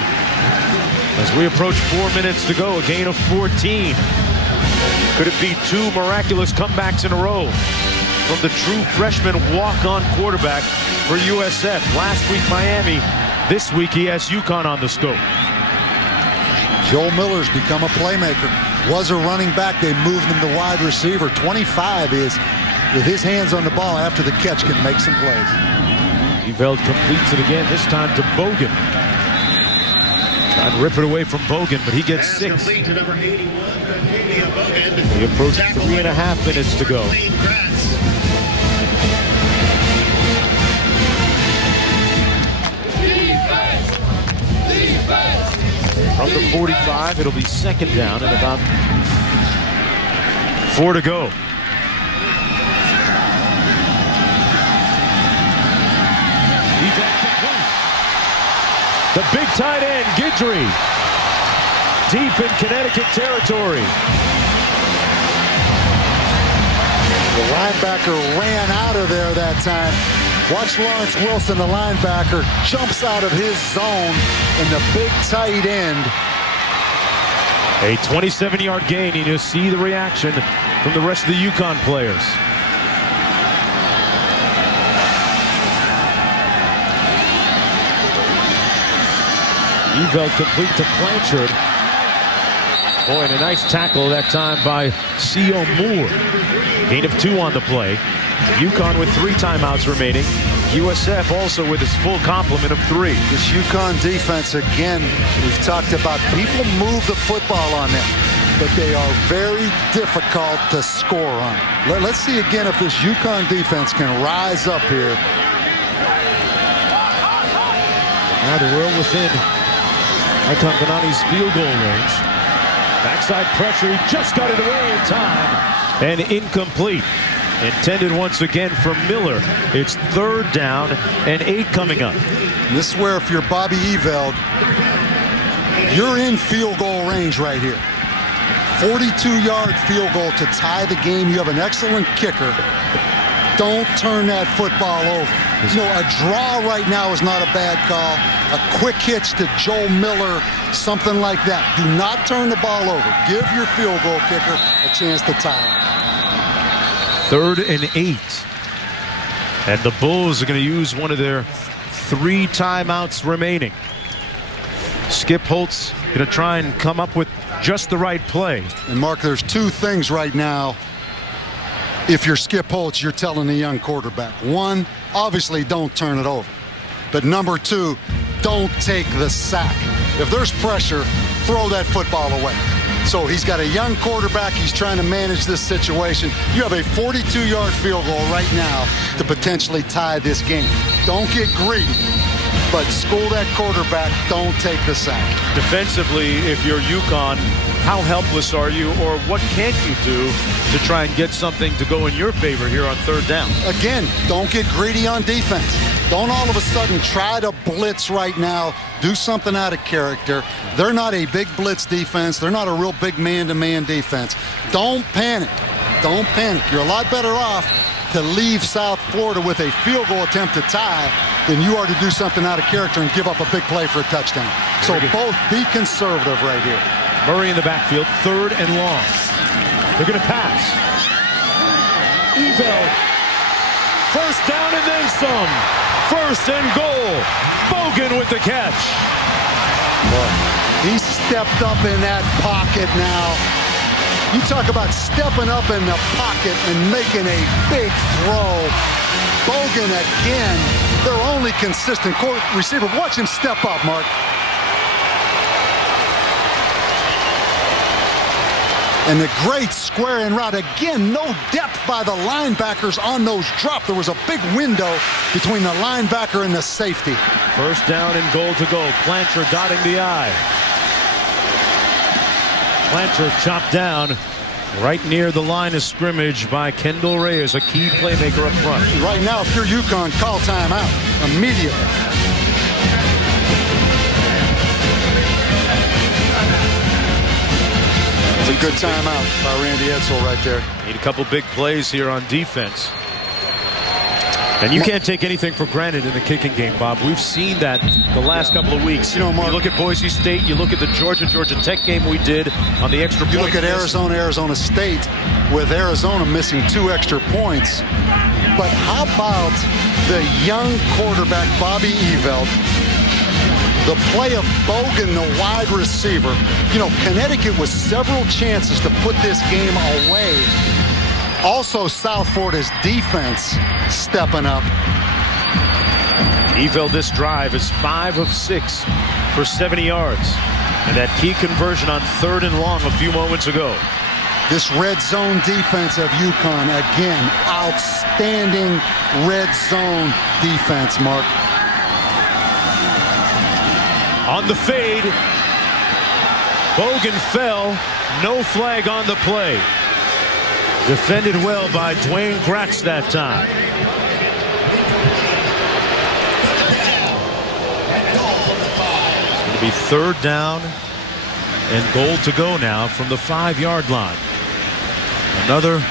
As we approach 4 minutes to go, a gain of 14. Could it be 2 miraculous comebacks in a row from the true freshman walk-on quarterback for USF? Last week, Miami. This week, he has UConn on the scope. Joel Miller's become a playmaker. Was a running back. They moved him to wide receiver. 25 is, with his hands on the ball after the catch, can make some plays. Eveld completes it again, this time to Bogan. Trying to rip it away from Bogan, but he gets 6. We approach 3.5 minutes to go. From the 45, it'll be 2nd down and about 4 to go. The big tight end, Guidry, deep in Connecticut territory. The linebacker ran out of there that time. Watch Lawrence Wilson, the linebacker, jumps out of his zone, and the big tight end. A 27-yard gain, and you'll see the reaction from the rest of the UConn players. Eveld complete to Blanchard. Boy, and a nice tackle that time by C.O. Moore. Gain of 2 on the play. UConn with 3 timeouts remaining. USF also with its full complement of 3. This UConn defense, again, we've talked about, people move the football on them, but they are very difficult to score on. Let's see again if this UConn defense can rise up here. Now they're well within Icon Benani's field goal range. Backside pressure, he just got it away in time. And incomplete. Intended once again for Miller. It's 3rd down and 8 coming up. This is where, if you're Bobby Eveld, you're in field goal range right here. 42-yard field goal to tie the game. You have an excellent kicker. Don't turn that football over. You know, a draw right now is not a bad call. A quick hitch to Joel Miller, something like that. Do not turn the ball over. Give your field goal kicker a chance to tie it. 3rd and 8. And the Bulls are going to use one of their 3 timeouts remaining. Skip Holtz going to try and come up with just the right play. And Mark, there's 2 things right now. If you're Skip Holtz, you're telling the young quarterback. 1, obviously don't turn it over. But number 2, don't take the sack. If there's pressure, throw that football away. So he's got a young quarterback. He's trying to manage this situation. You have a 42-yard field goal right now to potentially tie this game. Don't get greedy, but school that quarterback. Don't take the sack. Defensively, if you're UConn, how helpless are you, or what can you do to try and get something to go in your favor here on 3rd down? Again, don't get greedy on defense. Don't all of a sudden try to blitz right now. Do something out of character. They're not a big blitz defense. They're not a real big man-to-man defense. Don't panic. Don't panic. You're a lot better off to leave South Florida with a field goal attempt to tie than you are to do something out of character and give up a big play for a touchdown. So both be conservative right here. Murray in the backfield, 3rd and long. They're going to pass. Eveld. First down and then some. First and goal. Bogan with the catch. He stepped up in that pocket now. You talk about stepping up in the pocket and making a big throw. Bogan again, their only consistent receiver. Watch him step up, Mark. And the great square and route. Again, no depth by the linebackers on those drops. There was a big window between the linebacker and the safety. First down and goal to go. Plancher dotting the I. Plancher chopped down right near the line of scrimmage by Kendall Reyes, a key playmaker up front. Right now, if you're UConn, call timeout immediately. It's a good timeout by Randy Edsall right there. Need a couple big plays here on defense. And you can't take anything for granted in the kicking game, Bob. We've seen that the last couple of weeks. You know, Mark, you look at Boise State, you look at the Georgia Tech game we did on the extra point. You look at Arizona State with Arizona missing 2 extra points. But how about the young quarterback, Bobby Eveld? The play of Bogan, the wide receiver. You know, Connecticut with several chances to put this game away. Also, South Florida's defense stepping up. Eveld this drive is 5 of 6 for 70 yards. And that key conversion on 3rd and long a few moments ago. This red zone defense of UConn, again, outstanding red zone defense, Mark. On the fade, Bogan fell, no flag on the play. Defended well by Dwayne Gratz that time. It's going to be 3rd down and goal to go now from the 5-yard line. Another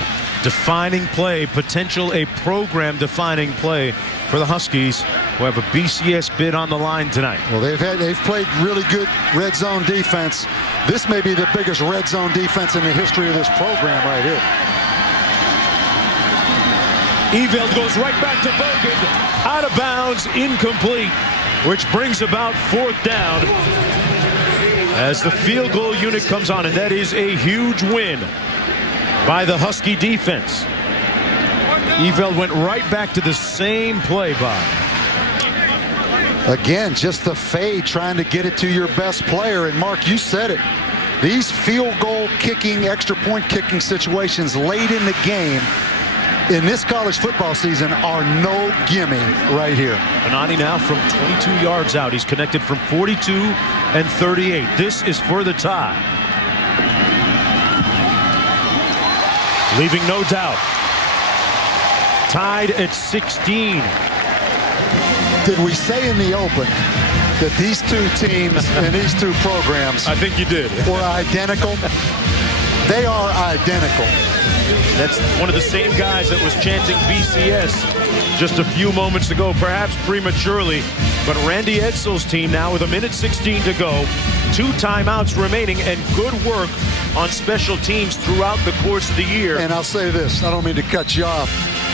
defining play, potential a program-defining play for the Huskies, who have a BCS bid on the line tonight. Well, they've played really good red zone defense. This may be the biggest red zone defense in the history of this program right here. Eveld goes right back to Bogan. Out of bounds, incomplete, which brings about 4th down as the field goal unit comes on, and that is a huge win by the Husky defense. Eveld went right back to the same play, Bob. Again, just the fade, trying to get it to your best player. And Mark, you said it. These field goal kicking, extra point kicking situations late in the game in this college football season are no gimme right here. Benani now from 22 yards out. He's connected from 42 and 38. This is for the tie. Leaving no doubt. Tied at 16. Did we say in the open that these two teams and these two programs, I think you did, were identical? They are identical. That's one of the same guys that was chanting BCS just a few moments ago, perhaps prematurely. But Randy Edsall's team now with 1:16 to go, 2 timeouts remaining, and good work on special teams throughout the course of the year. And I'll say this, I don't mean to cut you off.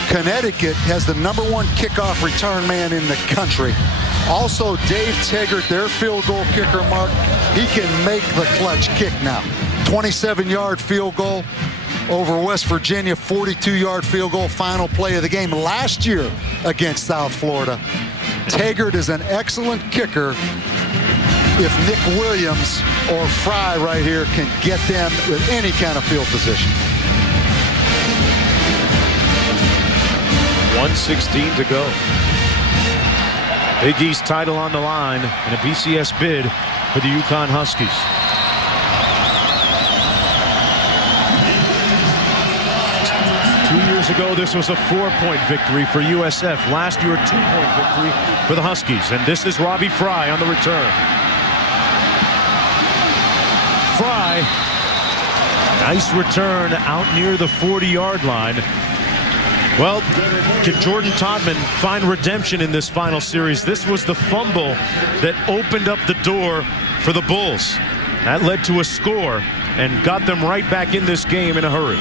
Connecticut has the #1 kickoff return man in the country. Also, Dave Taggart, their field goal kicker, Mark, he can make the clutch kick now. 27-yard field goal over West Virginia, 42-yard field goal, final play of the game last year against South Florida. Taggart is an excellent kicker if Nick Williams or Fry right here can get them with any kind of field position. 1:16 to go. Big East title on the line and a BCS bid for the UConn Huskies. Years ago, this was a 4-point victory for USF. Last year, a 2-point victory for the Huskies. And this is Robbie Fry on the return. Fry, nice return out near the 40-yard line. Well, can Jordan Todman find redemption in this final series? This was the fumble that opened up the door for the Bulls. That led to a score and got them right back in this game in a hurry.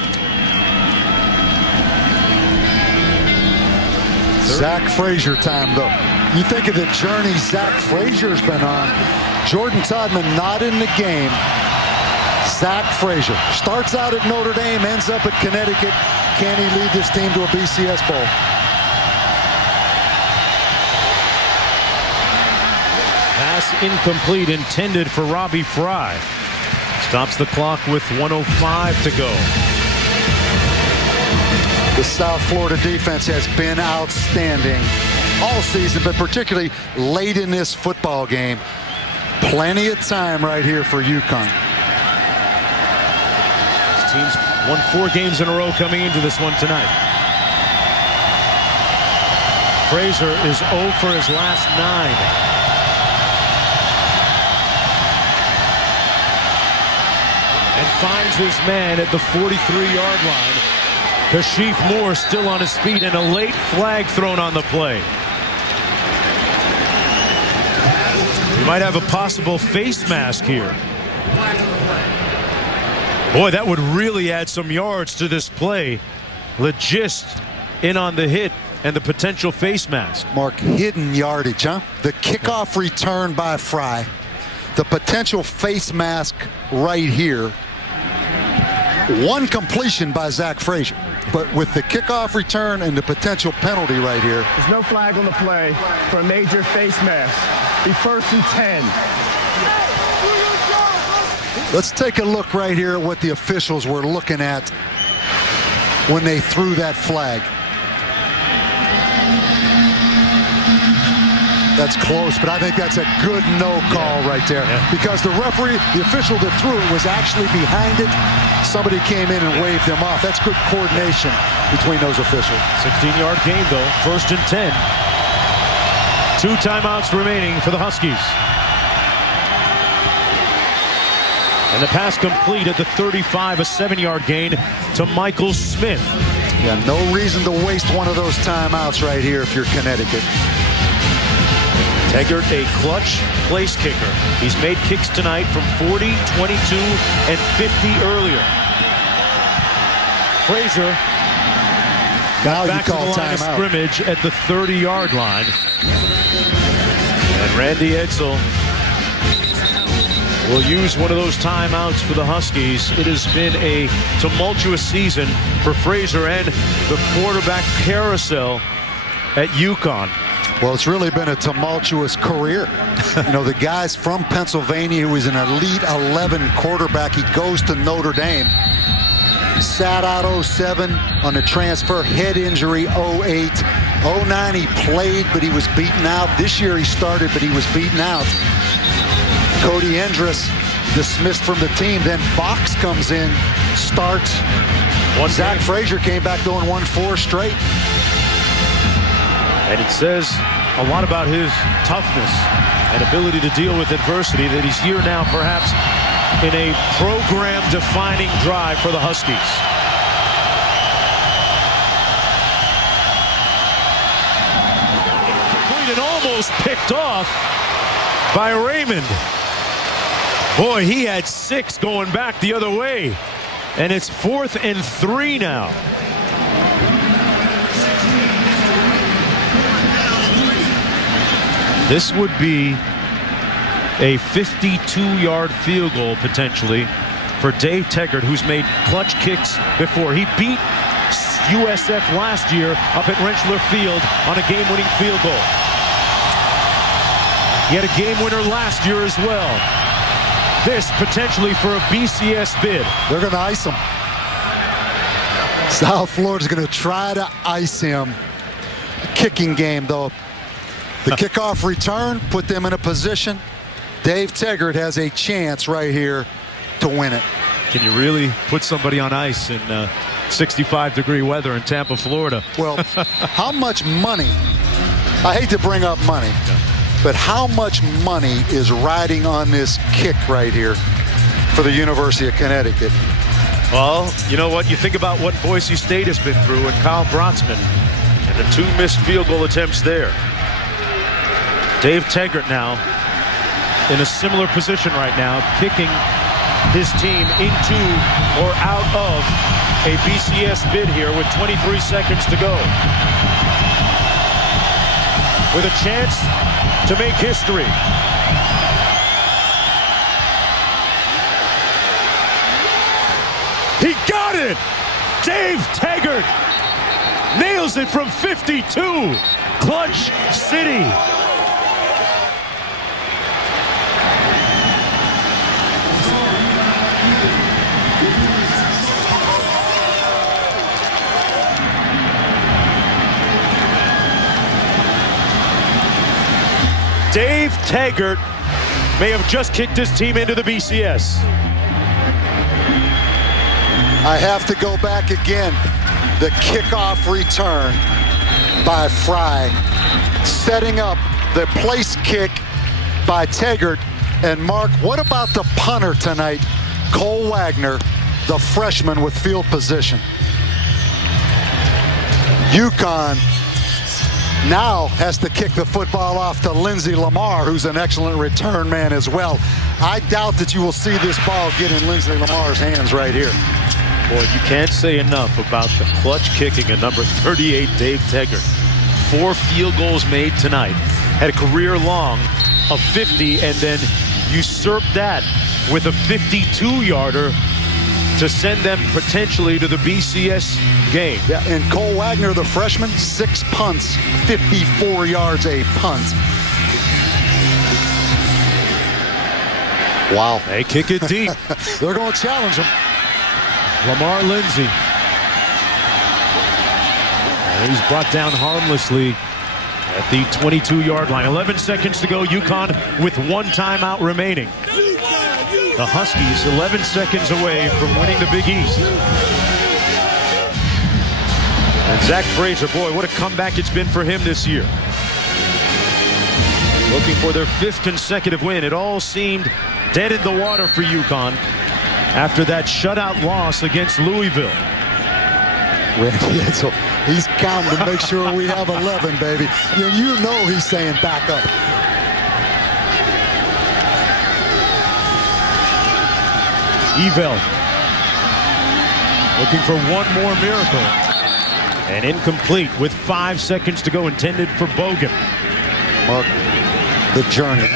Zach Frazier time, though. You think of the journey Zach Frazier's been on. Jordan Todman not in the game. Zach Frazier starts out at Notre Dame, ends up at Connecticut. Can he lead this team to a BCS bowl? Pass incomplete, intended for Robbie Fry. Stops the clock with 1:05 to go. The South Florida defense has been outstanding all season, but particularly late in this football game. Plenty of time right here for UConn. This team's won 4 games in a row coming into this one tonight. Frazier is 0 for his last 9. And finds his man at the 43-yard line. Kashif Moore still on his feet, and a late flag thrown on the play. You might have a possible face mask here. Boy, that would really add some yards to this play. Legist in on the hit and the potential face mask. Mark, hidden yardage, huh? The kickoff return by Fry. The potential face mask right here. One completion by Zach Frazier. But with the kickoff return and the potential penalty right here. There's no flag on the play for a major face mask. Be 1st and 10. Let's take a look right here at what the officials were looking at when they threw that flag. That's close, but I think that's a good no call right there. Because the referee, the official that threw it was actually behind it. Somebody came in and waved him off. That's good coordination between those officials. 16-yard gain, though. 1st and 10. 2 timeouts remaining for the Huskies. And the pass complete at the 35, a 7-yard gain to Michael Smith. Yeah, no reason to waste one of those timeouts right here if you're Connecticut. Teggart, a clutch place kicker. He's made kicks tonight from 40, 22, and 50 earlier. Frazier got back to the line of scrimmage at the 30-yard line. And Randy Edsall will use one of those timeouts for the Huskies. It has been a tumultuous season for Frazier and the quarterback carousel at UConn. Well, it's really been a tumultuous career. You know, the guy's from Pennsylvania who is an elite 11 quarterback. He goes to Notre Dame. Sat out 07 on a transfer, head injury 08. 09 he played, but he was beaten out. This year he started, but he was beaten out. Cody Endress dismissed from the team. Then Fox comes in, starts. Zach Frazier came back doing 1-4 straight. And it says a lot about his toughness and ability to deal with adversity that he's here now, perhaps in a program-defining drive for the Huskies. Incomplete and almost picked off by Raymond. Boy, he had 6 going back the other way. And it's 4th and 3 now. This would be a 52-yard field goal potentially for Dave Teggart, who's made clutch kicks before. He beat USF last year up at Rentschler Field on a game-winning field goal. He had a game winner last year as well. This potentially for a BCS bid. They're going to ice him. South Florida's going to try to ice him. Kicking game, though. The kickoff return put them in a position. Dave Teggart has a chance right here to win it. Can you really put somebody on ice in 65-degree weather in Tampa, Florida? Well, how much money? I hate to bring up money, but how much money is riding on this kick right here for the University of Connecticut? Well, you know what? You think about what Boise State has been through and Kyle Brotzman and the 2 missed field goal attempts there. Dave Teggart now in a similar position right now, kicking his team into or out of a BCS bid here with 23 seconds to go. with a chance to make history. He got it! Dave Taggart nails it from 52. Clutch City. Dave Taggart may have just kicked his team into the BCS. I have to go back again. The kickoff return by Fry, setting up the place kick by Taggart. And Mark, what about the punter tonight, Cole Wagner, the freshman with field position? UConn now has to kick the football off to Lindsey Lamar, who's an excellent return man as well. I doubt that you will see this ball get in Lindsey Lamar's hands right here. Boy, you can't say enough about the clutch kicking of number 38, Dave Taggart. 4 field goals made tonight. Had a career long of 50 and then usurped that with a 52-yarder to send them potentially to the BCS game. Yeah, and Cole Wagner, the freshman, 6 punts, 54 yards a punt. Wow. They kick it deep. They're going to challenge him. Lamar Lindsey. And he's brought down harmlessly at the 22-yard line. 11 seconds to go. UConn with 1 timeout remaining. The Huskies 11 seconds away from winning the Big East. And Zach Frazier, boy, what a comeback it's been for him this year. Looking for their 5th consecutive win. It all seemed dead in the water for UConn after that shutout loss against Louisville. Randy Edsel, he's counting to make sure we have 11, baby. You know he's saying back up. Evel looking for one more miracle. And incomplete with 5 seconds to go, intended for Bogan. Mark, the journey.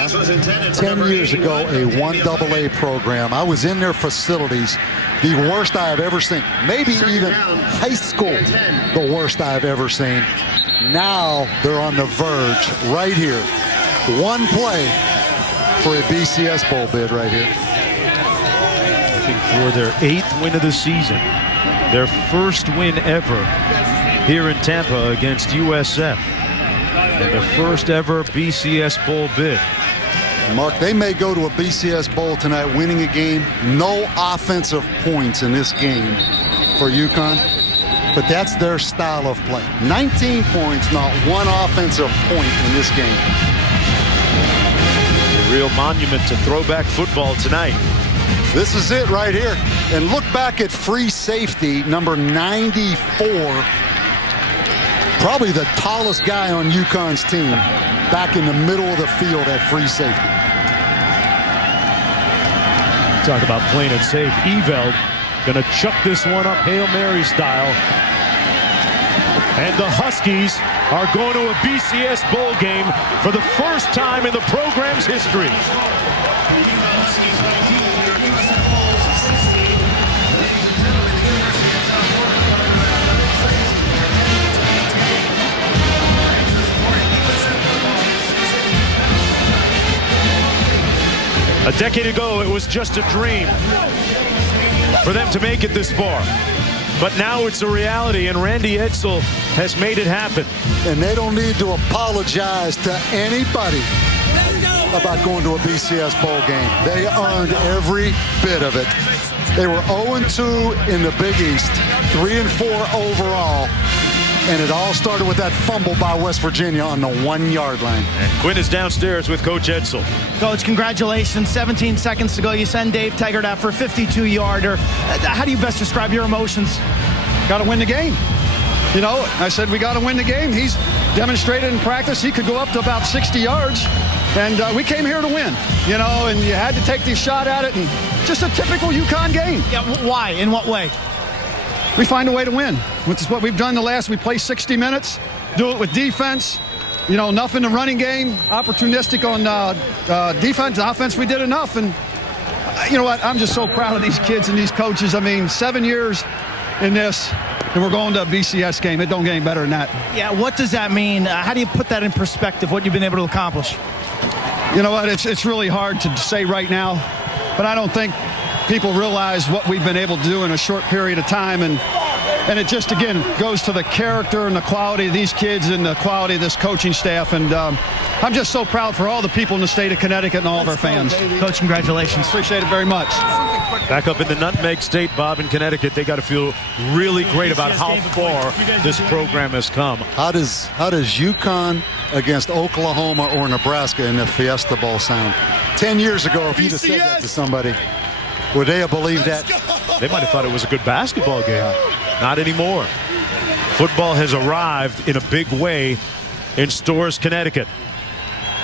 10 years ago, a 1AA program. I was in their facilities. The worst I have ever seen. Maybe even high school, the worst I've ever seen. Now they're on the verge right here. 1 play for a BCS bowl bid right here. For their 8th win of the season, their first win ever here in Tampa against USF, and the first ever BCS bowl bid. Mark, they may go to a BCS bowl tonight winning a game. No offensive points in this game for UConn, but that's their style of play. 19 points, not 1 offensive point in this game. A real monument to throwback football tonight. This is it right here. And look back at free safety, number 94. Probably the tallest guy on UConn's team, back in the middle of the field at free safety. Talk about playing it safe. Eveld gonna chuck this one up Hail Mary style. And the Huskies are going to a BCS bowl game for the first time in the program's history. A decade ago, it was just a dream for them to make it this far. But now it's a reality, and Randy Edsel has made it happen. And they don't need to apologize to anybody about going to a BCS bowl game. They earned every bit of it. They were 0-2 in the Big East, 3-4 overall. And it all started with that fumble by West Virginia on the 1-yard line. And Quinn is downstairs with Coach Edsel. Coach, congratulations. 17 seconds to go. You send Dave Taggart out for a 52-yarder. How do you best describe your emotions? Got to win the game. You know, I said we got to win the game. He's demonstrated in practice he could go up to about 60 yards. And we came here to win, you know, and you had to take the shot at it. And just a typical UConn game. Yeah, why? In what way? We find a way to win, which is what we've done we play 60 minutes, do it with defense, You know, enough in the running game, opportunistic on defense. Offense, we did enough. And you know what? I'm just so proud of these kids and these coaches. I mean, 7 years in this, and we're going to a BCS game. It don't get any better than that. Yeah, what does that mean? How do you put that in perspective, what you've been able to accomplish? You know what? It's really hard to say right now, but I don't think people realize what we've been able to do in a short period of time. And it just, again, goes to the character and the quality of these kids and the quality of this coaching staff. And I'm just so proud for all the people in the state of Connecticut and all of our fans. Coach, congratulations. Appreciate it very much. Back up in the Nutmeg State, Bob, in Connecticut, they got to feel really great about how far this program has come. How does UConn against Oklahoma or Nebraska in the Fiesta Bowl sound? 10 years ago, if you'd have said that to somebody, would they have believed that? They might have thought it was a good basketball game. Not anymore. Football has arrived in a big way in Storrs, Connecticut.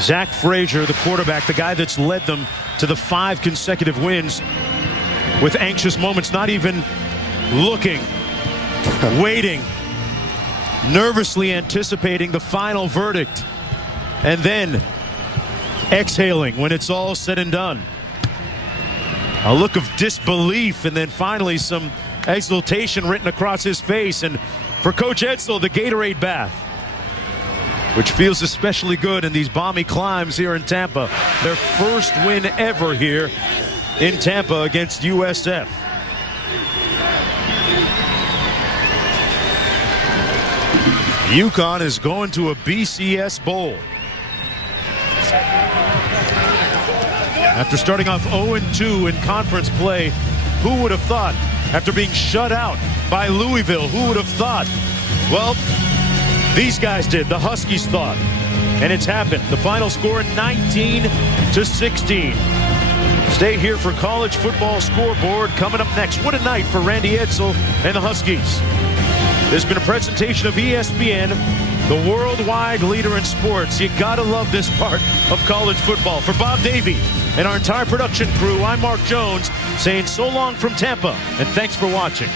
Zach Frazier, the quarterback, the guy that's led them to the 5 consecutive wins with anxious moments, not even looking, waiting, nervously anticipating the final verdict, and then exhaling when it's all said and done. A look of disbelief, and then finally some exultation written across his face. And for Coach Edsall, the Gatorade bath, which feels especially good in these balmy climes here in Tampa. Their first win ever here in Tampa against USF. UConn is going to a BCS Bowl. After starting off 0-2 in conference play, who would have thought? After being shut out by Louisville, who would have thought? Well, these guys did. The Huskies thought. And it's happened. The final score, 19-16. Stay here for College Football Scoreboard coming up next. What a night for Randy Edsall and the Huskies. This has been a presentation of ESPN, the worldwide leader in sports. You gotta love this part of college football. For Bob Davie and our entire production crew, I'm Mark Jones saying so long from Tampa, and thanks for watching.